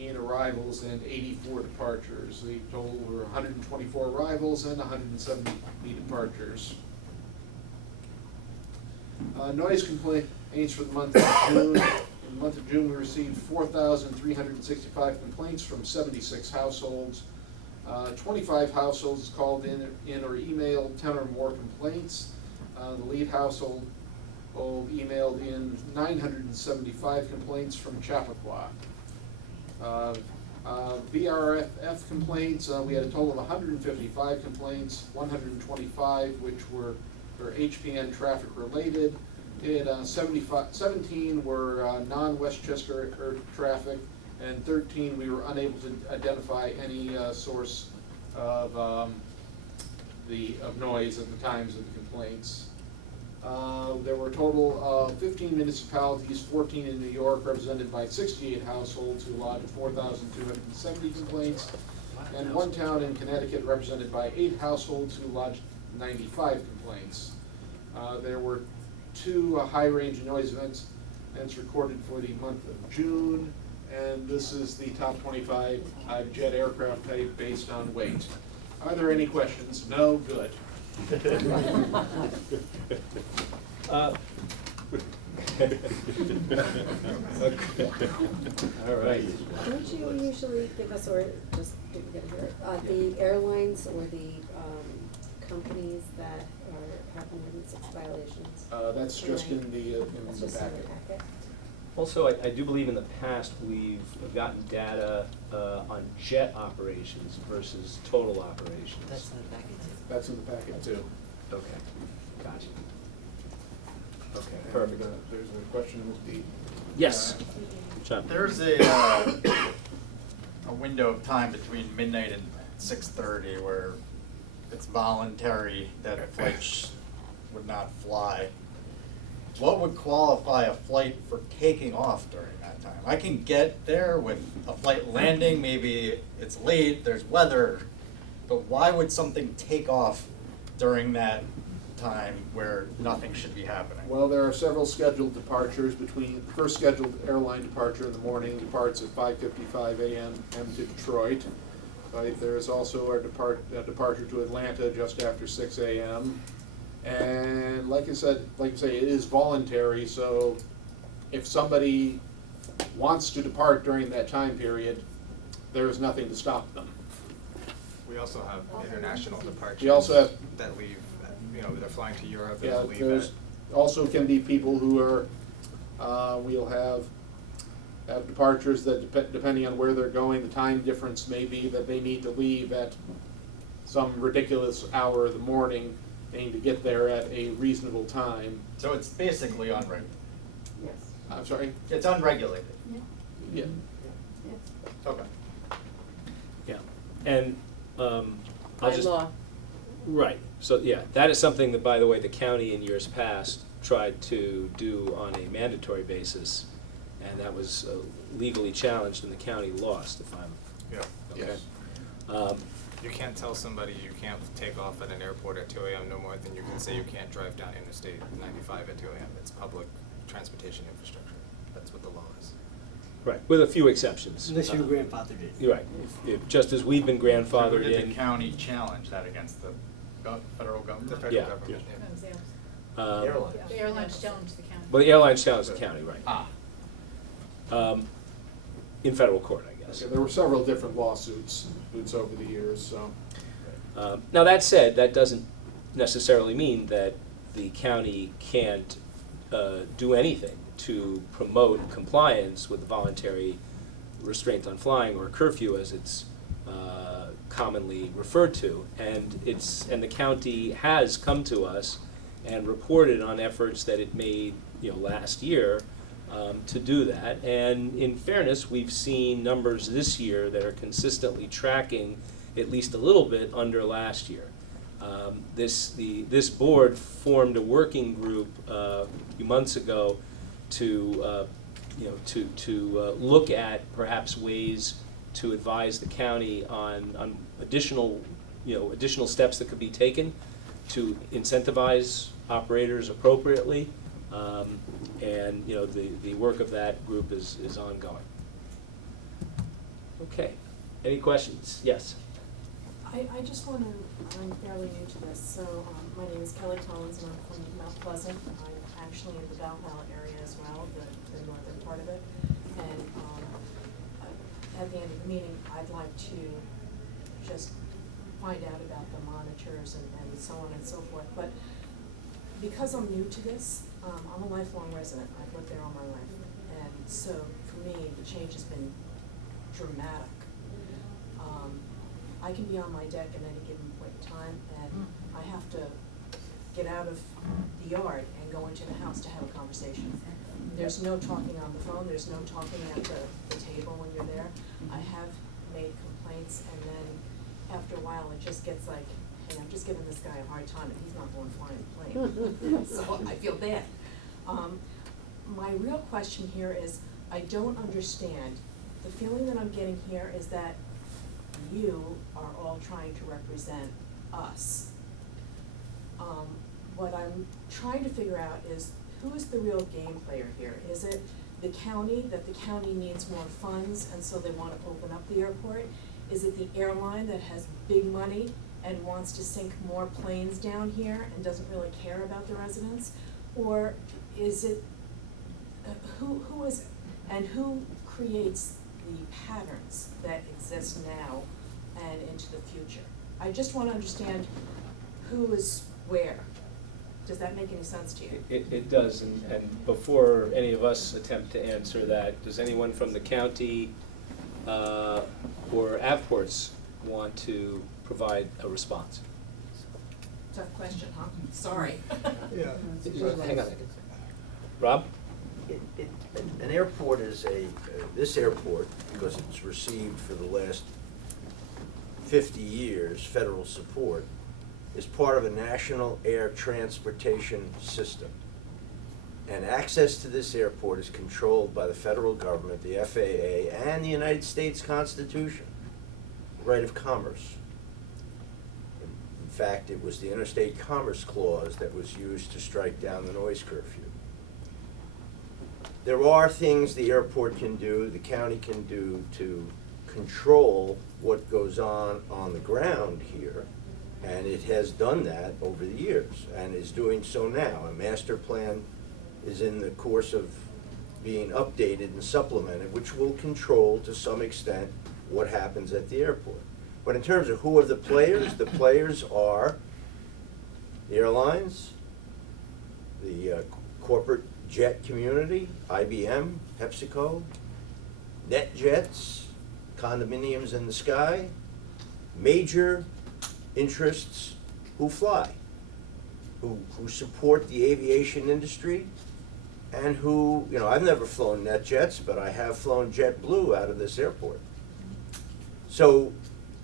in arrivals and 84 departures. The total were 124 arrivals and 170 departures. Noise complaints for the month of June. In the month of June, we received 4,365 complaints from 76 households. 25 households called in or emailed 10 or more complaints. The lead household emailed in 975 complaints from Chappaqua. VRF complaints, we had a total of 155 complaints, 125 which were HPN traffic related. 17 were non-Westchester traffic, and 13 we were unable to identify any source of noise at the times of the complaints. There were a total of 15 municipalities, 14 in New York, represented by 68 households who lodged 4,270 complaints, and one town in Connecticut represented by 8 households who lodged 95 complaints. There were 2 high-range noise events recorded for the month of June, and this is the top 25 jet aircraft type based on weight. Are there any questions? No? Good. All right. Don't you usually give us, or just didn't get here, the airlines or the companies that have more than 6 violations? That's just in the That's just in the packet. Also, I do believe in the past we've gotten data on jet operations versus total operations. That's in the packet too. That's in the packet too. Okay, gotcha. Okay, And, perfect. there's a question in this deed. Yes. John. There's a window of time between midnight and 6:30 where it's voluntary that flights would not fly. What would qualify a flight for taking off during that time? I can get there with a flight landing, maybe it's late, there's weather, but why would something take off during that time where nothing should be happening? Well, there are several scheduled departures. Between the first scheduled airline departure in the morning departs at 5:55 a.m. to Detroit. There is also a departure to Atlanta just after 6 a.m. And like you say, it is voluntary, so if somebody wants to depart during that time period, there is nothing to stop them. We also have international departures. We also have that leave, they're flying to Europe Yeah, and leave there's also can be people who are We'll have departures that depending on where they're going, the time difference may be that they need to leave at some ridiculous hour of the morning. They need to get there at a reasonable time. So it's basically unregulated. Yes. I'm sorry? It's unregulated. Yeah. Okay. Yeah, and I'll By just. law. Right, so yeah, that is something that, by the way, the county in years past tried to do on a mandatory basis, and that was legally challenged and the county lost, if I'm, Yeah. okay? Yes. You can't tell somebody you can't take off at an airport at 2 a.m. no more than you can say you can't drive down Interstate 95 at 2 a.m. It's public transportation infrastructure. That's what the law is. Right, with a few exceptions. Unless you're grandfathered in. You're right, if, just as we've been grandfathered Did in. the county challenge that against the federal government? The federal Yeah. government. Um, The airlines challenged the county. Well, the airlines challenged the county, right. Ah. In federal court, I guess. Okay, there were several different lawsuits over the years, so. Now, that said, that doesn't necessarily mean that the county can't do anything to promote compliance with the voluntary restraint on flying, or curfew as it's commonly referred to. And the county has come to us and reported on efforts that it made, last year to do that. And in fairness, we've seen numbers this year that are consistently tracking at least a little bit under last year. This board formed a working group a few months ago to look at perhaps ways to advise the county on additional steps that could be taken to incentivize operators appropriately. And the work of that group is ongoing. Okay, any questions? Yes. I just want to, I'm fairly new to this, so my name is Kelly Tollins and I'm from Mount Pleasant. I'm actually in the Valhalla area as well, the northern part of it. And at the end of the meeting, I'd like to just find out about the monitors and so on and so forth. But because I'm new to this, I'm a lifelong resident. I've lived there all my life. And so for me, the change has been dramatic. I can be on my deck at any given point in time, and I have to get out of the yard and go into the house to have a conversation. There's no talking on the phone, there's no talking at the table when you're there. I have made complaints, and then after a while, it just gets like, hey, I'm just giving this guy a hard time, and he's not going flying the plane. So I feel bad. My real question here is, I don't understand. The feeling that I'm getting here is that you are all trying to represent us. What I'm trying to figure out is, who is the real game player here? Is it the county, that the county needs more funds and so they want to open up the airport? Is it the airline that has big money and wants to sink more planes down here and doesn't really care about the residents? Or is it, who is it? And who creates the patterns that exist now and into the future? I just want to understand who is where. Does that make any sense to you? It does, and before any of us attempt to answer that, does anyone from the county or Avports want to provide a response? Tough question, huh? Sorry. Yeah. Hang on. Rob? An airport is this airport, because it's received for the last 50 years federal support, is part of a national air transportation system. And access to this airport is controlled by the federal government, the FAA, and the United States Constitution, right of commerce. In fact, it was the Interstate Commerce Clause that was used to strike down the noise curfew. There are things the airport can do, the county can do to control what goes on the ground here, and it has done that over the years and is doing so now. A master plan is in the course of being updated and supplemented, which will control to some extent what happens at the airport. But in terms of who are the players are the airlines, the corporate jet community, IBM, PepsiCo, NetJets, condominiums in the sky, major interests who fly, who support the aviation industry, and who, you know, I've never flown NetJets, but I have flown JetBlue out of this airport. So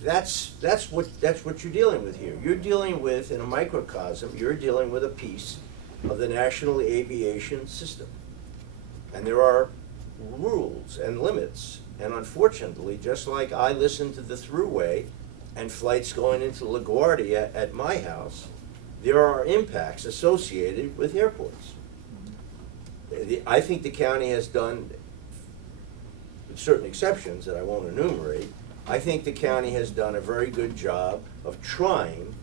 that's what you're dealing with here. You're dealing with, in a microcosm, you're dealing with a piece of the national aviation system. And there are rules and limits. And unfortunately, just like I listen to the Thruway and flights going into LaGuardia at my house, there are impacts associated with airports. I think the county has done, with certain exceptions that I won't enumerate, I think the county has done a very good job of trying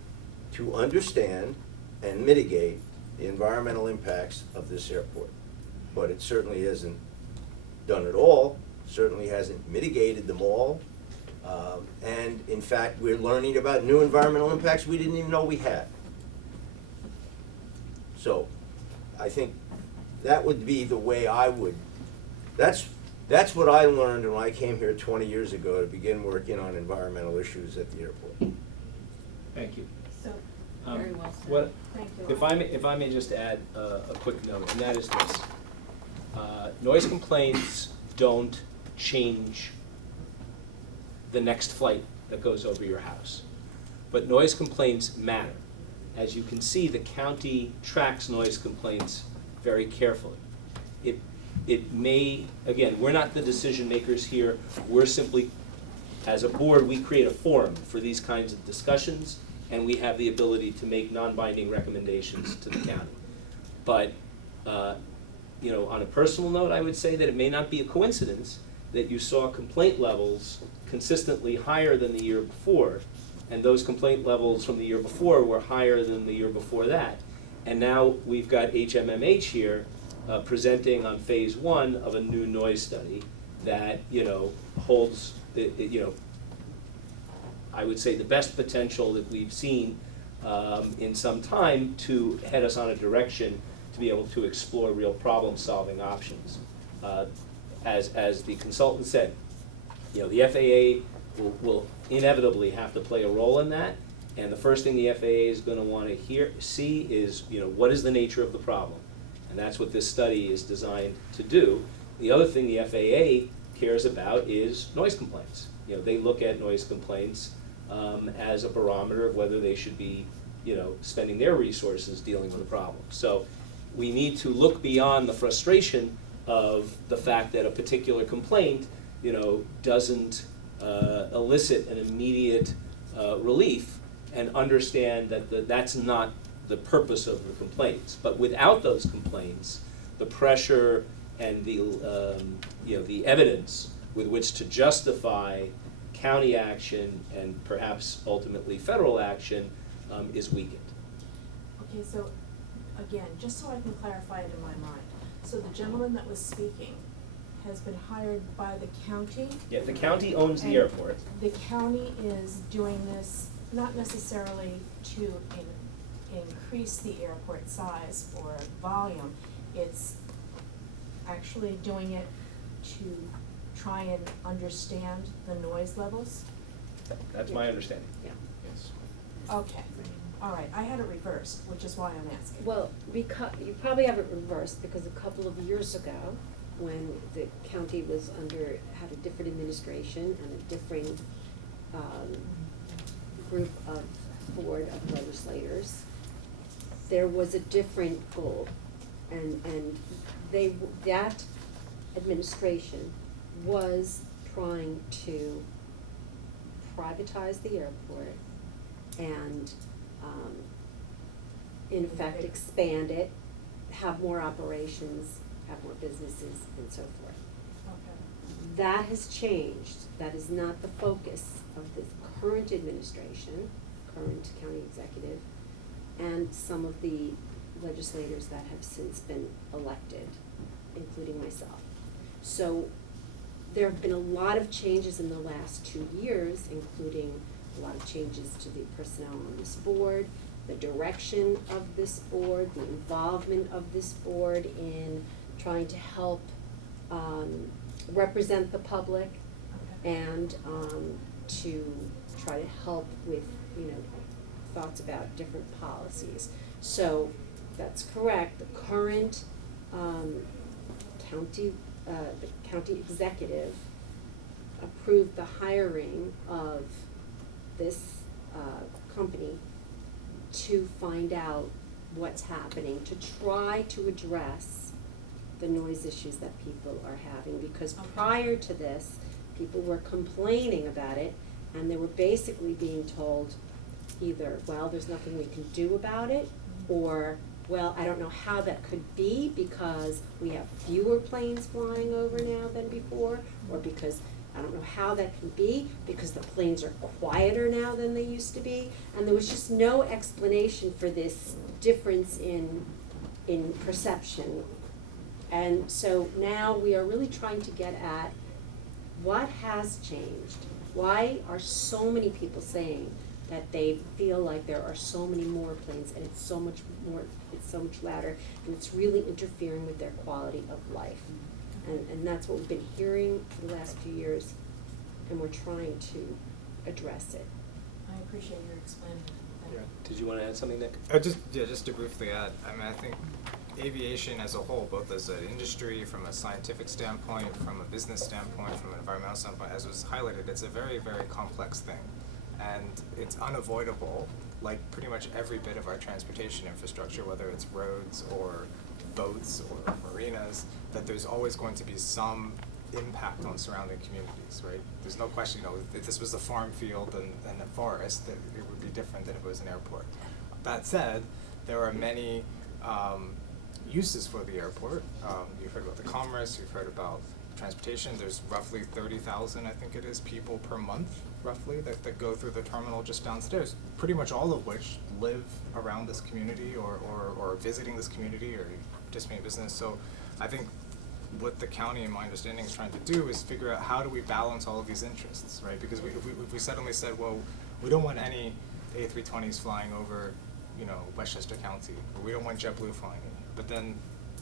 to understand and mitigate the environmental impacts of this airport. But it certainly hasn't done it all, certainly hasn't mitigated them all. And in fact, we're learning about new environmental impacts we didn't even know we had. So I think that would be the way I would, that's what I learned when I came here 20 years ago to begin working on environmental issues at the airport. Thank you. So, Very well said. What, thank you. if I may just add a quick note, and that is this. Noise complaints don't change the next flight that goes over your house. But noise complaints matter. As you can see, the county tracks noise complaints very carefully. It may, again, we're not the decision makers here. We're simply, as a board, we create a forum for these kinds of discussions, and we have the ability to make non-binding recommendations to the county. But, you know, on a personal note, I would say that it may not be a coincidence that you saw complaint levels consistently higher than the year before, and those complaint levels from the year before were higher than the year before that. And now we've got HMMH here presenting on phase 1 of a new noise study that, you know, holds, you know, I would say the best potential that we've seen in some time to head us on a direction to be able to explore real problem-solving options. As the consultant said, you know, the FAA will inevitably have to play a role in that, and the first thing the FAA is going to want to see is, you know, what is the nature of the problem, and that's what this study is designed to do. The other thing the FAA cares about is noise complaints. You know, they look at noise complaints as a barometer of whether they should be, you know, spending their resources dealing with a problem. So we need to look beyond the frustration of the fact that a particular complaint, you know, doesn't elicit an immediate relief, and understand that that's not the purpose of the complaints. But without those complaints, the pressure and the you know, the evidence with which to justify county action and perhaps ultimately federal action is weakened. Okay, so again, just so I can clarify it in my mind, so the gentleman that was speaking has been hired by the county? Yeah, the county owns the and airport. The county is doing this not necessarily to increase the airport size or volume, it's actually doing it to try and understand the noise levels? That's my understanding. Yeah. Yes. Okay, all right, I had it reversed, which is why I'm asking. Well, because, you probably have it reversed, because a couple of years ago, when the county was had a different administration and a different, group of board of legislators, there was a different goal, and that administration was trying to privatize the airport and, in effect, expand it, have more operations, have more businesses, and so forth. Okay. That has changed. That is not the focus of the current administration, current county executive, and some of the legislators that have since been elected, including myself. So there have been a lot of changes in the last 2 years, including a lot of changes to the personnel on this board, the direction of this board, the involvement of this board in trying to help represent the public and to try to help with, thoughts about different policies. So that's correct. The current the county executive approved the hiring of this company to find out what's happening, to try to address the noise issues that people are having. Because prior to this, people were complaining about it, and they were basically being told either, well, there's nothing we can do about it, or, well, I don't know how that could be because we have fewer planes flying over now than before, or because I don't know how that can be because the planes are quieter now than they used to be. And there was just no explanation for this difference in perception. And so now we are really trying to get at what has changed. Why are so many people saying that they feel like there are so many more planes and it's so much more, it's so much louder, and it's really interfering with their quality of life. And that's what we've been hearing for the last few years, and we're trying to address it. I appreciate your explaining that. Did you want to add something, Nick? Just to briefly add, I think aviation as a whole, both as an industry, from a scientific standpoint, from a business standpoint, from an environmental standpoint, as was highlighted, it's a very, very complex thing. And it's unavoidable, like pretty much every bit of our transportation infrastructure, whether it's roads or boats or marinas, that there's always going to be some impact on surrounding communities, right? There's no question, if this was a farm field and a forest, that it would be different than if it was an airport. That said, there are many uses for the airport. You've heard about the commerce, you've heard about transportation. There's roughly 30,000, I think it is, people per month, roughly, that go through the terminal just downstairs, pretty much all of which live around this community or visiting this community or participating in business. So I think what the county, in my understanding, is trying to do is figure out how do we balance all of these interests, right? Because if we suddenly said, well, we don't want any A320s flying over, Westchester County, or we don't want JetBlue flying in, but then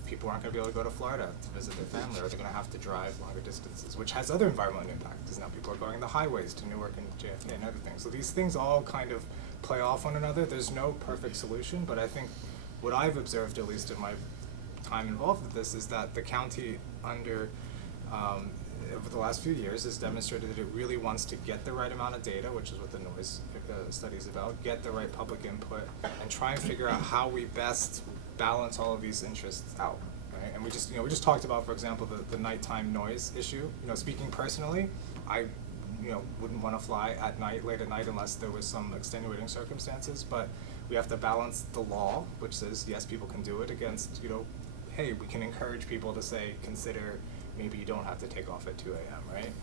people aren't going to be able to go to Florida to visit their family, or they're going to have to drive longer distances, which has other environmental impact, because now people are going the highways to Newark and JFK and other things. So these things all kind of play off one another. There's no perfect solution, but I think what I've observed, at least in my time involved with this, is that the county over the last few years has demonstrated that it really wants to get the right amount of data, which is what the noise study is about, get the right public input, and try and figure out how we best balance all of these interests out, right? And we just talked about, for example, the nighttime noise issue. Speaking personally, I wouldn't want to fly at night, late at night, unless there was some extenuating circumstances, but we have to balance the law, which says, yes, people can do it, against, hey, we can encourage people to say, consider maybe you don't have to take off at 2 a.m., right?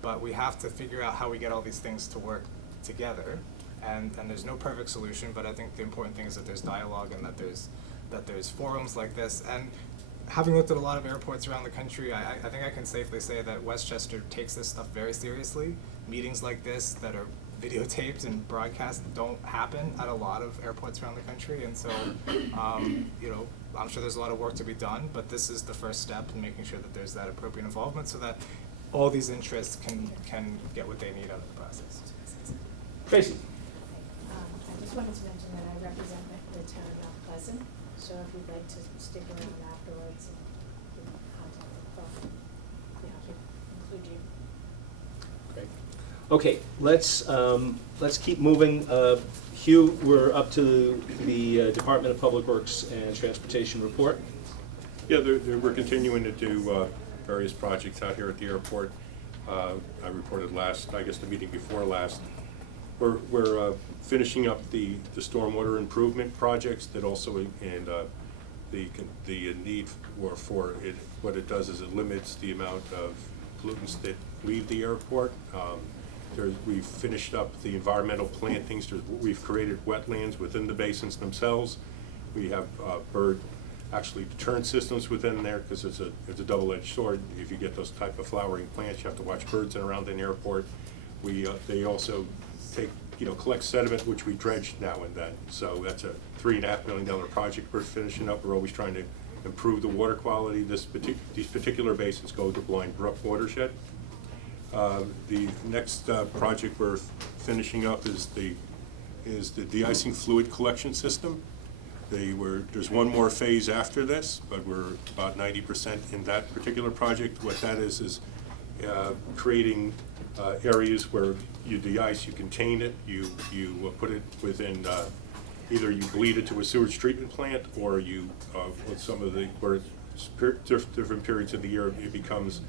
But we have to figure out how we get all these things to work together, and there's no perfect solution, but I think the important thing is that there's dialogue and that there's forums like this. And having looked at a lot of airports around the country, I think I can safely say that Westchester takes this stuff very seriously. Meetings like this that are videotaped and broadcast don't happen at a lot of airports around the country, and so I'm sure there's a lot of work to be done, but this is the first step in making sure that there's that appropriate involvement so that all these interests can get what they need out of the process. Tracy. I just wanted to mention that I represent the town of Mount Pleasant, so if you'd like to stick around afterwards and contact the phone, we can include you. Great. Okay, let's keep moving. Hugh, we're up to the Department of Public Works and Transportation report. Yeah, we're continuing to do various projects out here at the airport. I reported the meeting before last. We're finishing up the stormwater improvement projects that also, and the need for it. What it does is it limits the amount of pollutants that leave the airport. We've finished up the environmental plantings. We've created wetlands within the basins themselves. We have bird deterrent systems within there, because it's a double-edged sword. If you get those type of flowering plants, you have to watch birds in around an airport. They also collect sediment, which we dredge now and then. So that's a $3.5 million project we're finishing up. We're always trying to improve the water quality. These particular basins go to Blind Brook watershed. The next project we're finishing up is the de-icing fluid collection system. There's one more phase after this, but we're about 90% in that particular project. What that is creating areas where you de-ice, you contain it, you put it within, either you bleed it to a sewage treatment plant, or you, with some of the, where different periods of the year it becomes,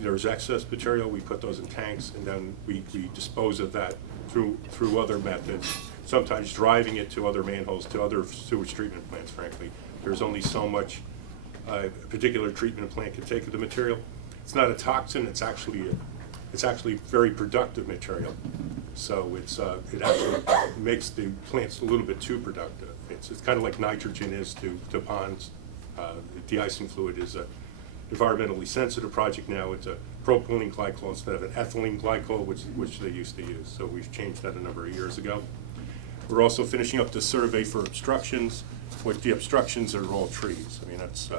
there's excess material, we put those in tanks, and then we dispose of that through other methods, sometimes driving it to other manholes, to other sewage treatment plants, frankly. There's only so much a particular treatment plant can take of the material. It's not a toxin, it's actually very productive material. So it actually makes the plants a little bit too productive. It's kind of like nitrogen is to ponds. De-icing fluid is a environmentally sensitive project now. It's a propylene glycol instead of an ethylene glycol, which they used to use. So we've changed that a number of years ago. We're also finishing up the survey for obstructions. What the obstructions are all trees. I mean, that's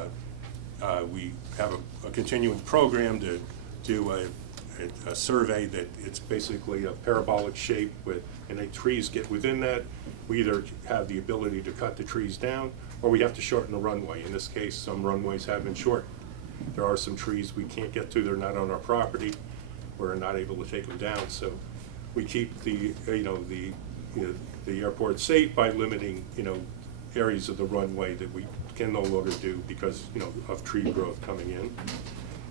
we have a continuing program to do a survey that it's basically a parabolic shape and the trees get within that. We either have the ability to cut the trees down, or we have to shorten the runway. In this case, some runways have been shortened. There are some trees we can't get to, they're not on our property, we're not able to take them down. So we keep the airport safe by limiting, areas of the runway that we can no longer do because, of tree growth coming in.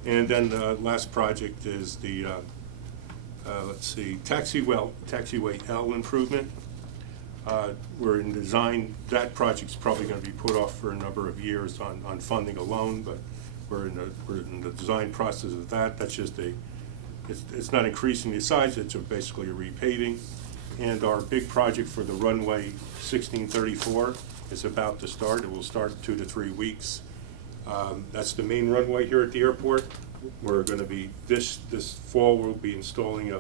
And then the last project is the, taxiway L improvement. We're in design. That project's probably going to be put off for a number of years on funding alone, but we're in the design process of that. That's just it's not increasing the size, it's basically a repaving. And our big project for the runway 1634 is about to start. It will start in 2 to 3 weeks. That's the main runway here at the airport. We're going to be, this fall, we'll be installing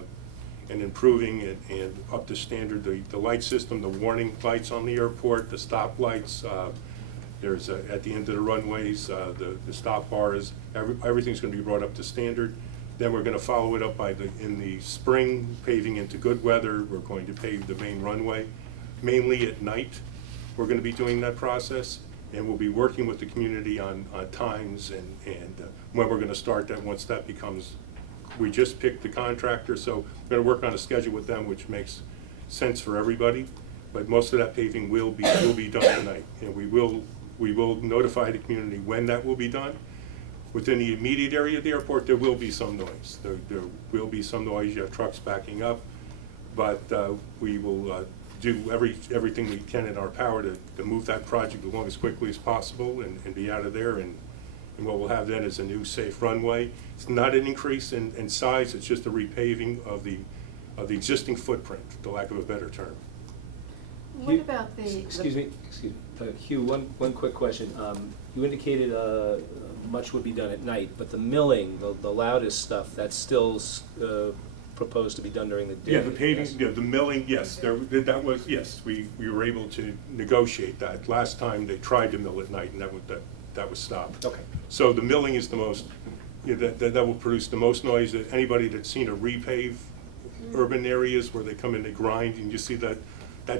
and improving it and up to standard the light system, the warning lights on the airport, the stop lights. There's at the end of the runways, the stop bars, everything's going to be brought up to standard. Then we're going to follow it up in the spring, paving into good weather. We're going to pave the main runway, mainly at night. We're going to be doing that process, and we'll be working with the community on times and when we're going to start that once that becomes, we just picked the contractor, so we're going to work on a schedule with them which makes sense for everybody. But most of that paving will be done tonight, and we will notify the community when that will be done. Within the immediate area of the airport, there will be some noise. There will be some noise. You have trucks backing up, but we will do everything we can in our power to move that project along as quickly as possible and be out of there. And what we'll have then is a new safe runway. It's not an increase in size. It's just a repaving of the existing footprint, for lack of a better term. What about the? Excuse me. Hugh, one quick question. You indicated much would be done at night, but the milling, the loudest stuff, that's still proposed to be done during the day? Yeah, the paving, yes? yeah, the milling, yes, that was, yes, we were able to negotiate that. Last time they tried to mill at night, and that was stopped. Okay. So the milling is the most, that will produce the most noise. That anybody that's seen a repave urban areas where they come in, they grind, and you see that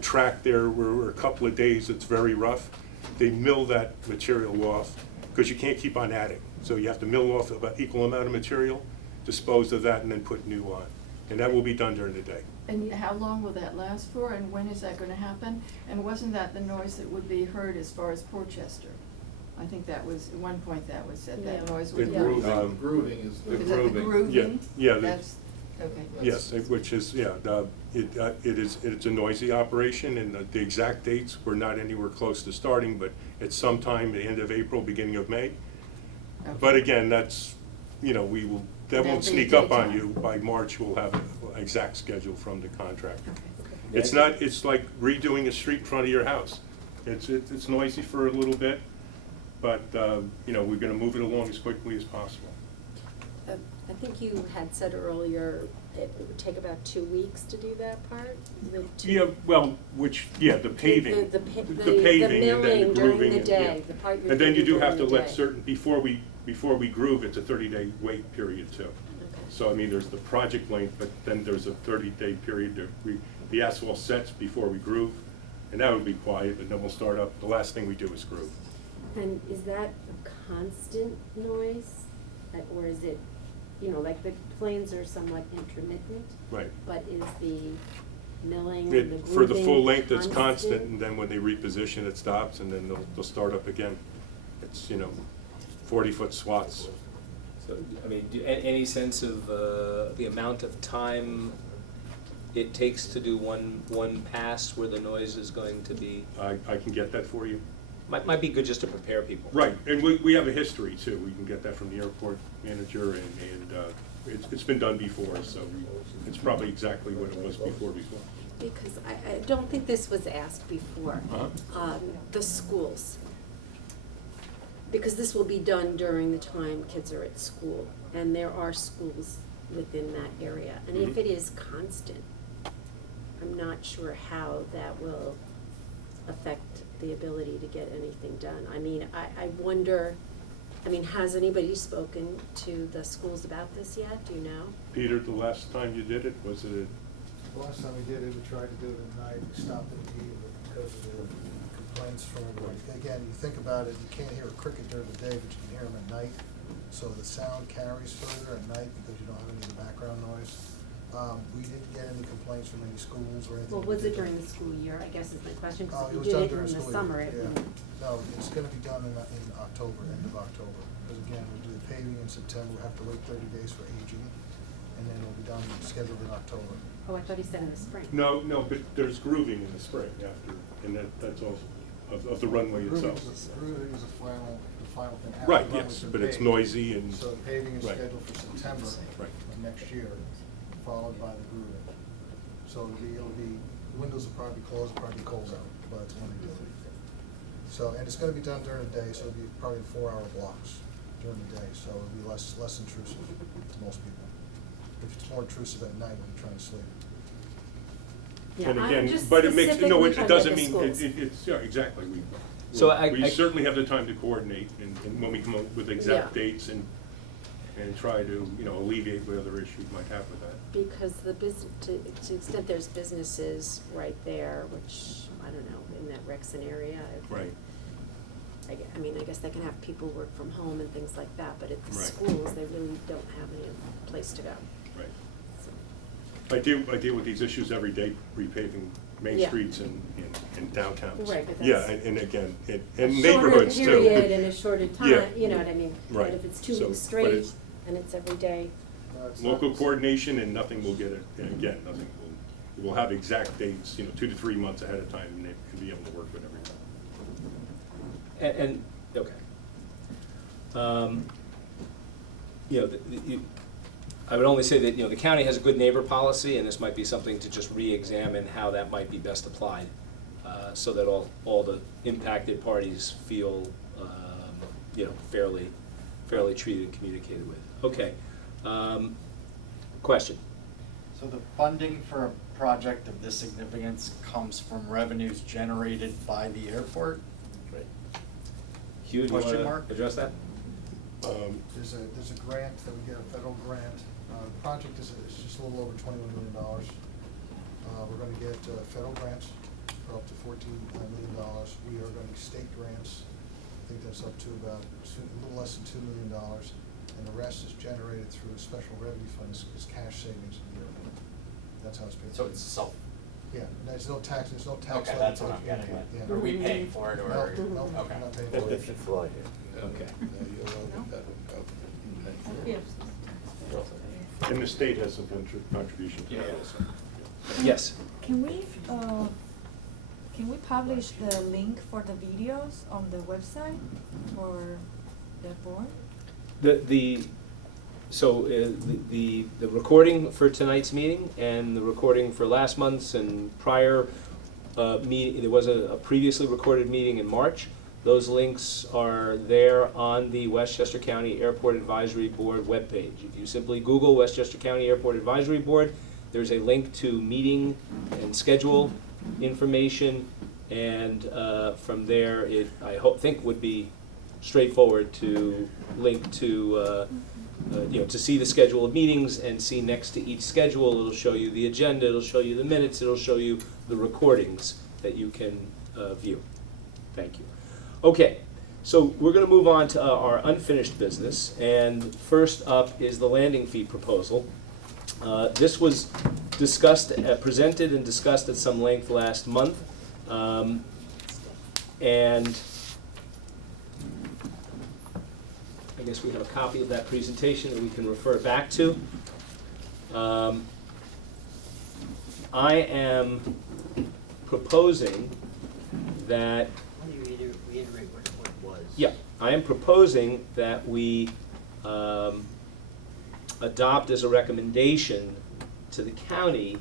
track there where a couple of days it's very rough. They mill that material off because you can't keep on adding. So you have to mill off about equal amount of material, dispose of that, and then put new on. And that will be done during the day. And how long will that last for, and when is that going to happen? And wasn't that the noise that would be heard as far as Portchester? I think that was, at one point that was said, that noise would be. Grooving is the grooving. Is that the grooving? Yeah. That's, okay. Yes, which is, it's a noisy operation, and the exact dates, we're not anywhere close to starting, but it's sometime the end of April, beginning of May. Okay. But again, that's, that won't sneak up on you. By March, we'll have an exact schedule from the contractor. Okay. It's like redoing a street in front of your house. It's noisy for a little bit, but, we're gonna move it along as quickly as possible. I think you had said earlier it would take about 2 weeks to do that part? The two- Yeah, well, the paving, the paving, milling and then the during grooving, the and, day, yeah. the part you're And then you doing do have to during the let day. certain, before we groove, it's a 30-day wait period too. So, I mean, there's the project length, but then there's a 30-day period that the asphalt sets before we groove, and that would be quiet, and then we'll start up, the last thing we do is groove. And is that a constant noise? Or is it, you know, like the planes are somewhat intermittent? Right. But is the milling and the grooving For the full length, it's constant, and then when they reposition, it stops, and then they'll start up again. It's, 40-foot swaths. So, I mean, any sense of the amount of time it takes to do one pass where the noise is going to be? I can get that for you. Might be good just to prepare people. Right, and we have a history too. We can get that from the airport manager, and it's been done before, so it's probably exactly what it was before. Because I don't think this was asked before. The schools. Because this will be done during the time kids are at school, and there are schools within that area. And if it is constant, I'm not sure how that will affect the ability to get anything done. I mean, I wonder, has anybody spoken to the schools about this yet? Do you know? Peter, the last time you did it, was it? The last time we did it, we tried to do it at night, we stopped it immediately because of the complaints from everybody. Again, you think about it, you can't hear a cricket during the day, but you can hear them at night. So the sound carries further at night because you don't have any of the background noise. We didn't get any complaints from any schools or anything. Well, was it during the school year, I guess is my question, Oh, because it if was you done did it during in the school summer, year, it yeah. wouldn't. No, it's gonna be done in October, end of October. Because again, we do the paving in September, we have to wait 30 days for aging, and then it'll be done, scheduled in October. Oh, I thought he said in the spring. No, but there's grooving in the spring after, and that's all of the runway itself. Grooving is the final thing. After Right, the runway's yes, been but it's paved. noisy and. So the paving is right. scheduled for September Right. of next year, followed by the grooving. So it'll be, the windows will probably close, it'll probably be cold out by the time we do it. So, and it's gonna be done during the day, so it'll be probably 4-hour blocks during the day, so it'll be less intrusive to most people. If it's more intrusive at night when you're trying to sleep. Yeah, And I'm again, just but it makes, no, specifically it talking doesn't about the mean, schools. it's, yeah, exactly, So we I certainly have the time to coordinate, and when we come up with exact Yeah. dates and try to, alleviate what other issues might have with that. Because the to the extent there's businesses right there, which, I don't know, in that Rexon area. Right. I guess they can have people work from home and things like that, but at the Right. schools, they really don't have any place to go. Right. So- I deal with these issues every day, repaving main Yeah. streets and downtowns. Right, but Yeah, that's and again, A and neighborhoods too. shorter period and a shorter time, Yeah. you know what I mean? Right. But if it's 2 So, weeks but straight, it's- and it's every day, Local coordination and nothing will get it, and again, nothing will, we'll have exact dates, 2 to 3 months ahead of time, and they can be able to work with everyone. Okay. I would only say that, the county has a good neighbor policy, and this might be something to just re-examine how that might be best applied, so that all the impacted parties feel, fairly treated and communicated with. Okay. Question? So the funding for a project of this significance comes from revenues generated by the airport? Right. Hugh, do you Question wanna mark? address that? There's a grant that we get, a federal grant. The project is just a little over $21 million. We're gonna get federal grants for up to $14 million. We are gonna get state grants. I think that's up to about a little less than $2 million. And the rest is generated through a special revenue fund, it's cash savings in the airport. That's how it's paid. So it's self. Yeah, there's no tax Okay, levy that's what I'm towards getting income, at. yeah. Are we paying for it or? No, Okay. we're not paying for If it. you fly here. Okay. And the state has some contribution to that Yeah. also. Yes. Can we publish the link for the videos on the website for the board? The recording for tonight's meeting and the recording for last month's and prior meeting, there was a previously recorded meeting in March. Those links are there on the Westchester County Airport Advisory Board webpage. If you simply Google Westchester County Airport Advisory Board, there's a link to meeting and schedule information, and from there, I think would be straightforward to link to to see the schedule of meetings, and see next to each schedule, it'll show you the agenda, it'll show you the minutes, it'll show you the recordings that you can view. Thank you. Okay, so we're going to move on to our unfinished business, and first up is the landing fee proposal. This was discussed, presented and discussed at some length last month, and I guess we have a copy of that presentation that we can refer back to. I am proposing that. Why don't you reiterate what it was? Yeah, I am proposing that we adopt as a recommendation to the county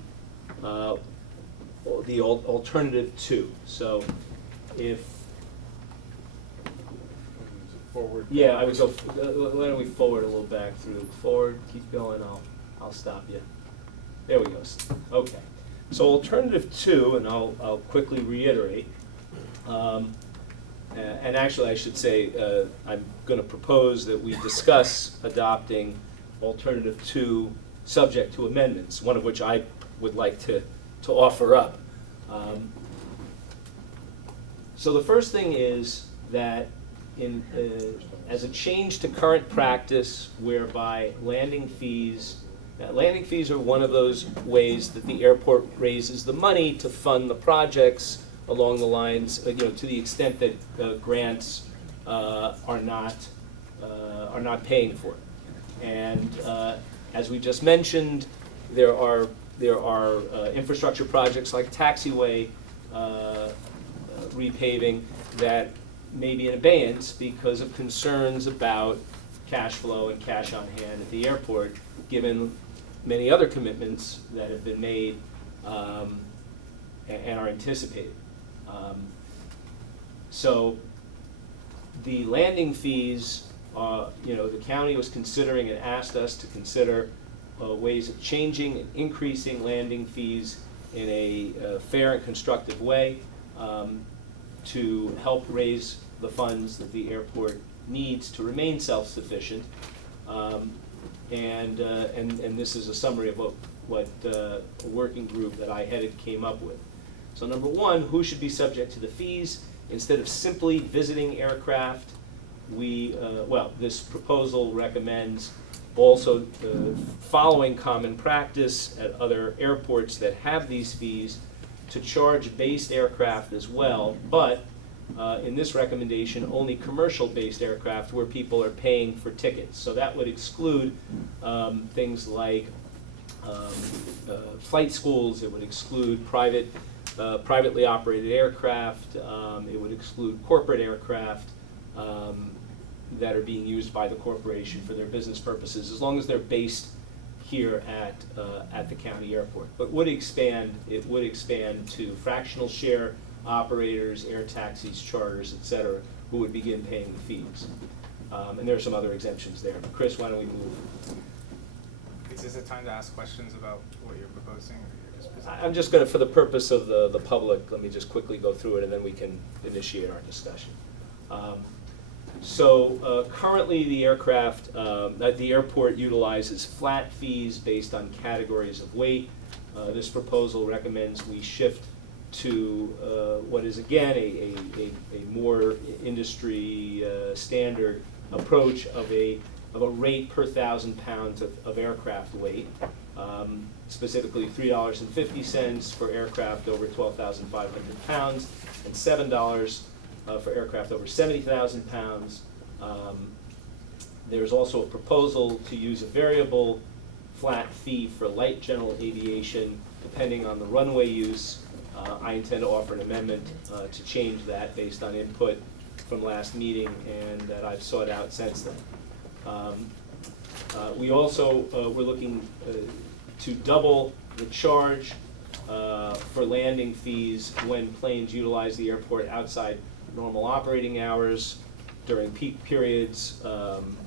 the alternative 2. So if Forward. yeah, I would go. Why don't we forward a little back through? Forward, keep going. I'll stop you. There we go. Okay. So alternative 2, and I'll quickly reiterate. And actually, I should say I'm going to propose that we discuss adopting alternative 2, subject to amendments. One of which I would like to offer up. So the first thing is that as a change to current practice, whereby landing fees are one of those ways that the airport raises the money to fund the projects along the lines, to the extent that grants are not paying for it. And as we just mentioned, there are infrastructure projects like taxiway repaving that may be in abeyance because of concerns about cash flow and cash on hand at the airport, given many other commitments that have been made and are anticipated. So the landing fees, the county was considering and asked us to consider ways of changing and increasing landing fees in a fair and constructive way to help raise the funds that the airport needs to remain self-sufficient. And this is a summary of what a working group that I headed came up with. So number 1, who should be subject to the fees? Instead of simply visiting aircraft, this proposal recommends also following common practice at other airports that have these fees to charge based aircraft as well, but in this recommendation, only commercial-based aircraft where people are paying for tickets. So that would exclude things like flight schools. It would exclude privately operated aircraft. It would exclude corporate aircraft that are being used by the corporation for their business purposes, as long as they're based here at the county airport. But it would expand to fractional share operators, air taxis, charters, et cetera, who would begin paying the fees. And there are some other exemptions there. But Chris, why don't we move? Is this a time to ask questions about what you're proposing? Or you're just presenting? I'm just going to, for the purpose of the public, let me just quickly go through it, and then we can initiate our discussion. So currently the airport utilizes flat fees based on categories of weight. This proposal recommends we shift to what is again a more industry standard approach of a rate per 1,000 pounds of aircraft weight, specifically $3.50 for aircraft over 12,500 pounds and $7 for aircraft over 70,000 pounds. There's also a proposal to use a variable flat fee for light general aviation depending on the runway use. I intend to offer an amendment to change that based on input from last meeting and that I've sought out since then. We also we're looking to double the charge for landing fees when planes utilize the airport outside normal operating hours, during peak periods,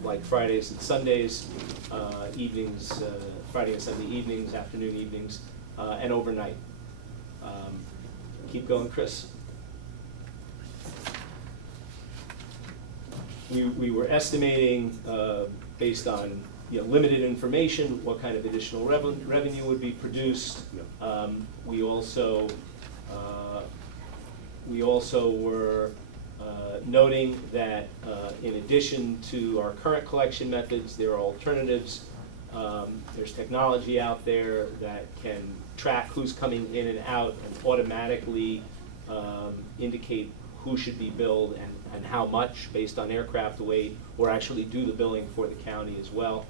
like Fridays and Sundays, evenings, Friday and Sunday evenings, afternoon evenings, and overnight. Keep going, Chris. We were estimating, based on limited information, what kind of additional revenue would be produced. We also were noting that in addition to our current collection methods, there are alternatives. There's technology out there that can track who's coming in and out and automatically indicate who should be billed and how much based on aircraft weight, or actually do the billing for the county as well.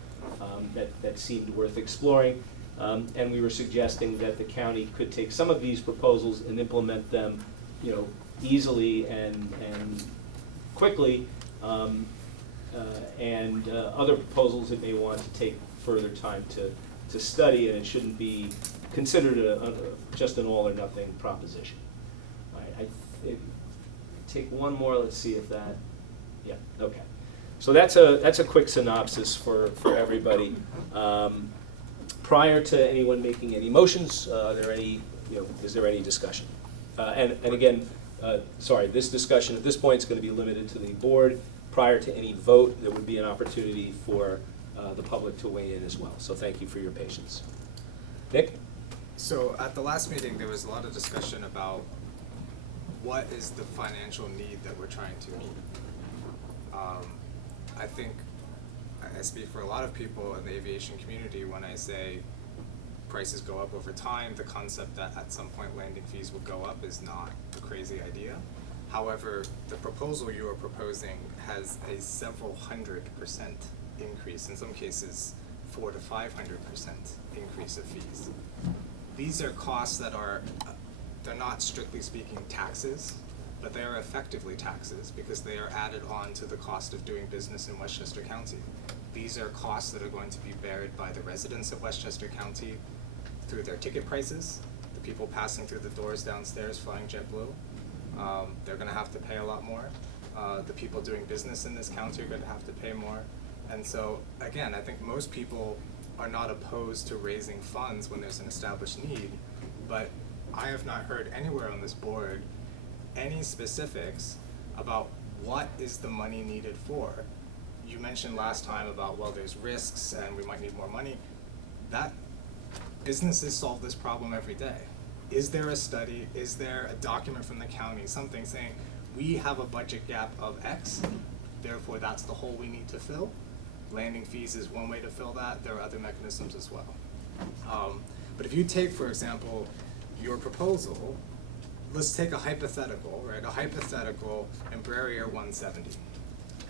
That seemed worth exploring. And we were suggesting that the county could take some of these proposals and implement them, easily and quickly, and other proposals it may want to take further time to study, and it shouldn't be considered just an all or nothing proposition. All right, take one more. Let's see if that. Yeah. Okay. So that's a quick synopsis for everybody. Prior to anyone making any motions, is there any discussion? And again, sorry, this discussion at this point is going to be limited to the board. Prior to any vote, there would be an opportunity for the public to weigh in as well. So thank you for your patience. Nick? So at the last meeting, there was a lot of discussion about what is the financial need that we're trying to meet. I think I speak for a lot of people in the aviation community when I say prices go up over time. The concept that at some point landing fees will go up is not a crazy idea. However, the proposal you are proposing has a several 100% increase, in some cases 400 to 500% increase of fees. These are costs that they're not strictly speaking taxes, but they are effectively taxes because they are added on to the cost of doing business in Westchester County. These are costs that are going to be borne by the residents of Westchester County through their ticket prices, the people passing through the doors downstairs flying JetBlue. They're going to have to pay a lot more. The people doing business in this county are going to have to pay more. And so, again, I think most people are not opposed to raising funds when there's an established need, but I have not heard anywhere on this board any specifics about what is the money needed for. You mentioned last time about, well, there's risks and we might need more money. That businesses solve this problem every day. Is there a study? Is there a document from the county, something saying we have a budget gap of X, therefore that's the hole we need to fill? Landing fees is one way to fill that. There are other mechanisms as well. But if you take, for example, your proposal, let's take a hypothetical, right? A hypothetical Embraer 170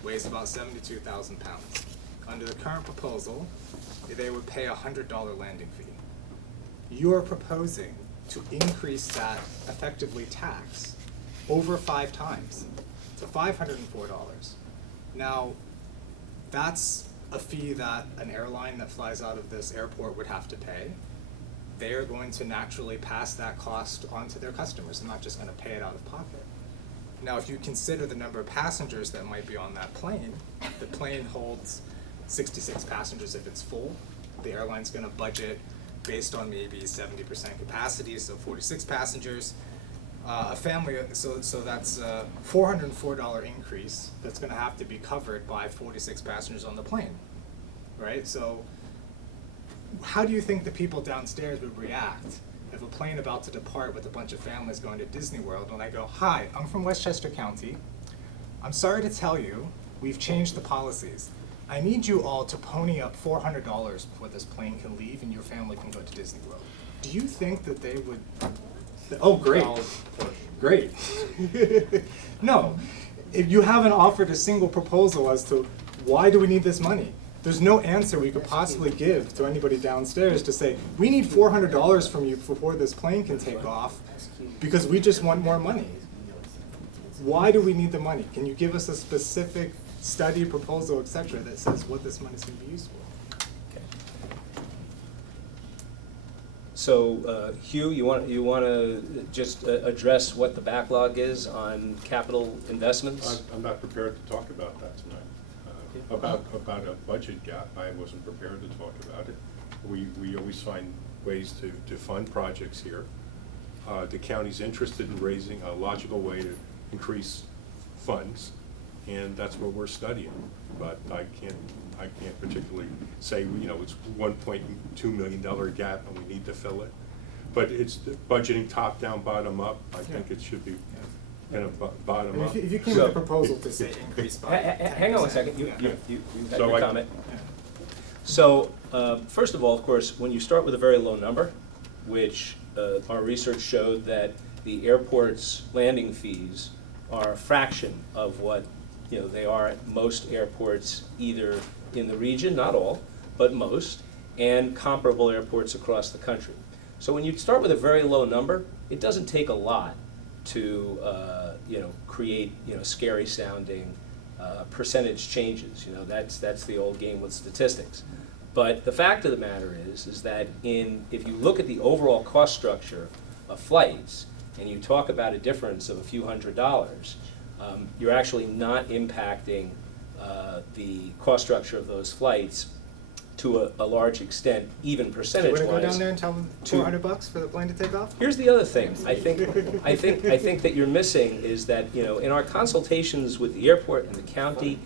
weighs about 72,000 pounds. Under the current proposal, they would pay a $100 landing fee. You are proposing to increase that effectively tax over 5 times to $504. Now, that's a fee that an airline that flies out of this airport would have to pay. They are going to naturally pass that cost on to their customers and not just going to pay it out of pocket. Now, if you consider the number of passengers that might be on that plane, the plane holds 66 passengers if it's full. The airline's going to budget based on maybe 70% capacity, so 46 passengers. A family, so that's a $404 increase that's going to have to be covered by 46 passengers on the plane, right? So how do you think the people downstairs would react if a plane about to depart with a bunch of families going to Disney World and I go, hi, I'm from Westchester County. I'm sorry to tell you, we've changed the policies. I need you all to pony up $400 before this plane can leave and your family can go to Disney World. Do you think that they would? Oh, great. Great. No, if you haven't offered a single proposal as to why do we need this money, there's no answer we could possibly give to anybody downstairs to say, we need $400 from you before this plane can take off because we just want more money. Why do we need the money? Can you give us a specific study, proposal, etc., that says what this money is going to be used for? So, Hugh, you want to just address what the backlog is on capital investments? I'm not prepared to talk about that tonight. About a budget gap, I wasn't prepared to talk about it. We always find ways to fund projects here. The county's interested in raising a logical way to increase funds, and that's what we're studying. But I can't particularly say, you know, it's $1.2 million gap and we need to fill it. But it's budgeting top down, bottom up. I think it should be kind of bottom up. If you came with a proposal to say increase by Hang on one second, you had So your comment. So, first of all, of course, when you start with a very low number, which our research showed that the airport's landing fees are a fraction of what they are at most airports, either in the region, not all, but most, and comparable airports across the country. So when you start with a very low number, it doesn't take a lot to create scary sounding percentage changes. That's the old game with statistics. But the fact of the matter is that if you look at the overall cost structure of flights and you talk about a difference of a few $100s, you're actually not impacting the cost structure of those flights to a large extent, even percentage-wise. So we're gonna go down there and tell them $400 for the plane to take off? Here's the other thing. I think that you're missing is that in our consultations with the airport and the county,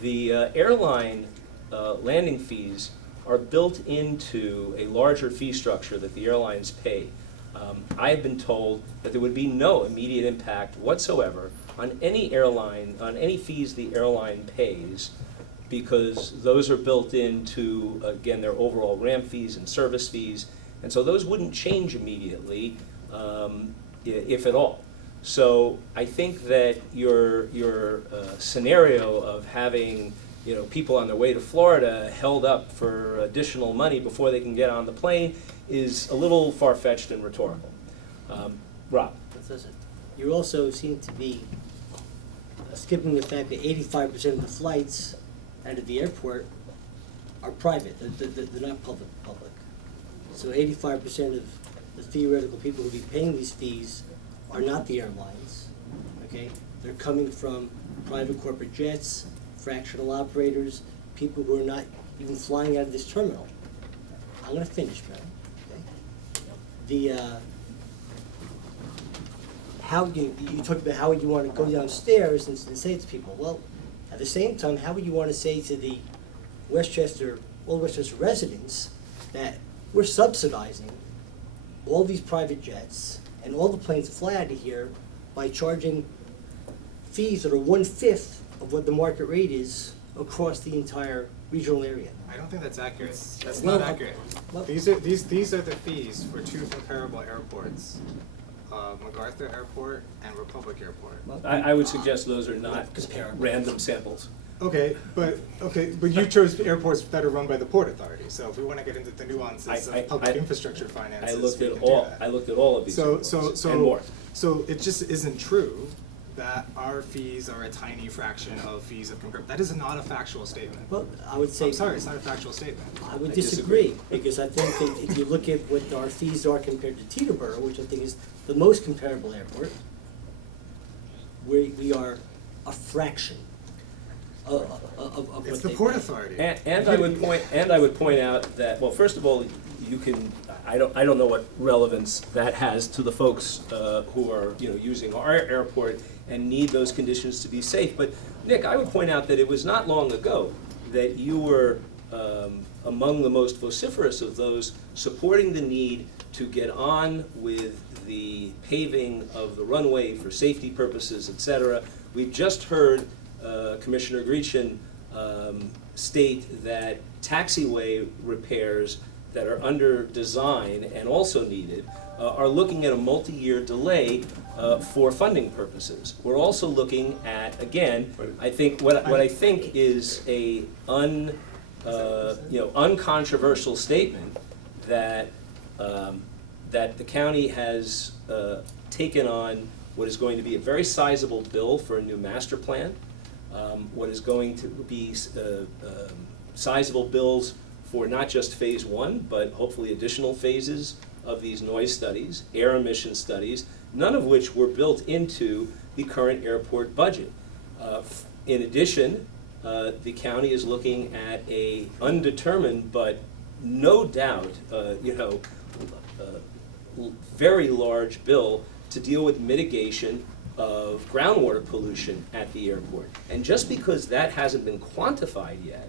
the airline landing fees are built into a larger fee structure that the airlines pay. I have been told that there would be no immediate impact whatsoever on any airline, on any fees the airline pays, because those are built into, again, their overall RAM fees and service fees, and so those wouldn't change immediately, if at all. So I think that your scenario of having people on their way to Florida held up for additional money before they can get on the plane is a little far-fetched and rhetorical. Rob? You also seem to be skipping the fact that 85% of the flights out of the airport are private. They're not public. So 85% of the theoretical people who will be paying these fees are not the airlines. Okay, they're coming from private corporate jets, fractional operators, people who are not even flying out of this terminal. I'm going to finish, man. Okay. How you talk about how would you want to go downstairs and say to people, well, at the same time, how would you want to say to the Westchester residents that we're subsidizing all these private jets and all the planes that fly out of here by charging fees that are 1/5 of what the market rate is across the entire regional area? I don't think that's accurate. That's Well, not accurate. well- These are the fees for two comparable airports, MacArthur Airport and Republic Airport. I would suggest those are not random samples. Okay, but you chose airports that are run by the Port Authority. So if we want to get into the nuances of public infrastructure finances, I looked we at can do all. that. I looked at all of these airports and more. So it just isn't true that our fees are a tiny fraction of fees of comparable. That is not a factual statement. Well, I would say. I'm sorry, it's not a factual statement. I would disagree, because I think that if you look at what our fees are compared to Teterboro, which I think is the most comparable airport, we are a fraction of what It's the they Port pay. Authority. And I would point out that, well, first of all, you can. I don't know what relevance that has to the folks who are using our airport and need those conditions to be safe. But Nick, I would point out that it was not long ago that you were among the most vociferous of those supporting the need to get on with the paving of the runway for safety purposes, et cetera. We've just heard Commissioner Grecian state that taxiway repairs that are under design and also needed are looking at a multi-year delay for funding purposes. We're also looking at, again, I think what I think is a uncontroversial statement that that the county has taken on what is going to be a very sizable bill for a new master plan, what is going to be sizable bills for not just phase 1, but hopefully additional phases of these noise studies, air emission studies, none of which were built into the current airport budget. In addition, the county is looking at a undetermined but no doubt, very large bill to deal with mitigation of groundwater pollution at the airport. And just because that hasn't been quantified yet,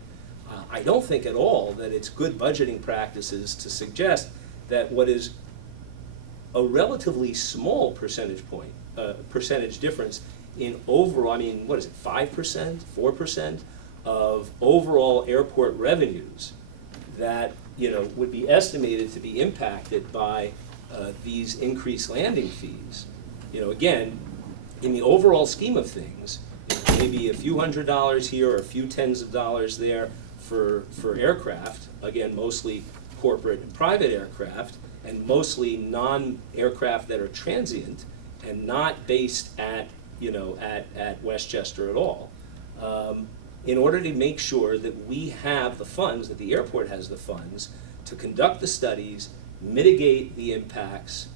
I don't think at all that it's good budgeting practices to suggest that what is a relatively small percentage difference in overall, 5%, 4% of overall airport revenues that, would be estimated to be impacted by these increased landing fees. Again, in the overall scheme of things, maybe a few $100s here or a few tens of dollars there for aircraft, again, mostly corporate and private aircraft, and mostly non-aircraft that are transient and not based at Westchester at all. In order to make sure that we have the funds, that the airport has the funds to conduct the studies, mitigate the impacts,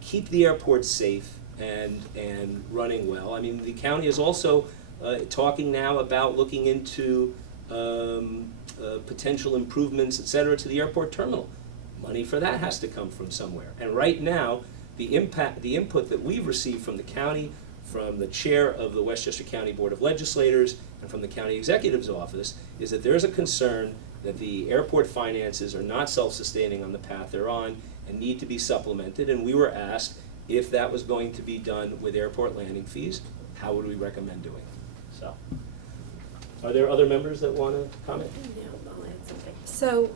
keep the airport safe and running well. The county is also talking now about looking into potential improvements, et cetera, to the airport terminal. Money for that has to come from somewhere. And right now, the input that we've received from the county, from the chair of the Westchester County Board of Legislators, and from the county executive's office, is that there's a concern that the airport finances are not self-sustaining on the path they're on and need to be supplemented. And we were asked if that was going to be done with airport landing fees, how would we recommend doing it? So, are there other members that want to comment? No, I'll add something. So,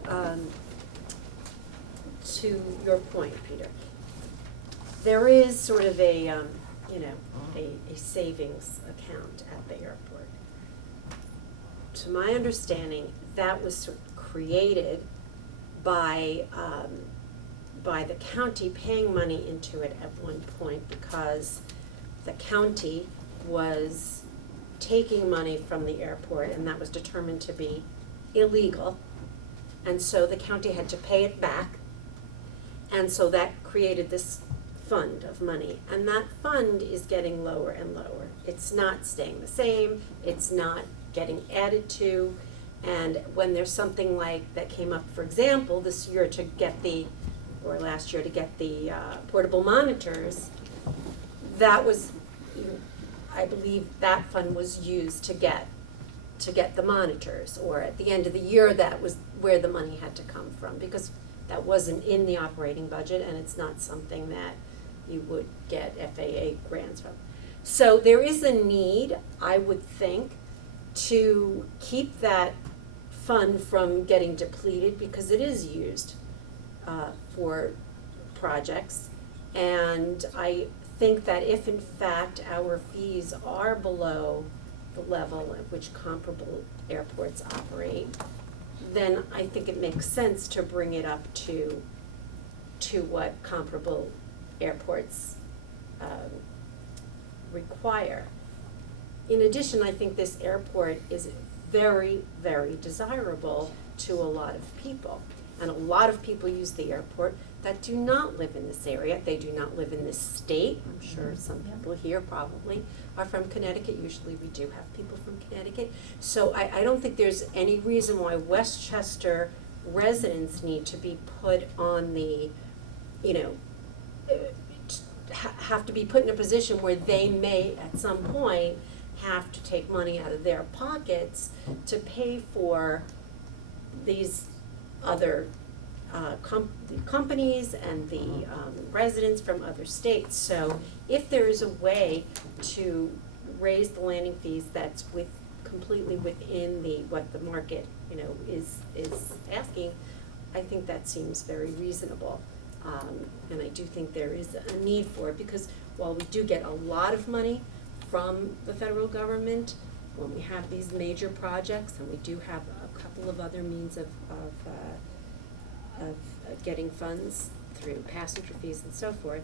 to your point, Peter, there is sort of a savings account at the airport. To my understanding, that was sort of created by the county paying money into it at one point because the county was taking money from the airport and that was determined to be illegal. And so the county had to pay it back. And so that created this fund of money. And that fund is getting lower and lower. It's not staying the same. It's not getting added to. And when there's something like that came up, for example, this year to get or last year to get the portable monitors, that was, I believe that fund was used to get the monitors, or at the end of the year that was where the money had to come from, because that wasn't in the operating budget and it's not something that you would get FAA grants from. So there is a need, I would think, to keep that fund from getting depleted because it is used for projects. And I think that if in fact our fees are below the level at which comparable airports operate, then I think it makes sense to bring it up to what comparable airports require. In addition, I think this airport is very, very desirable to a lot of people. And a lot of people use the airport that do not live in this area. They do not live in this state. I'm sure some people here probably are from Connecticut. Usually we do have people from Connecticut. So I don't think there's any reason why Westchester residents need to be put on the, have to be put in a position where they may at some point have to take money out of their pockets to pay for these other companies and the residents from other states. So if there is a way to raise the landing fees that's completely within what the market is asking, I think that seems very reasonable. And I do think there is a need for it, because while we do get a lot of money from the federal government, when we have these major projects, and we do have a couple of other means of getting funds through passenger fees and so forth,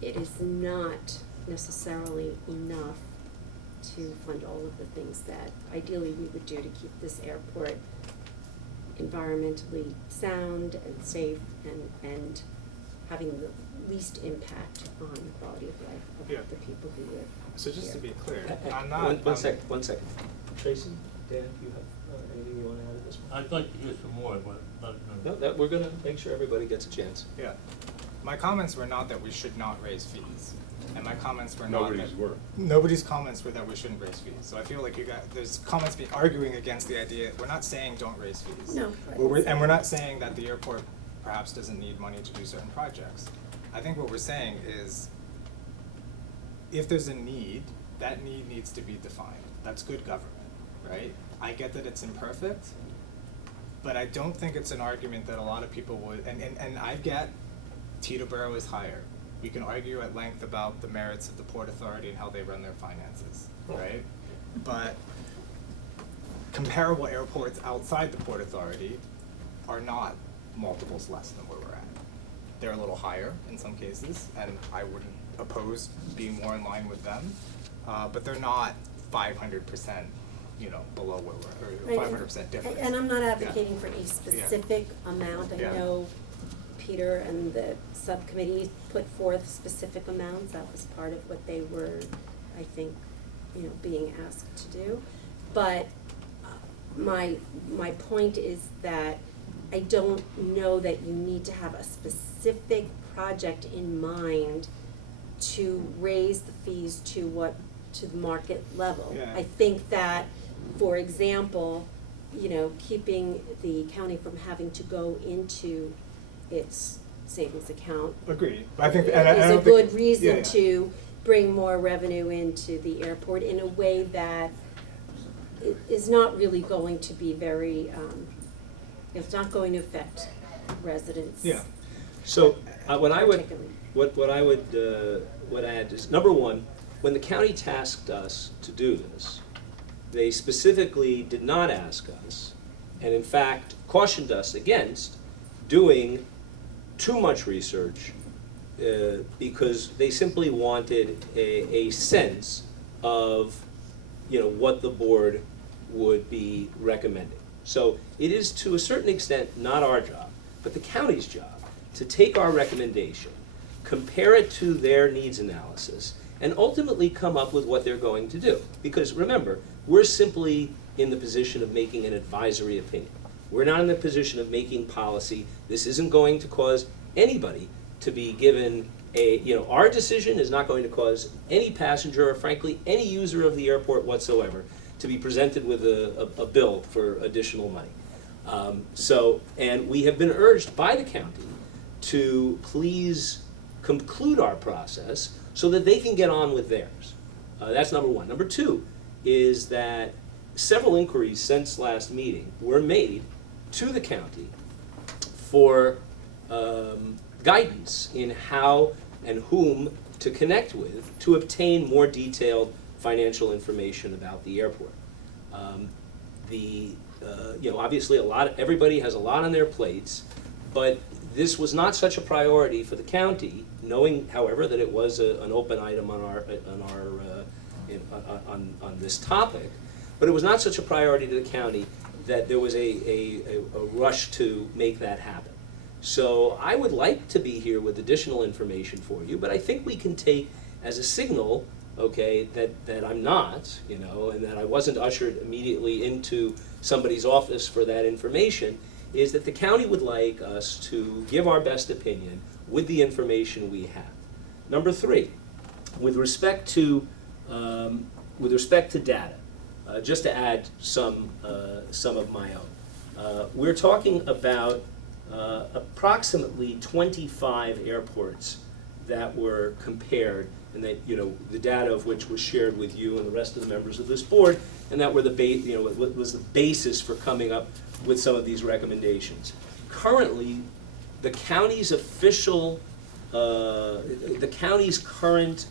it is not necessarily enough to fund all of the things that ideally we would do to keep this airport environmentally sound and safe and having the least impact on the quality of life Yeah. of the people who live So just to here. be clear, I'm not. One second. Tracy, Dan, do you have anything you want to add at this point? I'd like to hear some more, but not. No, that, we're gonna make sure everybody gets a chance. Yeah. My comments were not that we should not raise fees. And my comments were not that. Nobody's were. Nobody's comments were that we shouldn't raise fees. So I feel like there's comments arguing against the idea. We're not saying don't raise fees. No. And we're not saying that the airport perhaps doesn't need money to do certain projects. I think what we're saying is if there's a need, that need needs to be defined. That's good government, right? I get that it's imperfect, but I don't think it's an argument that a lot of people would, and I get Teterboro is higher. We can argue at length about the merits of the Port Authority and how they run their finances, right? But comparable airports outside the Port Authority are not multiples less than where we're at. They're a little higher in some cases, and I wouldn't oppose being more in line with them, but they're not 500%, below where we're, or 500% difference. And I'm not Yeah. advocating for a specific amount. I Yeah. know Peter and the subcommittee put forth specific amounts. That was part of what they were, I think, being asked to do. But my point is that I don't know that you need to have a specific project in mind to raise the fees to the market level. Yeah. I think that, for example, keeping the county from having to go into its savings account Agreed. But I think, and I is don't a think- good reason yeah. to bring more revenue into the airport in a way that is not really going to be very, it's not going to affect residents. Yeah. So, what I would, particularly. what I would add is, number one, when the county tasked us to do this, they specifically did not ask us, and in fact cautioned us against doing too much research, because they simply wanted a sense of, what the board would be recommending. So it is to a certain extent not our job, but the county's job to take our recommendation, compare it to their needs analysis, and ultimately come up with what they're going to do. Because remember, we're simply in the position of making an advisory opinion. We're not in the position of making policy. This isn't going to cause anybody to be given our decision is not going to cause any passenger or frankly any user of the airport whatsoever to be presented with a bill for additional money. And we have been urged by the county to please conclude our process so that they can get on with theirs. That's number one. Number two is that several inquiries since last meeting were made to the county for guidance in how and whom to connect with to obtain more detailed financial information about the airport. Obviously everybody has a lot on their plates, but this was not such a priority for the county, knowing, however, that it was an open item on this topic. But it was not such a priority to the county that there was a rush to make that happen. So I would like to be here with additional information for you, but I think we can take as a signal, okay, that I'm not, and that I wasn't ushered immediately into somebody's office for that information, is that the county would like us to give our best opinion with the information we have. Number three, with respect to data, just to add some of my own, we're talking about approximately 25 airports that were compared, and that the data of which was shared with you and the rest of the members of this board, and that were what was the basis for coming up with some of these recommendations. Currently, the county's current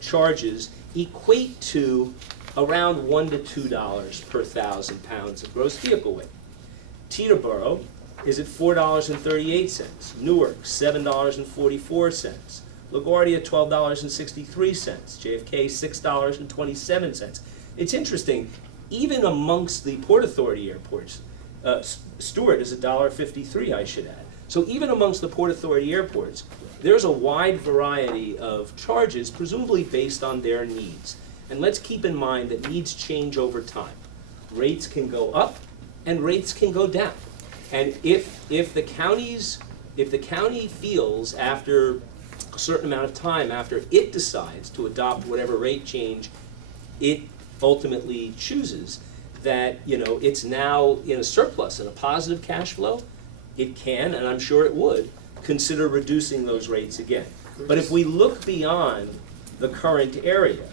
charges equate to around $1 to $2 per 1,000 pounds of gross vehicle weight. Teterboro is at $4.38, Newark $7.44, LaGuardia $12.63, JFK $6.27. It's interesting, even amongst the Port Authority airports, Stewart is $1.53, I should add. So even amongst the Port Authority airports, there's a wide variety of charges, presumably based on their needs. And let's keep in mind that needs change over time. Rates can go up and rates can go down. And if the county feels after a certain amount of time, after it decides to adopt whatever rate change it ultimately chooses, that it's now in a surplus and a positive cash flow, it can, and I'm sure it would, consider reducing those rates again. But if we look beyond the current area,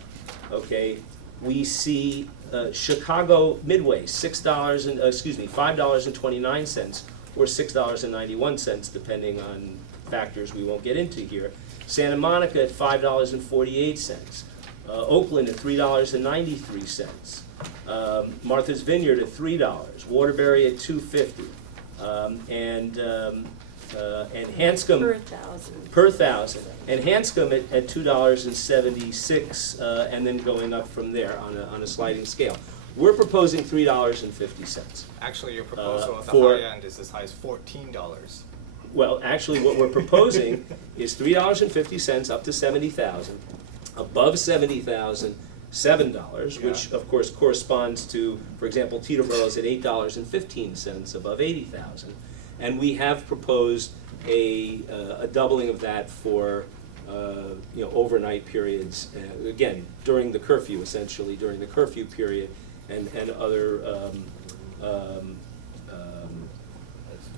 okay, we see Chicago Midway, $5.29 or $6.91, depending on factors we won't get into here. Santa Monica at $5.48. Oakland at $3.93. Martha's Vineyard at $3. Waterbury at $2.50. And Hanscom per thousand, and Hanscom at $2.76, and then going up from there on a sliding scale. We're proposing $3.50. Actually, your proposal at the for- high end is as high as $14. Well, actually, what we're proposing is $3.50 up to 70,000, above 70,000, $7, which of course corresponds to, for example, Teterboro's at $8.15 above 80,000, and we have proposed a doubling of that for overnight periods, again during the curfew, essentially during the curfew period, and other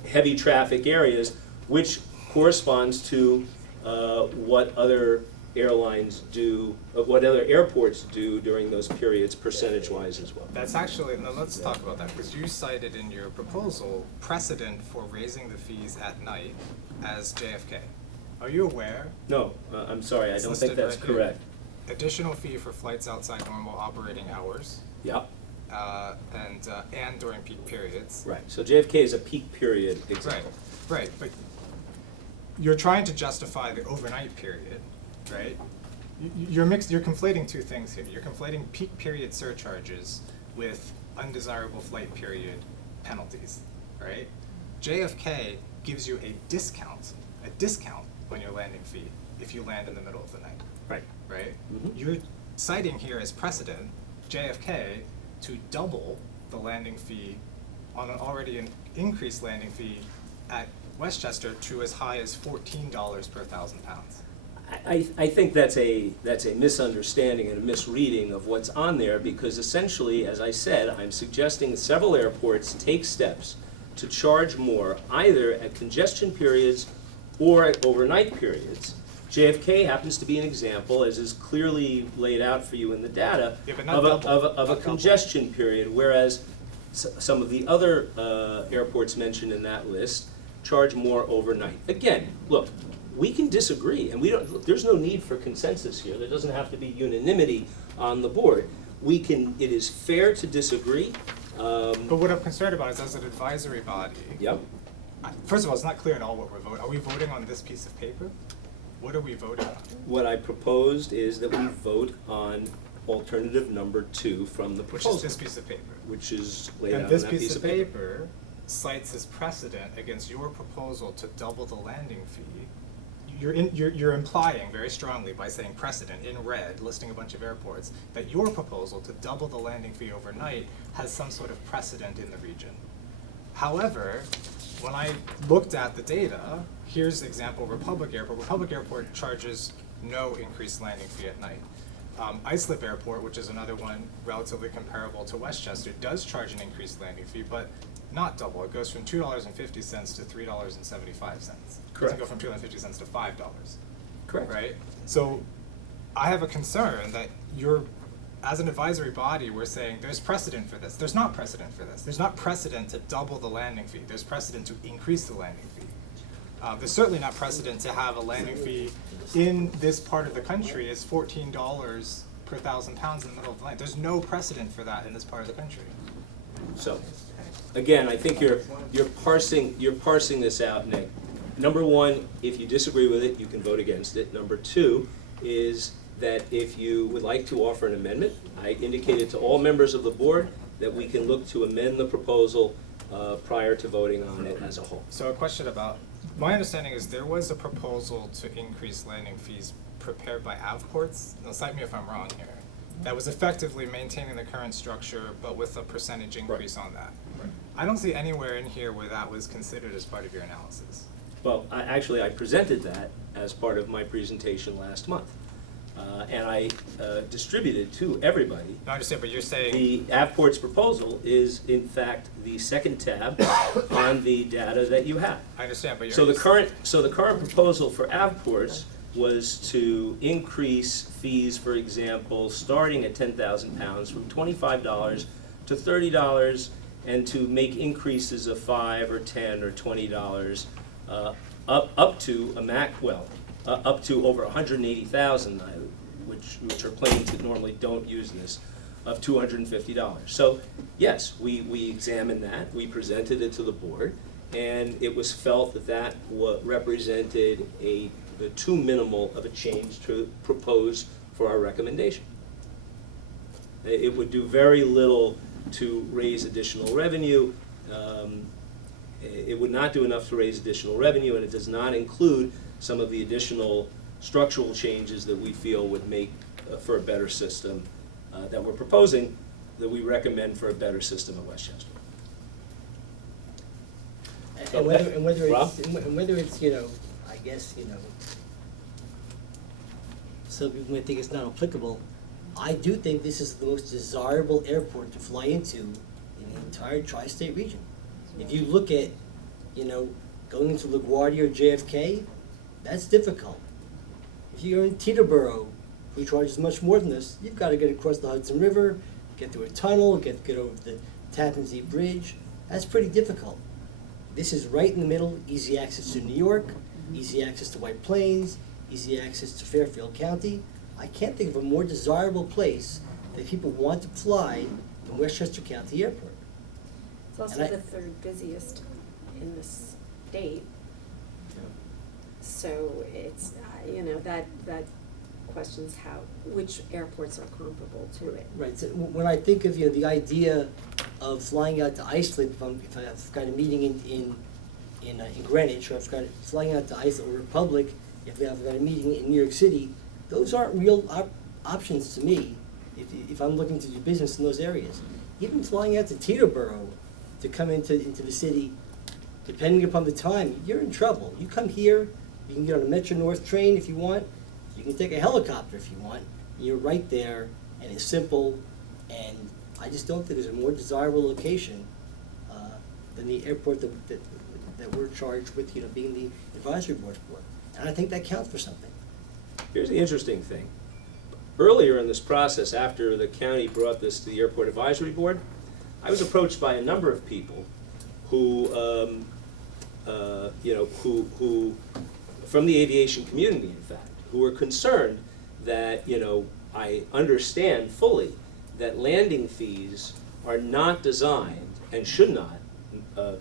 heavy traffic areas, which corresponds to what other airlines do, what other airports do during those periods percentage-wise as well. That's actually, now let's talk about that, because you cited in your proposal precedent for raising the fees at night as JFK. Are you aware? No, I'm sorry, I It's don't think listed that's right here. correct. Additional fee for flights outside normal operating hours. Yep. And during peak periods. Right, so JFK is a peak period example. Right, but you're trying to justify the overnight period, right? You're conflating two things here. You're conflating peak period surcharges with undesirable flight period penalties, right? JFK gives you a discount on your landing fee if you land in the middle of the night. Right. Right? Mhm. You're citing here as precedent JFK to double the landing fee on an already increased landing fee at Westchester to as high as $14 per 1,000 pounds. I think that's a misunderstanding and a misreading of what's on there, because essentially, as I said, I'm suggesting that several airports take steps to charge more either at congestion periods or at overnight periods. JFK happens to be an example, as is clearly laid out for you in the data, Yeah, but not of double. a congestion period, whereas some of the other airports mentioned in that list charge more overnight. Again, look, we can disagree, and there's no need for consensus here. There doesn't have to be unanimity on the board. It is fair to disagree. But what I'm concerned about is, as an advisory body. Yep. First of all, it's not clear at all what we're voting. Are we voting on this piece of paper? What are we voting on? What I proposed is that we vote on alternative number 2 from the proposal. Which is this piece of paper. Which is laid And out this on that piece of paper cites as precedent against your proposal to double the landing fee. You're implying very strongly by saying precedent in red, listing a bunch of airports, that your proposal to double the landing fee overnight has some sort of precedent in the region. However, when I looked at the data, here's example Republic Airport. Republic Airport charges no increased landing fee at night. Islip Airport, which is another one relatively comparable to Westchester, does charge an increased landing fee, but not double. It goes from $2.50 to $3.75. It doesn't go from $2.50 to $5. Correct. Right? So I have a concern that as an advisory body, we're saying there's precedent for this. There's not precedent for this. There's not precedent to double the landing fee. There's precedent to increase the landing fee. There's certainly not precedent to have a landing fee in this part of the country is $14 per 1,000 pounds in the middle of the night. There's no precedent for that in this part of the country. So, again, I think you're parsing this out, Nick. Number 1, if you disagree with it, you can vote against it. Number 2 is that if you would like to offer an amendment, I indicated to all members of the board that we can look to amend the proposal prior to voting on it as a whole. So a question about, my understanding is there was a proposal to increase landing fees prepared by Avports, now cite me if I'm wrong here, that was effectively maintaining the current structure but with a percentage increase on that. I don't see anywhere in here where that was considered as part of your analysis. Well, I presented that as part of my presentation last month. And I distributed to everybody. No, I understand, but you're saying. The Avport's proposal is, in fact, the second tab on the data that you have. I understand, but you're. So the current proposal for Avport's was to increase fees, for example, starting at 10,000 pounds from $25 to $30, and to make increases of $5 or $10 or $20 up to up to over 180,000, which are planes that normally don't use this, of $250. So yes, we examined that, we presented it to the board, and it was felt that that represented a too minimal of a change to propose for our recommendation. It would do very little to raise additional revenue. It would not do enough to raise additional revenue, and it does not include some of the additional structural changes that we feel would make for a better system that we're proposing, that we recommend for a better system at Westchester. And whether it's, you know, I guess, you know, some people may think it's not applicable. I do think this is the most desirable airport to fly into in the entire tri-state region. If you look at, you know, going into LaGuardia or JFK, that's difficult. If you're in Teterboro, who charges much more than this, you've got to get across the Hudson River, get through a tunnel, get over the Tappan Zee Bridge. That's pretty difficult. This is right in the middle, easy access to New York, easy access to White Plains, easy access to Fairfield County. I can't think of a more desirable place that people want to fly than Westchester County Airport. It's also the third busiest in the state. So it's, you know, that questions which airports are comparable to it. Right, so when I think of, you know, the idea of flying out to Iceland, if I've got a meeting in Greenwich, or flying out to Iceland or Republic, if I've got a meeting in New York City, those aren't real options to me if I'm looking to do business in those areas. Even flying out to Teterboro to come into the city, depending upon the time, you're in trouble. You come here, you can get on a Metro North train if you want, you can take a helicopter if you want, you're right there, and it's simple, and I just don't think there's a more desirable location than the airport that we're charged with, you know, being the advisory board for. And I think that counts for something. Here's the interesting thing. Earlier in this process, after the county brought this to the Airport Advisory Board, I was approached by a number of people who, who from the aviation community, in fact, who were concerned that, you know, I understand fully that landing fees are not designed and should not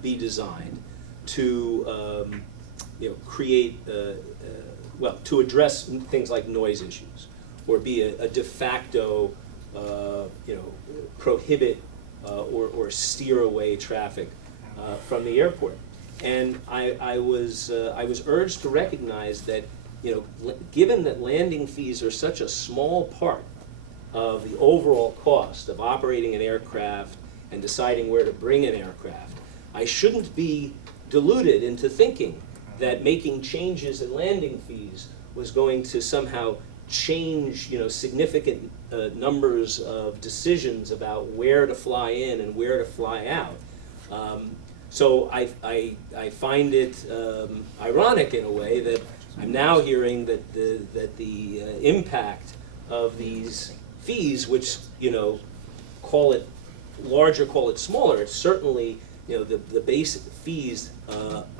be designed to, create, to address things like noise issues, or be a de facto, prohibit or steer away traffic from the airport. And I was urged to recognize that, you know, given that landing fees are such a small part of the overall cost of operating an aircraft and deciding where to bring an aircraft, I shouldn't be deluded into thinking that making changes in landing fees was going to somehow change, you know, significant numbers of decisions about where to fly in and where to fly out. So I find it ironic in a way that I'm now hearing that the impact of these fees, which, you know, call it larger, call it smaller, it's certainly, you know, the basic fees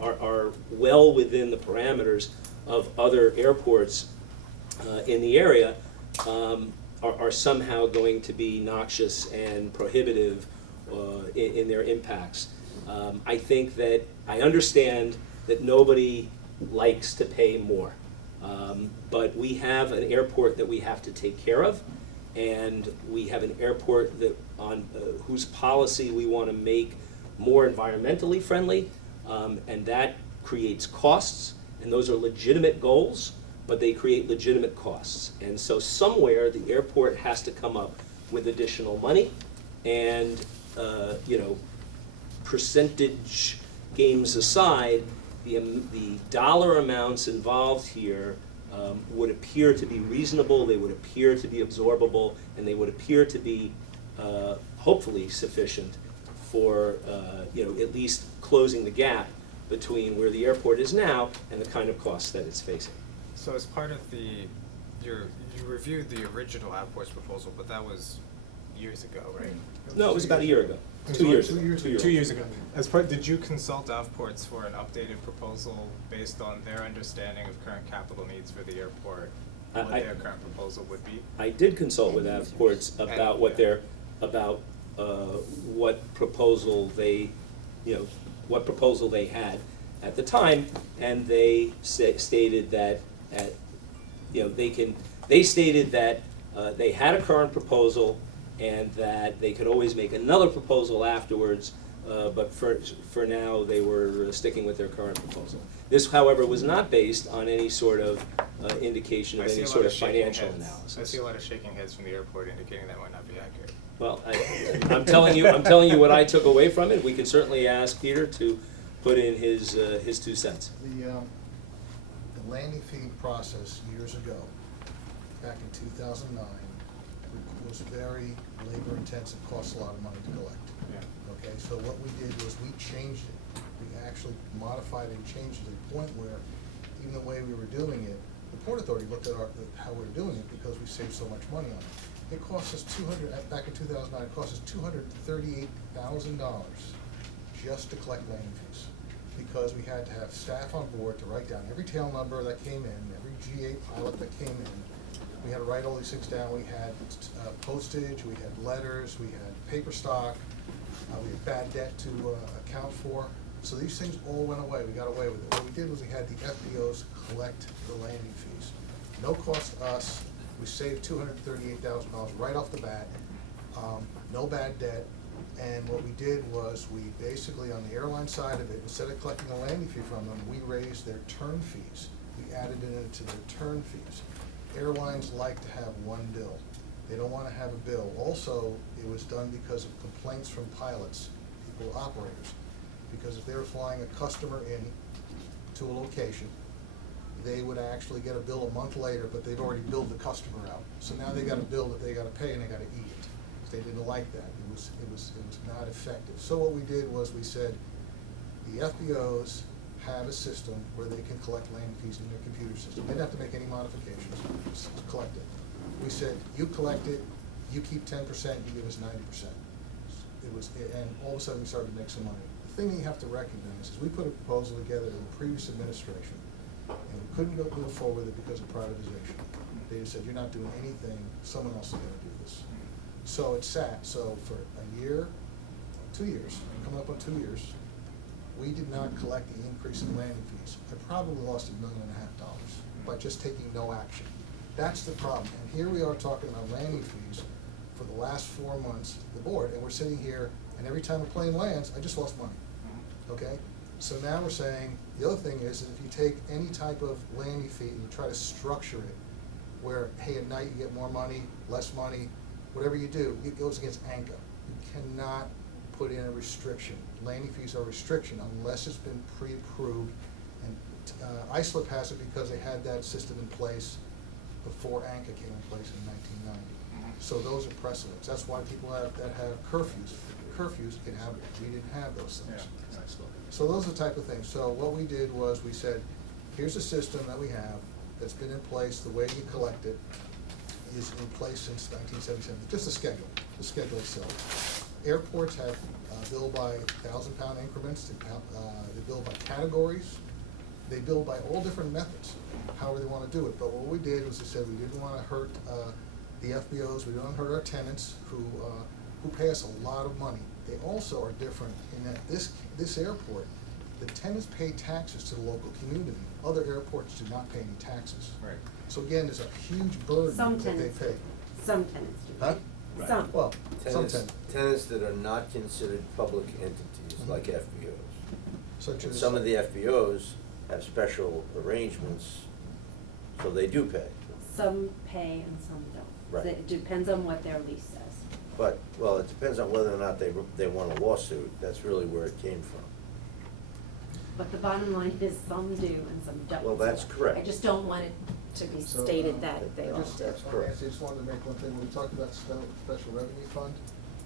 are well within the parameters of other airports in the area, are somehow going to be noxious and prohibitive in their impacts. I think that I understand that nobody likes to pay more, but we have an airport that we have to take care of, and we have an airport that whose policy we want to make more environmentally friendly, and that creates costs, and those are legitimate goals, but they create legitimate costs. And so somewhere, the airport has to come up with additional money, and, percentage games aside, the dollar amounts involved here would appear to be reasonable, they would appear to be absorbable, and they would appear to be hopefully sufficient for at least closing the gap between where the airport is now and the kind of costs that it's facing. So as part of you reviewed the original Avport's proposal, but that was years ago, right? No, it was about a year ago. 2 years ago. 2 years ago. As part, did you consult Avports for an updated proposal based on their understanding of current capital needs for the airport? What their current proposal would be? I did consult with Avports about what what proposal they, what proposal they had at the time, and they stated that they stated that they had a current proposal and that they could always make another proposal afterwards, but for now they were sticking with their current proposal. This, however, was not based on any sort of indication of any sort of financial analysis. I see a lot of shaking heads from the airport indicating that might not be accurate. Well, I'm telling you what I took away from it. We can certainly ask Peter to put in his 2 cents. The landing fee process years ago, back in 2009, was very labor intensive, cost a lot of money to collect. Yeah. Okay, so what we did was we changed it. We actually modified and changed it to the point where even the way we were doing it, the Port Authority looked at how we were doing it because we saved so much money on it. It cost us back in 2009, it cost us $238,000 just to collect landing fees. Because we had to have staff on board to write down every tail number that came in, every G8 pilot that came in. We had to write all these things down. We had postage, we had letters, we had paper stock, we had bad debt to account for. So these things all went away. We got away with it. What we did was we had the FBOs collect the landing fees. No cost to us. We saved $238,000 right off the bat. No bad debt. And what we did was we basically, on the airline side of it, instead of collecting a landing fee from them, we raised their turn fees. We added it into their turn fees. Airlines like to have one bill. They don't want to have a bill. Also, it was done because of complaints from pilots, people, operators. Because if they were flying a customer in to a location, they would actually get a bill a month later, but they've already billed the customer out. So now they got a bill that they got to pay and they got to eat it. They didn't like that. It was not effective. So what we did was we said the FBOs have a system where they can collect landing fees in their computer system. They didn't have to make any modifications, just collect it. We said, you collect it, you keep 10%, you give us 90%. And all of a sudden we started to make some money. The thing that you have to recognize is we put a proposal together in the previous administration, and we couldn't go forward with it because of privatization. They just said, you're not doing anything, someone else is gonna do this. So it sat. So for a year, 2 years, coming up on 2 years, we did not collect the increase in landing fees. I probably lost $1.5 million by just taking no action. That's the problem. And here we are talking about landing fees for the last 4 months, the board, and we're sitting here, and every time a plane lands, I just lost money. Okay? So now we're saying, the other thing is that if you take any type of landing fee and you try to structure it, where, hey, at night you get more money, less money, whatever you do, it goes against ANCA. You cannot put in a restriction. Landing fees are a restriction unless it's been pre-approved. And ISLIP has it because they had that system in place before ANCA came in place in 1990. So those are precedents. That's why people that have curfews can have it. We didn't have those things. Yeah. So those are the type of things. So what we did was we said, here's a system that we have that's been in place. The way you collect it is in place since 1977. Just the schedule itself. Airports have bill by 1,000-pound increments. They bill by categories. They bill by all different methods, however they want to do it. But what we did was we said we didn't want to hurt the FBOs. We didn't want to hurt our tenants who pay us a lot of money. They also are different in that this airport, the tenants pay taxes to the local community. Other airports do not pay any taxes. Right. So again, there's a huge burden Some that they tenants pay. Some tenants do. Huh? Right. Some. Well, some Tenants that are not considered public entities, like FBOs. Such And as. some of the FBOs have special arrangements, so they do pay. Some pay and some don't. Right. It depends on what their lease says. But, well, it depends on whether or not they won a lawsuit, that's really where it came from. But the bottom line is some do and some don't. Well, that's So correct. I just don't want it to be So, stated that they all just, do. That's correct. Nancy, I just wanted to make one thing, when we talked about special revenue fund,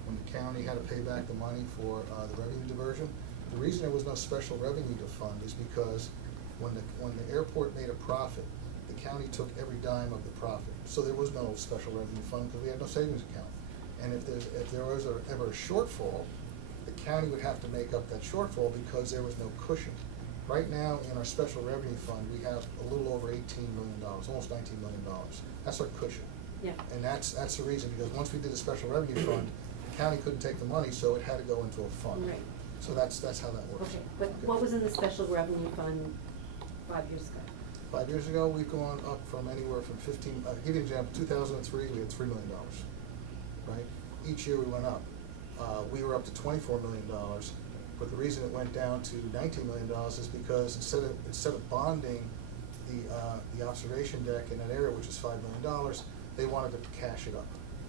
when the county had to pay back the money for, the revenue diversion, the reason there was no special revenue to fund is because when the airport made a profit, the county took every dime of the profit. So there was no special revenue fund because we had no savings account. And if there was ever a shortfall, the county would have to make up that shortfall because there was no cushion. Right now, in our special revenue fund, we have a little over $18 million, almost $19 million. That's our cushion. Yeah. And that's the reason, because once we did the special revenue fund, the county couldn't take the money, so it had to go into a fund. Right. So that's how that works. Okay, but what was in the special revenue fund 5 years ago? 5 years ago, we've gone up from anywhere from 15, give you an example, 2003, we had $3 million, right? Each year we went up. We were up to $24 million, but the reason it went down to $19 million is because instead of bonding the observation deck in that area, which is $5 million, they wanted to cash it up.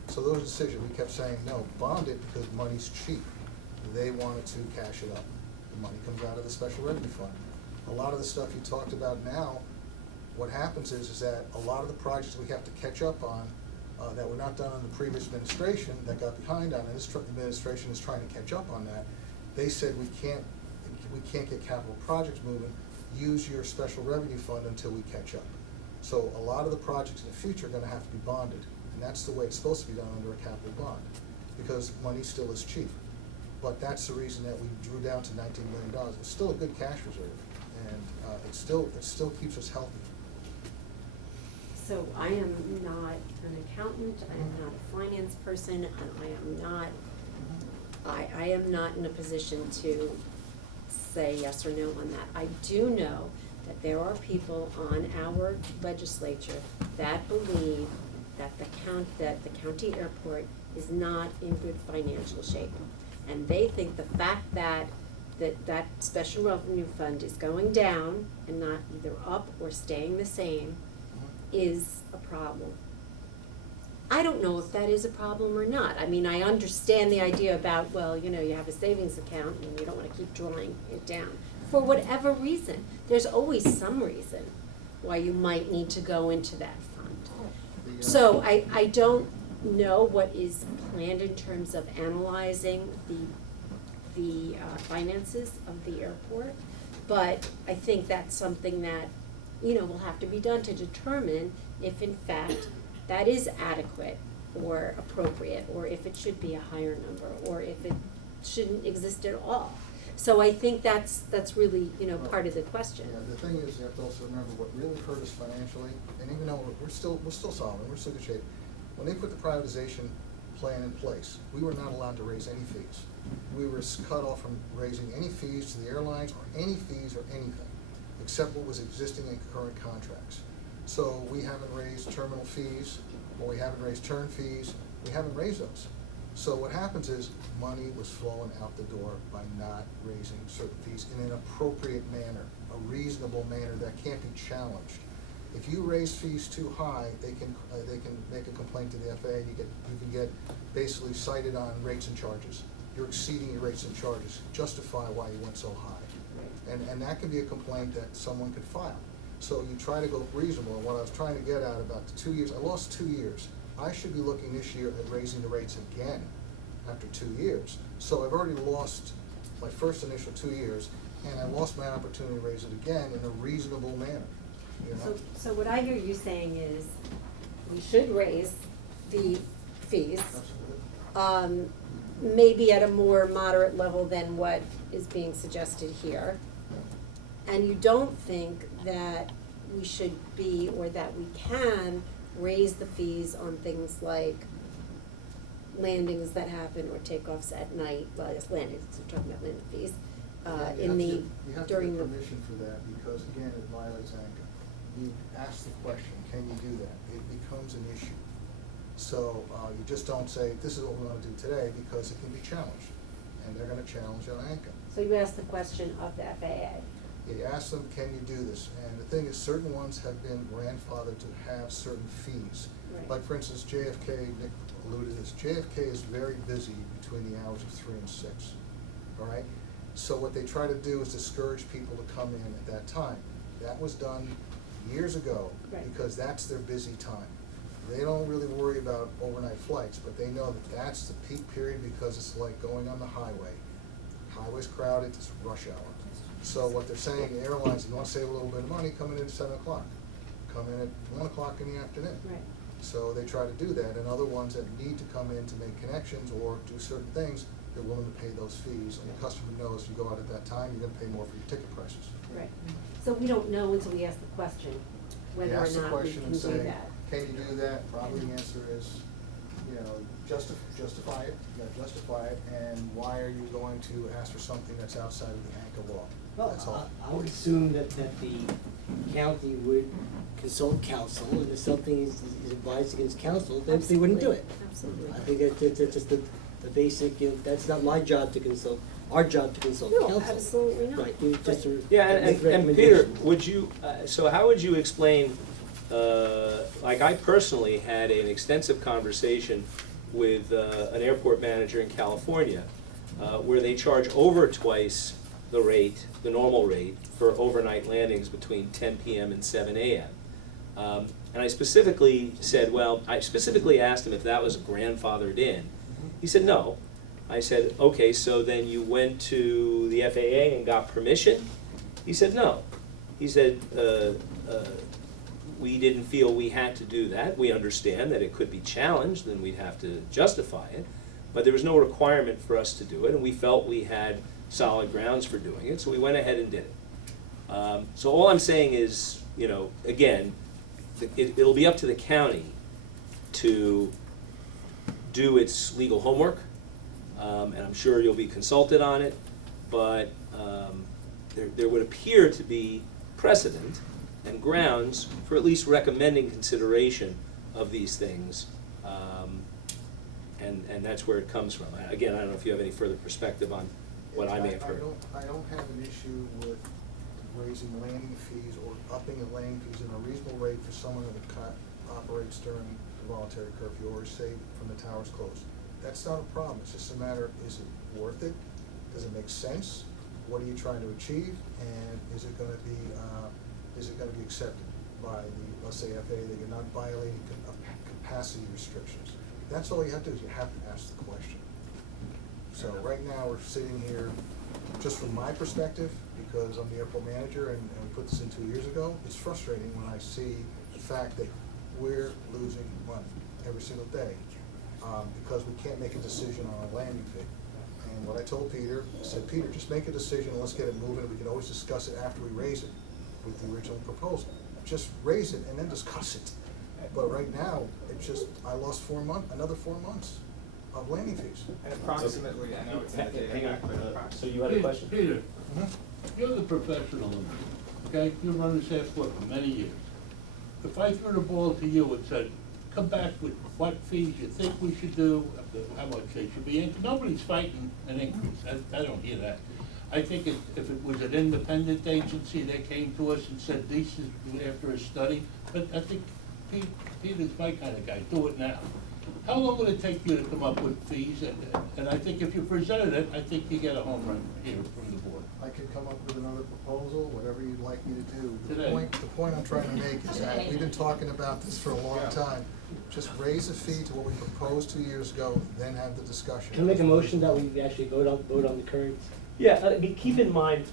So those decisions, we kept saying, no, bond it because money's cheap. They wanted to cash it up. The money comes out of the special revenue fund. A lot of the stuff you talked about now, what happens is that a lot of the projects we have to catch up on that were not done in the previous administration, that got behind on, and this administration is trying to catch up on that. They said we can't get capital projects moving, use your special revenue fund until we catch up. So a lot of the projects in the future are gonna have to be bonded, and that's the way it's supposed to be done under a capital bond, because money still is cheap. But that's the reason that we drew down to $19 million. It's still a good cash reserve, and it still keeps us healthy. So I am not an accountant, I am not a finance person, and I am not in a position to say yes or no on that. I do know that there are people on our legislature that believe that the county airport is not in good financial shape. And they think the fact that special revenue fund is going down and not either up or staying the same is a problem. I don't know if that is a problem or not. I mean, I understand the idea about, well, you know, you have a savings account and you don't wanna keep drawing it down. For whatever reason, there's always some reason why you might need to go into that fund. So I don't know what is planned in terms of analyzing the finances of the airport, but I think that's something that, you know, will have to be done to determine if in fact that is adequate or appropriate, or if it should be a higher number, or if it shouldn't exist at all. So I think that's really, you know, part of the question. Yeah, the thing is, you have to also remember what really hurt us financially, and even though we're still solid, we're still in good shape, when they put the privatization plan in place, we were not allowed to raise any fees. We were cut off from raising any fees to the airlines, or any fees or anything, except what was existing in current contracts. So we haven't raised terminal fees, or we haven't raised turn fees, we haven't raised those. So what happens is, money was flowing out the door by not raising certain fees in an appropriate manner, a reasonable manner that can't be challenged. If you raise fees too high, they can make a complaint to the FAA, and you can get basically cited on rates and charges. You're exceeding your rates and charges, justify why you went so high. And that can be a complaint that someone could file. So you try to go reasonable, and what I was trying to get at about the 2 years, I lost 2 years. I should be looking this year at raising the rates again after 2 years. So I've already lost my first initial 2 years, and I lost my opportunity to raise it again in a reasonable manner, you know? So what I hear you saying is, we should raise the fees, maybe at a more moderate level than what is being suggested here. And you don't think that we should be, or that we can, raise the fees on things like landings that happen or takeoffs at night, well, it's landings, we're talking about landing fees, You have to get permission for that, because again, it violates ANCA. You ask the question, can you do that? It becomes an issue. So, you just don't say, this is what we're gonna do today, because it can be challenged, and they're gonna challenge ANCA. So you asked the question of the FAA. You ask them, can you do this? And the thing is, certain ones have been grandfathered to have certain fees. Right. Like, for instance, JFK, Nick alluded to this, JFK is very busy between the hours of 3 and 6, all right? So what they try to do is discourage people to come in at that time. That was done years ago, Right. because that's their busy time. They don't really worry about overnight flights, but they know that that's the peak period, because it's like going on the highway. Highway's crowded, it's rush hour. So what they're saying, airlines, if you want to save a little bit of money, come in at 7 o'clock. Come in at 1 o'clock in the afternoon. Right. So they try to do that, and other ones that need to come in to make connections or do certain things, they're willing to pay those fees. And the customer knows if you go out at that time, you're gonna pay more for your ticket prices. Right. So we don't know until we ask the question whether You or ask the not we question can and do say, that. can you do that? Probably the answer is, you know, justify it, you gotta justify it, and why are you going to ask for something that's outside of the ANCA law? That's all. I would assume that the county would consult counsel, and if something is advised against counsel, then they wouldn't do it. Absolutely. I think that's just the basic, that's not my job to consult, our job to consult No, counsel. absolutely not. Right, you just to Yeah, make and Peter, recommendations. would you, so how would you explain, like I personally had an extensive conversation with an airport manager in California, where they charge over twice the rate, the normal rate, for overnight landings between 10 p.m. and 7 a.m. And I specifically said, well, I specifically asked him if that was grandfathered in. He said, no. I said, okay, so then you went to the FAA and got permission? He said, no. He said, we didn't feel we had to do that. We understand that it could be challenged and we'd have to justify it, but there was no requirement for us to do it, and we felt we had solid grounds for doing it, so we went ahead and did it. So all I'm saying is, you know, again, it'll be up to the county to do its legal homework, and I'm sure you'll be consulted on it, but there would appear to be precedent and grounds for at least recommending consideration of these things, and that's where it comes from. Again, I don't know if you have any further perspective on what I may have heard. I don't have an issue with raising landing fees or upping the landing fees in a reasonable rate for someone that operates during the voluntary curfew, or say from the towers closed. That's not a problem. It's just a matter of, is it worth it? Does it make sense? What are you trying to achieve? And is it gonna be accepted by the, let's say, FAA, that you're not violating capacity restrictions? That's all you have to do, is you have to ask the question. So right now, we're sitting here, just from my perspective, because I'm the airport manager and we put this in 2 years ago, it's frustrating when I see the fact that we're losing money every single day, because we can't make a decision on a landing fee. And what I told Peter, I said, Peter, just make a decision and let's get it moving. We can always discuss it after we raise it with the original proposal. Just raise it and then discuss it. But right now, it's just, I lost another 4 months of landing fees. And approximately, I know it's in the data Hang on, back, but approximately. so you had a question? Peter, you're the professional in this, okay? You've run this airport for many years. If I threw the ball to you and said, come back with what fees you think we should do, how much they should be, and nobody's fighting an increase, I don't hear that. I think if it was an independent agency that came to us and said, this is after a study, but I think Peter's my kind of guy, do it now. How long would it take you to come up with fees? And I think if you presented it, I think you get a home run here from the board. I could come up with another proposal, whatever you'd like me to do. Today. The point I'm trying to make is that we've been talking about this for a long time. Just raise the fee to what we proposed 2 years ago, then have the discussion. Can I make a motion that we actually vote on the current? Yeah, keep in mind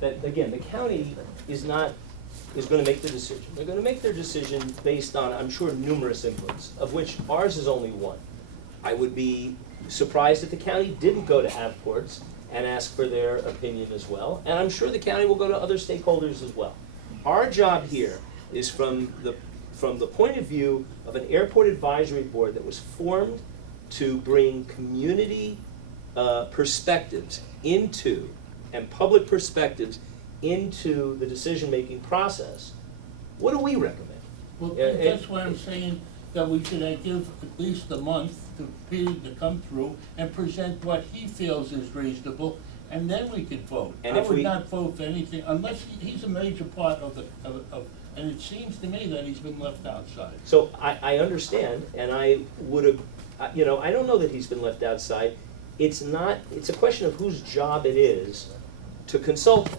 that, again, the county is gonna make the decision. They're gonna make their decision based on, I'm sure, numerous inputs, of which ours is only one. I would be surprised if the county didn't go to Avports and ask for their opinion as well, and I'm sure the county will go to other stakeholders as well. Our job here is from the point of view of an airport advisory board that was formed to bring community perspectives into, and public perspectives into the decision-making process. What do we recommend? Well, Yeah, that's why I'm saying, that we should give at least a month to Peter to come through and present what he feels is reasonable, and then we could vote. And I if would we- not vote for anything unless he's a major part of and it seems to me that he's been left outside. So I understand, and I would have, you know, I don't know that he's been left outside. It's a question of whose job it is to consult.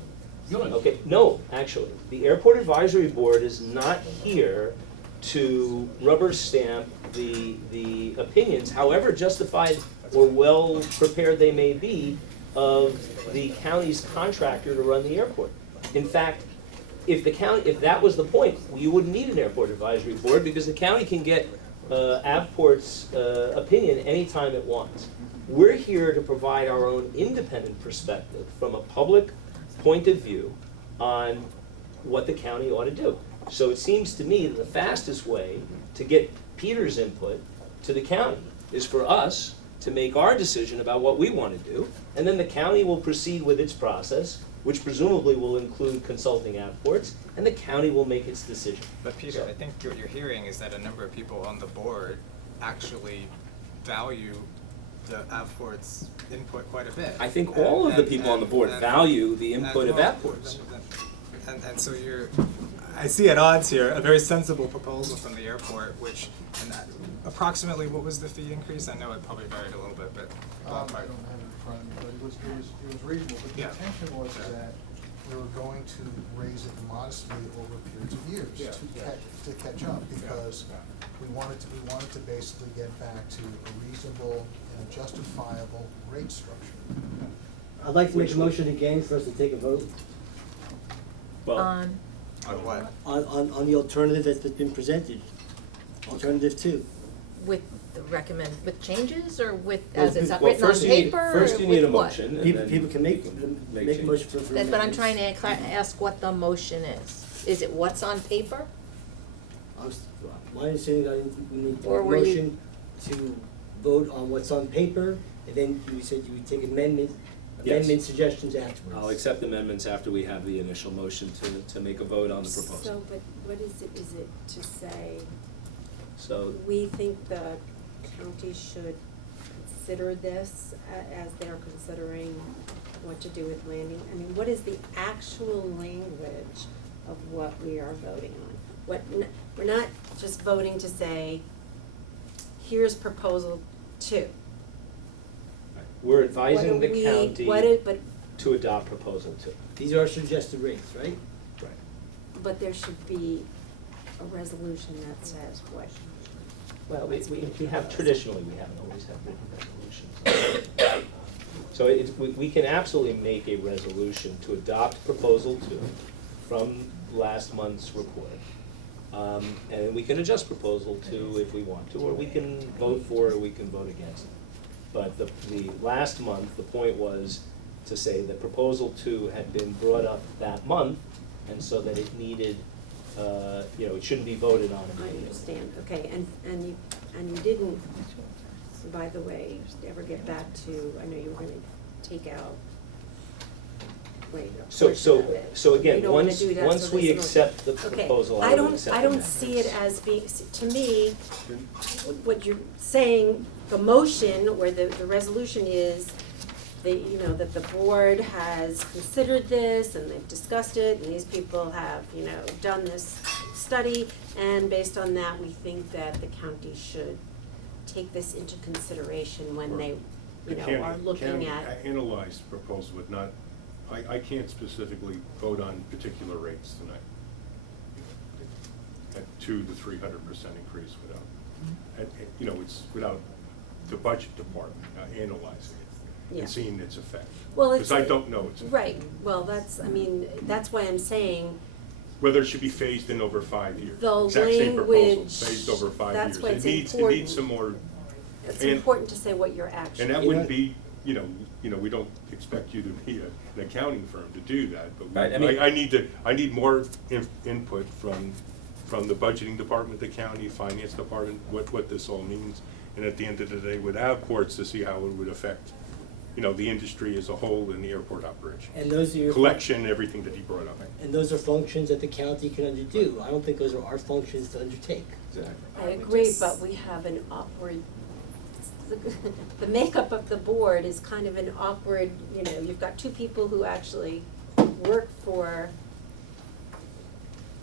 Yours. Okay, no, actually, the Airport Advisory Board is not here to rubber stamp the opinions, however justified or well prepared they may be, of the county's contractor to run the airport. In fact, if that was the point, you wouldn't need an Airport Advisory Board, because the county can get Avport's opinion anytime it wants. We're here to provide our own independent perspective from a public point of view on what the county ought to do. So it seems to me that the fastest way to get Peter's input to the county is for us to make our decision about what we want to do, and then the county will proceed with its process, which presumably will include consulting Avports, and the county will make its decision. But Peter, I think what you're hearing is that a number of people on the board actually value the Avport's input quite a bit. I think all of the people on the board value the input of Avports. And so I see at odds here a very sensible proposal from the airport, which, approximately what was the fee increase? I know it probably varied a little bit, but I don't have it in front of me, but it was reasonable. But the Yeah. intention was that we were going to raise it modestly over periods of years to catch up, because we wanted to basically get back to a reasonable and justifiable rate structure. I'd like to make a motion again for us to take a vote on what? on the alternative that's been presented. Alternative 2. With with changes, or with, Well, as it's well, written on first you need- paper, first or you need with a what? motion, and People, then people can make a changes. motion for That's what I'm amendments. trying to ask what the motion is. Is it what's on paper? My understanding, we need a Or were you- motion to vote on what's on paper, and then you said you would take amendment suggestions afterwards. I'll accept amendments after we have the initial motion to make a vote on the proposal. So, but what is it to say, So, we think the county should consider this as they're considering what to do with landing? I mean, what is the actual language of what we are voting on? We're not just voting to say, here's proposal 2. we're advising the county But to adopt proposal 2. These are suggested rates, right? Right. But there should be a resolution that says what. Well, we have, traditionally, we haven't always had written resolutions. So we can absolutely make a resolution to adopt proposal 2 from last month's report. And we can adjust proposal 2 if we want to, or we can vote for it, or we can vote against it. But the last month, the point was to say that proposal 2 had been brought up that month, and so that it needed, it shouldn't be voted on I immediately. understand, okay, and you didn't, by the way, ever get back to, I know you were gonna take out, wait, a So portion of it. so again, You don't wanna once do that, once so we there's no- accept the Okay, proposal, I will accept I don't amendments. see it as being, to me, what you're saying, the motion or the resolution is that, that the board has considered this and they've discussed it, and these people have, done this study, and based on that, we think that the county should take this into consideration when they, are looking at. I analyzed the proposal, but not, I can't specifically vote on particular rates tonight. At 200 to 300% increase without, it's without the budget department analyzing it Yeah. and seeing its effect. Well, Because I don't know its effect. Right, well, that's why I'm saying, Whether it should be phased in over 5 years. The Exact same proposal, language, phased over 5 that's years. why it's It needs important. some more. it's and- important to say what you're actually. And that wouldn't be, we don't expect you to be an accounting firm to do that, but Right, I mean- I need more input from the budgeting department, the county, finance department, what this all means. And at the end of the day, with Avports, to see how it would affect, the industry as a whole in the airport operation. And those are your. Collection, everything that he brought up. And those are functions that the county can underdo. I don't think those are our functions to undertake. Exactly. I agree, but we have an awkward, the makeup of the board is kind of an awkward, you know, you've got two people who actually work for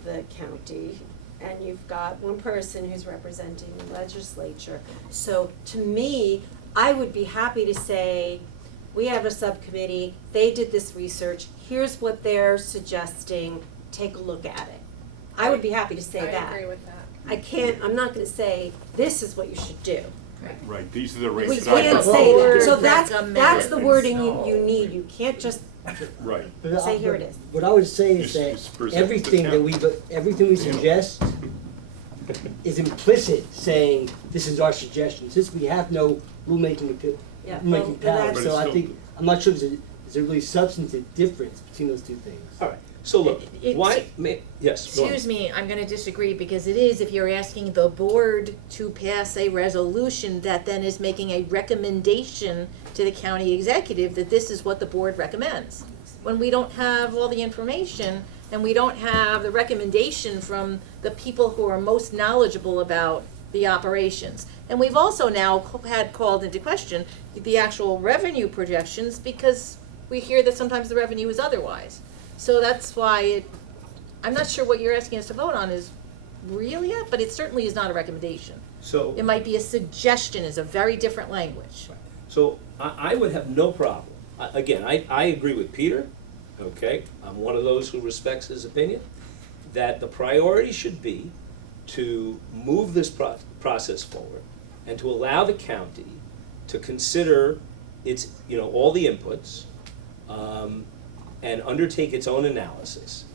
the county, and you've got one person who's representing the legislature. So to me, I would be happy to say, we have a subcommittee, they did this research, here's what they're suggesting, take a look at it. I would be happy to say that. I agree with that. I'm not gonna say, this is what you should do. Right, these are the We rates that I can't propose. say that, so that's Recommended. the wording you need, you can't just Right. say, here it is. What I would say is Just that present to everything that town. everything we suggest is implicit saying, this is our suggestion, since we have no rulemaking Yeah, well, rulemaking but power, that's- But so it's I still- think, I'm not sure there's a really substantive difference between those two things. All right, so look, It- why, yes, go on. Excuse me, I'm gonna disagree, because it is, if you're asking the board to pass a resolution that then is making a recommendation to the county executive that this is what the board recommends. When we don't have all the information, and we don't have the recommendation from the people who are most knowledgeable about the operations. And we've also now had called into question the actual revenue projections, because we hear that sometimes the revenue is otherwise. So that's why I'm not sure what you're asking us to vote on is real yet, but it certainly is not a recommendation. So, It might be a suggestion, is a very different language. so I would have no problem. Again, I agree with Peter, okay? I'm one of those who respects his opinion, that the priority should be to move this process forward and to allow the county to consider its, all the inputs, and undertake its own analysis.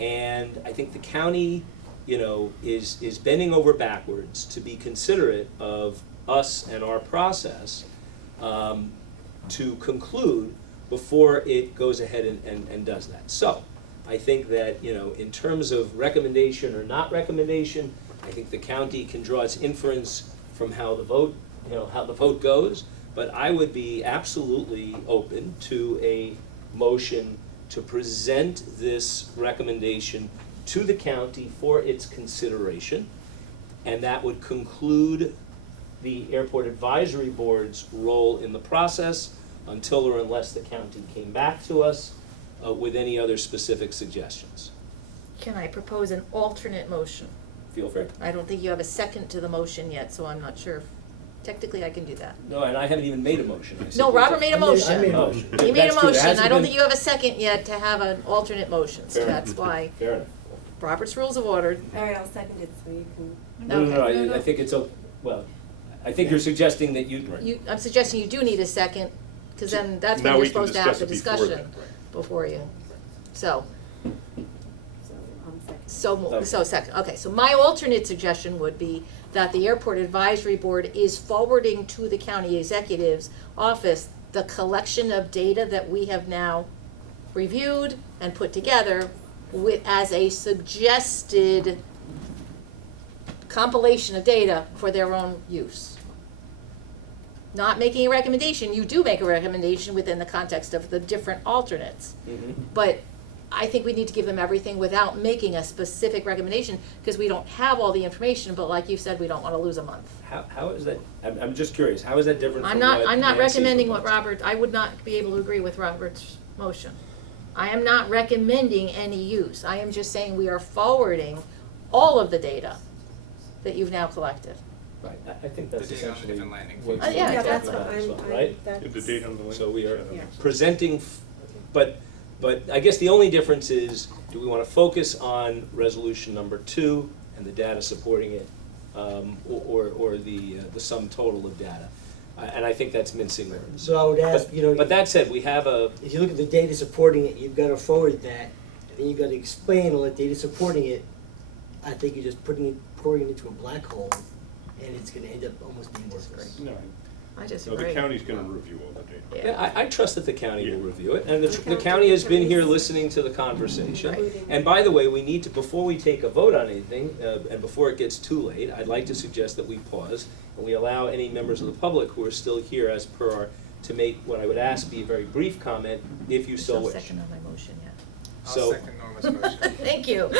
And I think the county, is bending over backwards to be considerate of us and our process, to conclude before it goes ahead and does that. So, I think that, in terms of recommendation or not recommendation, I think the county can draw its inference from how the vote goes, but I would be absolutely open to a motion to present this recommendation to the county for its consideration, and that would conclude the Airport Advisory Board's role in the process until or unless the county came back to us with any other specific suggestions. Can I propose an alternate motion? Feel free. I don't think you have a second to the motion yet, so I'm not sure if, technically I can do that. No, and I haven't even made a motion. I No, simply Robert said- made a I made motion. a motion. Oh, He made that's a true. It motion, hasn't I don't been- think you have a second yet to have an alternate motion, so Fair that's enough. why Fair enough. Robert's Rules of Order. All right, I'll second it so you can. No, Okay. I think it's I think you're suggesting that I'm suggesting you do need a second, because then that's when Now you're we can supposed to have the discuss it before discussion before you. So, So, second. so second, okay, so my alternate suggestion would be that the Airport Advisory Board is forwarding to the county executive's office the collection of data that we have now reviewed and put together as a suggested compilation of data for their own use. Not making a recommendation, you do make a recommendation within the context of the different alternates. But I think we need to give them everything without making a specific recommendation, because we don't have all the information, but like you said, we don't wanna lose a month. How is that, I'm just curious, how is that different I'm from not, what I'm not Nancy recommending what proposed? I would not be able to agree with Robert's motion. I am not recommending any use, I am just saying we are forwarding all of the data that you've now collected. Right, I think that's The data on the essentially different landing what fees. Yeah, we're that's talking about what as I'm- well, right? that's- The date on the link. So we are Yeah. presenting, but I guess the only difference is, do we want to focus on resolution number 2 and the data supporting it, or the sum total of data? And I think that's mincing words. So I would ask, But that said, we have if you look at the data supporting it, you've gotta forward that, and then you've gotta explain all the data supporting it. I think you're just pouring it into a black hole, and it's gonna end up almost being worthless. No, I so disagree. the county's gonna review all the data. Yeah, I trust that the county will Yeah. review it, and the county has been here listening to the conversation. And by the way, we need to, before we take a vote on anything, and before it gets too late, I'd like to suggest that we pause and we allow any members of the public who are still here as per our, to make what I would ask be a very brief comment, if you so There's no wish. second on my motion yet. I'll So, second Norma's motion. Thank you.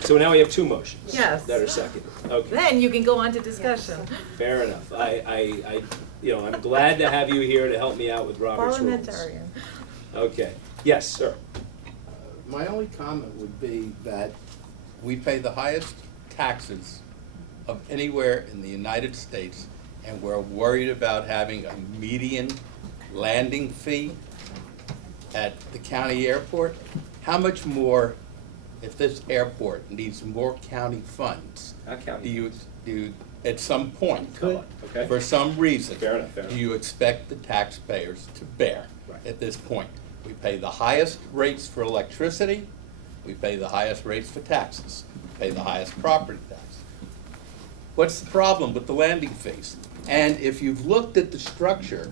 so now we have two motions. Yes. That are seconded, okay. Then you can go on to discussion. Fair enough. I'm glad to have you here to help me out with Robert's rules. Parliamentarian. Okay, yes, sir. My only comment would be that we pay the highest taxes of anywhere in the United States, and we're worried about having a median landing fee at the county airport. How much more, if this airport needs more county funds, Not county. do you at some point, Okay. for some reason, Fair enough, fair enough. do you expect the taxpayers to bear Right. at this point? We pay the highest rates for electricity, we pay the highest rates for taxes, we pay the highest property tax. What's the problem with the landing fees? And if you've looked at the structure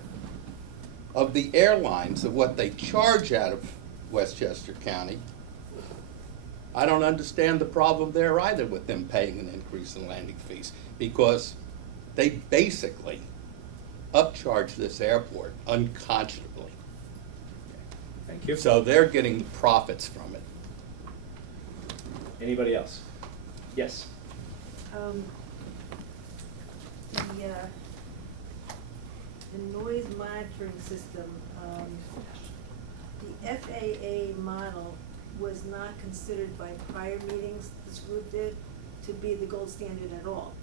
of the airlines, of what they charge out of Westchester County, I don't understand the problem there either with them paying an increase in landing fees, because they basically upcharge this airport unconscionably. Thank you. So they're getting the profits from it. Anybody else? Yes. The noise monitoring system, the FAA model was not considered by prior meetings this group did to be the gold standard at all.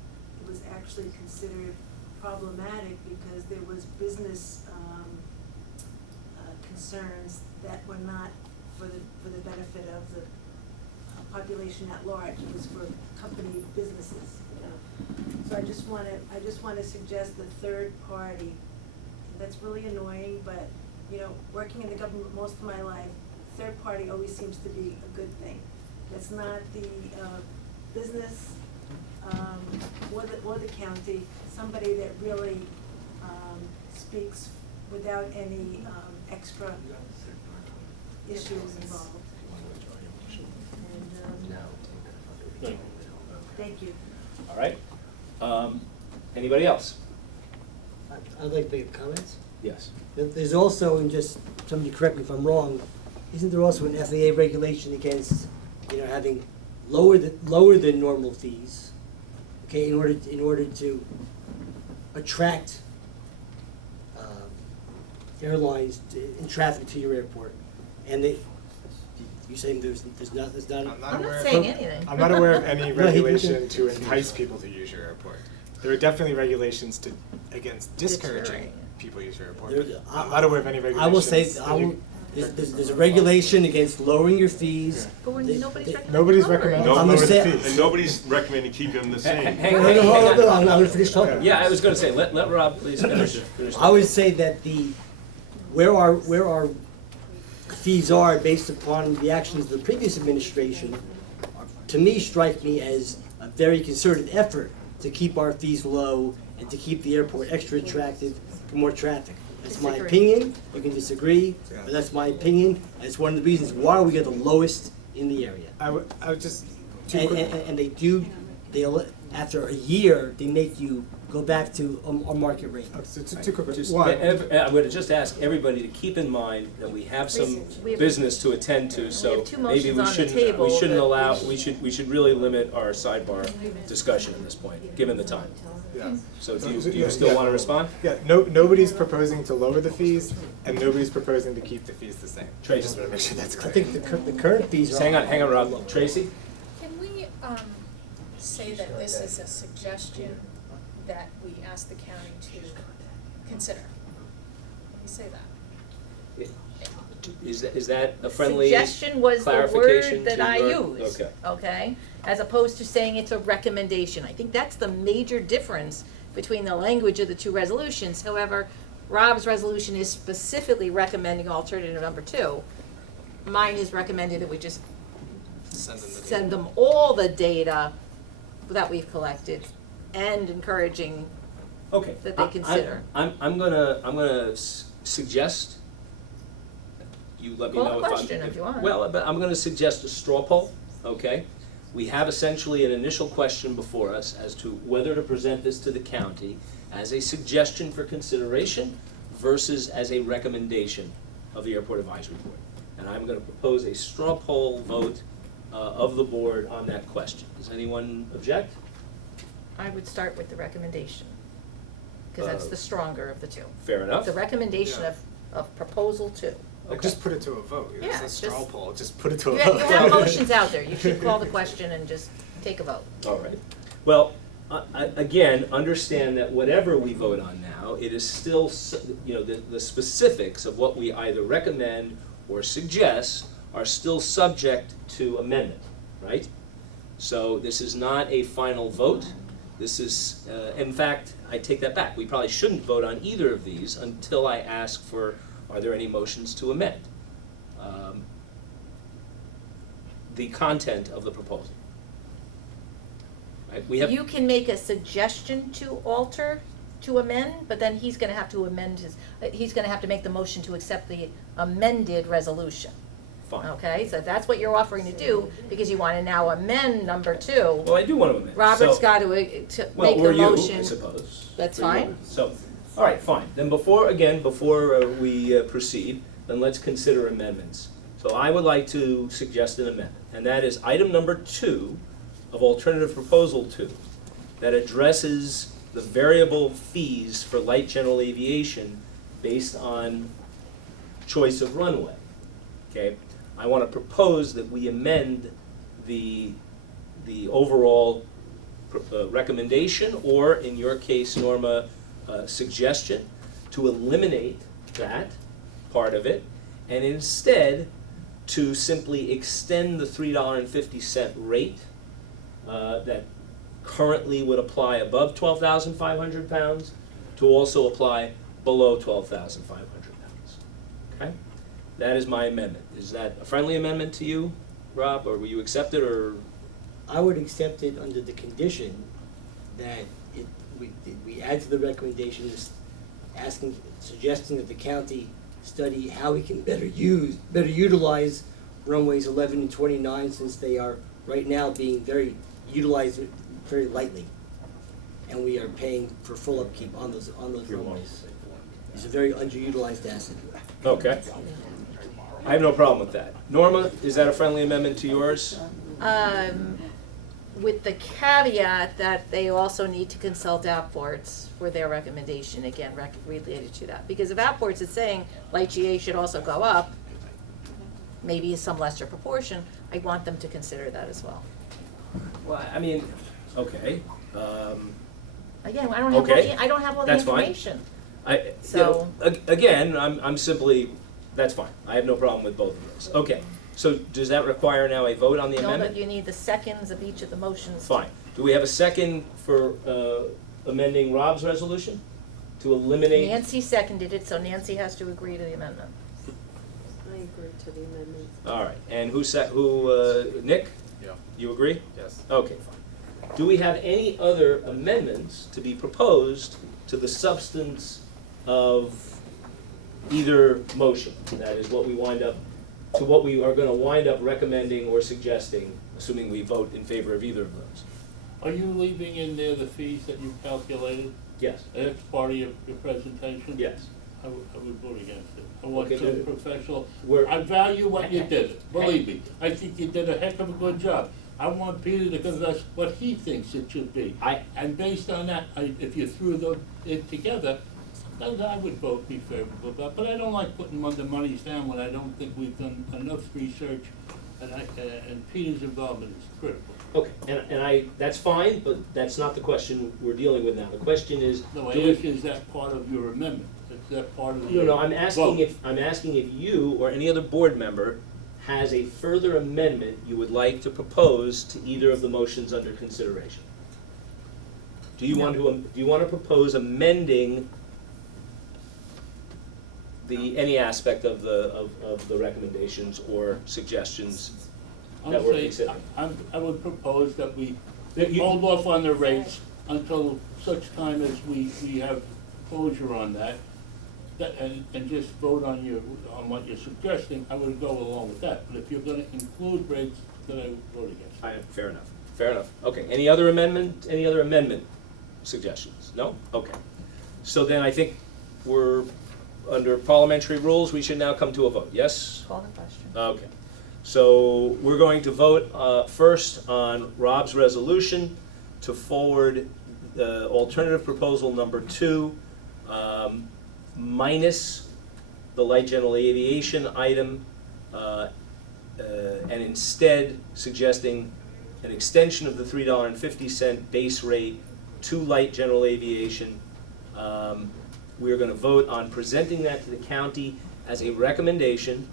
It was actually considered problematic because there was business concerns that were not for the benefit of the population at large. It was for company businesses, you know. So I just wanna suggest the third party. That's really annoying, but, you know, working in the government most of my life, third party always seems to be a good thing. That's not the business or the county, somebody that really speaks without any extra issues involved. And, thank you. All right. Anybody else? I'd like to make comments. Yes. There's also, and just, somebody correct me if I'm wrong, isn't there also an FAA regulation against, having lower than normal fees, okay, in order to attract airlines in traffic to your airport? And you're saying there's not. I'm not saying anything. I'm not aware of any No, he- regulation to entice people to use your airport. There are definitely regulations against discouraging people to use your airport. but I'm not aware of any regulations. I will say, there's a regulation against lowering your fees. But when nobody's recommending Nobody's lowering. recommending I'm lowering gonna the say- fees. And nobody's recommending keeping them the same. Hang No, on. I'm gonna finish talking. Yeah, I was gonna say, let Rob please finish. I would say that where our fees are based upon the actions of the previous administration, to me, strike me as a very concerted effort to keep our fees low and to keep the airport extra attractive for more traffic. That's my Disagree. opinion, you can disagree, but that's my opinion, and it's one of the reasons why we are the lowest in the area. I would just, And after a year, they make you go back to a market rate. so two quick Just, one. I'm going to just ask everybody to keep in mind that we have some We have- business to attend to, so have two maybe motions we on the shouldn't, table we shouldn't that allow, we we should really limit our sidebar discussion at this point, given the time. Yeah. So do you still want to respond? Yeah, nobody's proposing to lower the fees, and nobody's proposing to keep the fees the same. Tracy. Just want to make sure that's I clear. think the current fees Just are. hang on, Rob. Tracy? Can we say that this is a suggestion that we ask the county to consider? Can we say that? Is that a friendly Suggestion was the clarification word that to I your- used, Okay. okay? As opposed to saying it's a recommendation. I think that's the major difference between the language of the two resolutions. However, Rob's resolution is specifically recommending alternative number 2. Mine is recommending that we just send them all the data that we've collected and encouraging Okay. that they consider. I'm gonna suggest, you let me Call a know if I'm. question if you want. Well, but I'm gonna suggest a straw poll, okay? We have essentially an initial question before us as to whether to present this to the county as a suggestion for consideration versus as a recommendation of the Airport Advisory Board. and I'm gonna propose a straw poll vote of the board on that question. Does anyone object? I would start with the recommendation, because that's the stronger of the two. Fair enough. The recommendation Yeah. of proposal 2. Like, just put it to a vote. It's Yeah, a straw just- poll. Just put it to a You vote. have motions out there, you should call the question and just take a vote. All right. Well, again, understand that whatever we vote on now, it is still, the specifics of what we either recommend or suggest are still subject to amendment, right? So this is not a final vote. This is, in fact, I take that back. We probably shouldn't vote on either of these until I ask for, are there any motions to amend the content of the proposal? Right? We have. You can make a suggestion to alter, to amend, but then he's gonna have to amend his, he's gonna have to make the motion to accept the amended resolution. Fine. Okay, so that's what you're offering to do, because you wanna now amend number 2. Well, I do want to amend. Robert's So- got to Well, make or the you, motion. I suppose. That's Or you. fine. So, all right, fine. Then before we proceed, then let's consider amendments. So I would like to suggest an amendment, and that is item number 2 of alternative proposal 2, that addresses the variable fees for light general aviation based on choice of runway. Okay? I want to propose that we amend the overall recommendation, or in your case, Norma, suggestion, to eliminate that part of it, and instead to simply extend the $3.50 rate that currently would apply above 12,500 pounds to also apply below 12,500 pounds. Okay? That is my amendment. Is that a friendly amendment to you, Rob, or will you accept it, or? I would accept it under the condition that we add to the recommendations, suggesting that the county study how we can better utilize runways 11 and 29, since they are right now being utilized very lightly, and we are paying for full upkeep on those runways. It's a very underutilized asset. Okay. I have no problem with that. Norma, is that a friendly amendment to yours? With the caveat that they also need to consult Outports for their recommendation, again, related to that. Because if Outports is saying light GA should also go up, maybe some lesser proportion, I want them to consider that as well. Well, I mean, okay. Again, I don't have Okay. I don't have all the That's fine. information. So again, I'm simply, that's fine. I have no problem with both of those. Okay. So does that require now a vote on the Know amendment? that you need the seconds of each of the motions. Fine. Do we have a second for amending Rob's resolution? To eliminate? Nancy seconded it, so Nancy has to agree to the amendment. I agree to the amendment. All right. And Nick? Yeah. You agree? Yes. Okay, fine. Do we have any other amendments to be proposed to the substance of either motion? That is what we are going to wind up recommending or suggesting, assuming we vote in favor of either of those. Are you leaving in there the fees that you calculated? Yes. That's part of your presentation? Yes. I would vote against it. I want Okay, some then professional, we're- I value what you did, believe me. I think you did a heck of a good job. I want Peter to give us what he thinks it should be. And based on that, if you threw it together, then I would vote be favorable about, but I don't like putting the monies down when I don't think we've done enough research, and Peter's involvement is critical. Okay, and that's fine, but that's not the question we're dealing with now. The question is, No, I do we- ask you, is that part of your amendment? Is that part of your No, I'm asking vote? I'm asking if you or any other board member has a further amendment you would like to propose to either of the motions under consideration. Do you want to propose amending any aspect of the recommendations or suggestions that were considered? I would propose that we That you- hold off on the rates until such time as we have closure on that, and just vote on what you're suggesting. I would go along with that, but if you're gonna include rates, then I would vote against. Fair enough, fair enough. Okay, any other amendment suggestions? No? Okay. So then I think we're under parliamentary rules, we should now come to a vote, yes? Call the question. Okay. So we're going to vote first on Rob's resolution to forward alternative proposal number 2, minus the light general aviation item, and instead suggesting an extension of the $3.50 base rate to light general aviation. We're going to vote on presenting that to the county as a recommendation,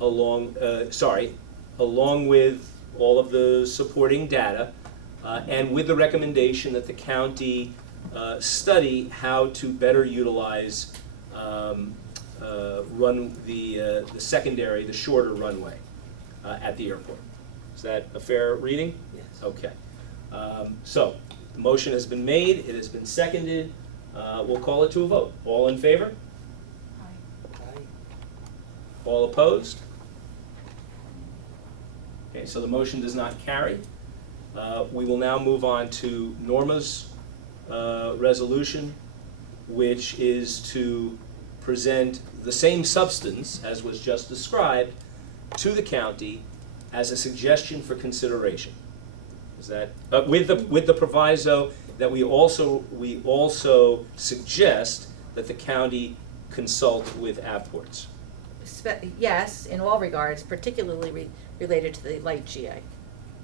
along with all of the supporting data, and with the recommendation that the county study how to better utilize the secondary, the shorter runway at the airport. Is that a fair reading? Yes. Okay. So, the motion has been made, it has been seconded. We'll call it to a vote. All in favor? Aye. All opposed? Okay, so the motion does not carry. We will now move on to Norma's resolution, which is to present the same substance as was just described to the county as a suggestion for consideration. Is that, with the proviso that we also suggest that the county consult with Avports. Yes, in all regards, particularly related to the light GA.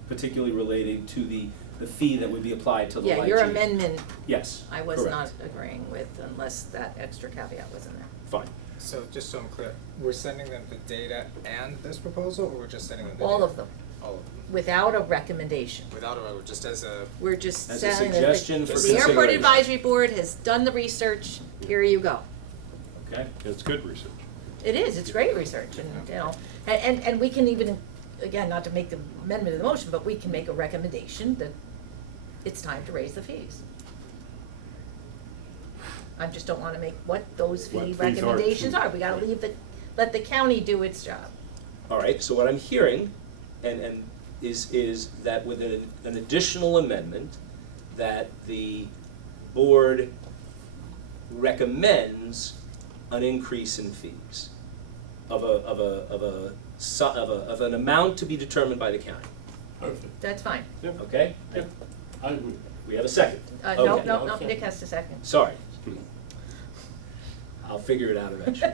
Particularly relating to the fee that would be applied to the light Yeah, your GA. amendment, Yes, I was correct. not agreeing with unless that extra caveat was in there. Fine. So just so I'm clear, we're sending them the data and this proposal, or we're just sending them the All data? of them, All of them. without a recommendation. Without a, just as a, We're just As a saying suggestion that for the Airport consideration. Advisory Board has done the research, here you go. Okay? It's good research. It is, it's great research, and, you know, and we can even, again, not to make the amendment of the motion, but we can make a recommendation that it's time to raise the fees. I just don't wanna make what those What fee fees are recommendations too. are, we gotta let the county do its job. All right, so what I'm hearing, and is that with an additional amendment, that the board recommends an increase in fees of an amount to be determined by the county. Perfect. That's fine. Okay? Yep. I agree. We have a second. No, Okay. no, Nick has to second. Sorry. I'll figure it out eventually.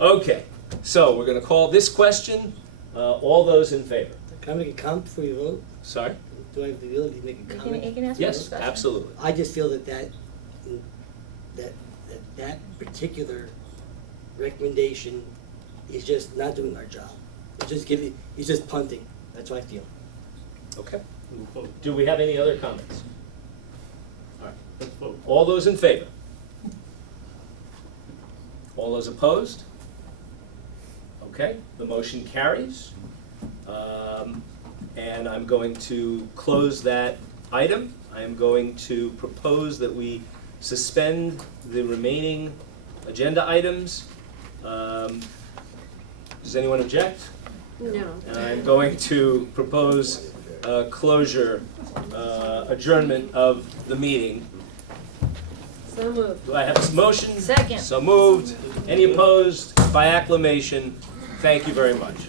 Okay, so we're gonna call this question, all those in favor? Can I make a comment before you vote? Sorry? Do I have the ability to make a comment? You can ask for Yes, discussion. absolutely. I just feel that particular recommendation is just not doing our job. He's just punting. That's what I feel. Okay. Do we have any other comments? All right. Let's vote. All those in favor? All those opposed? Okay, the motion carries. And I'm going to close that item. I am going to propose that we suspend the remaining agenda items. Does anyone object? No. And I'm going to propose closure, adjournment of the meeting. So moved. Do I have a motion? Second. So moved. Any opposed? By acclamation. Thank you very much.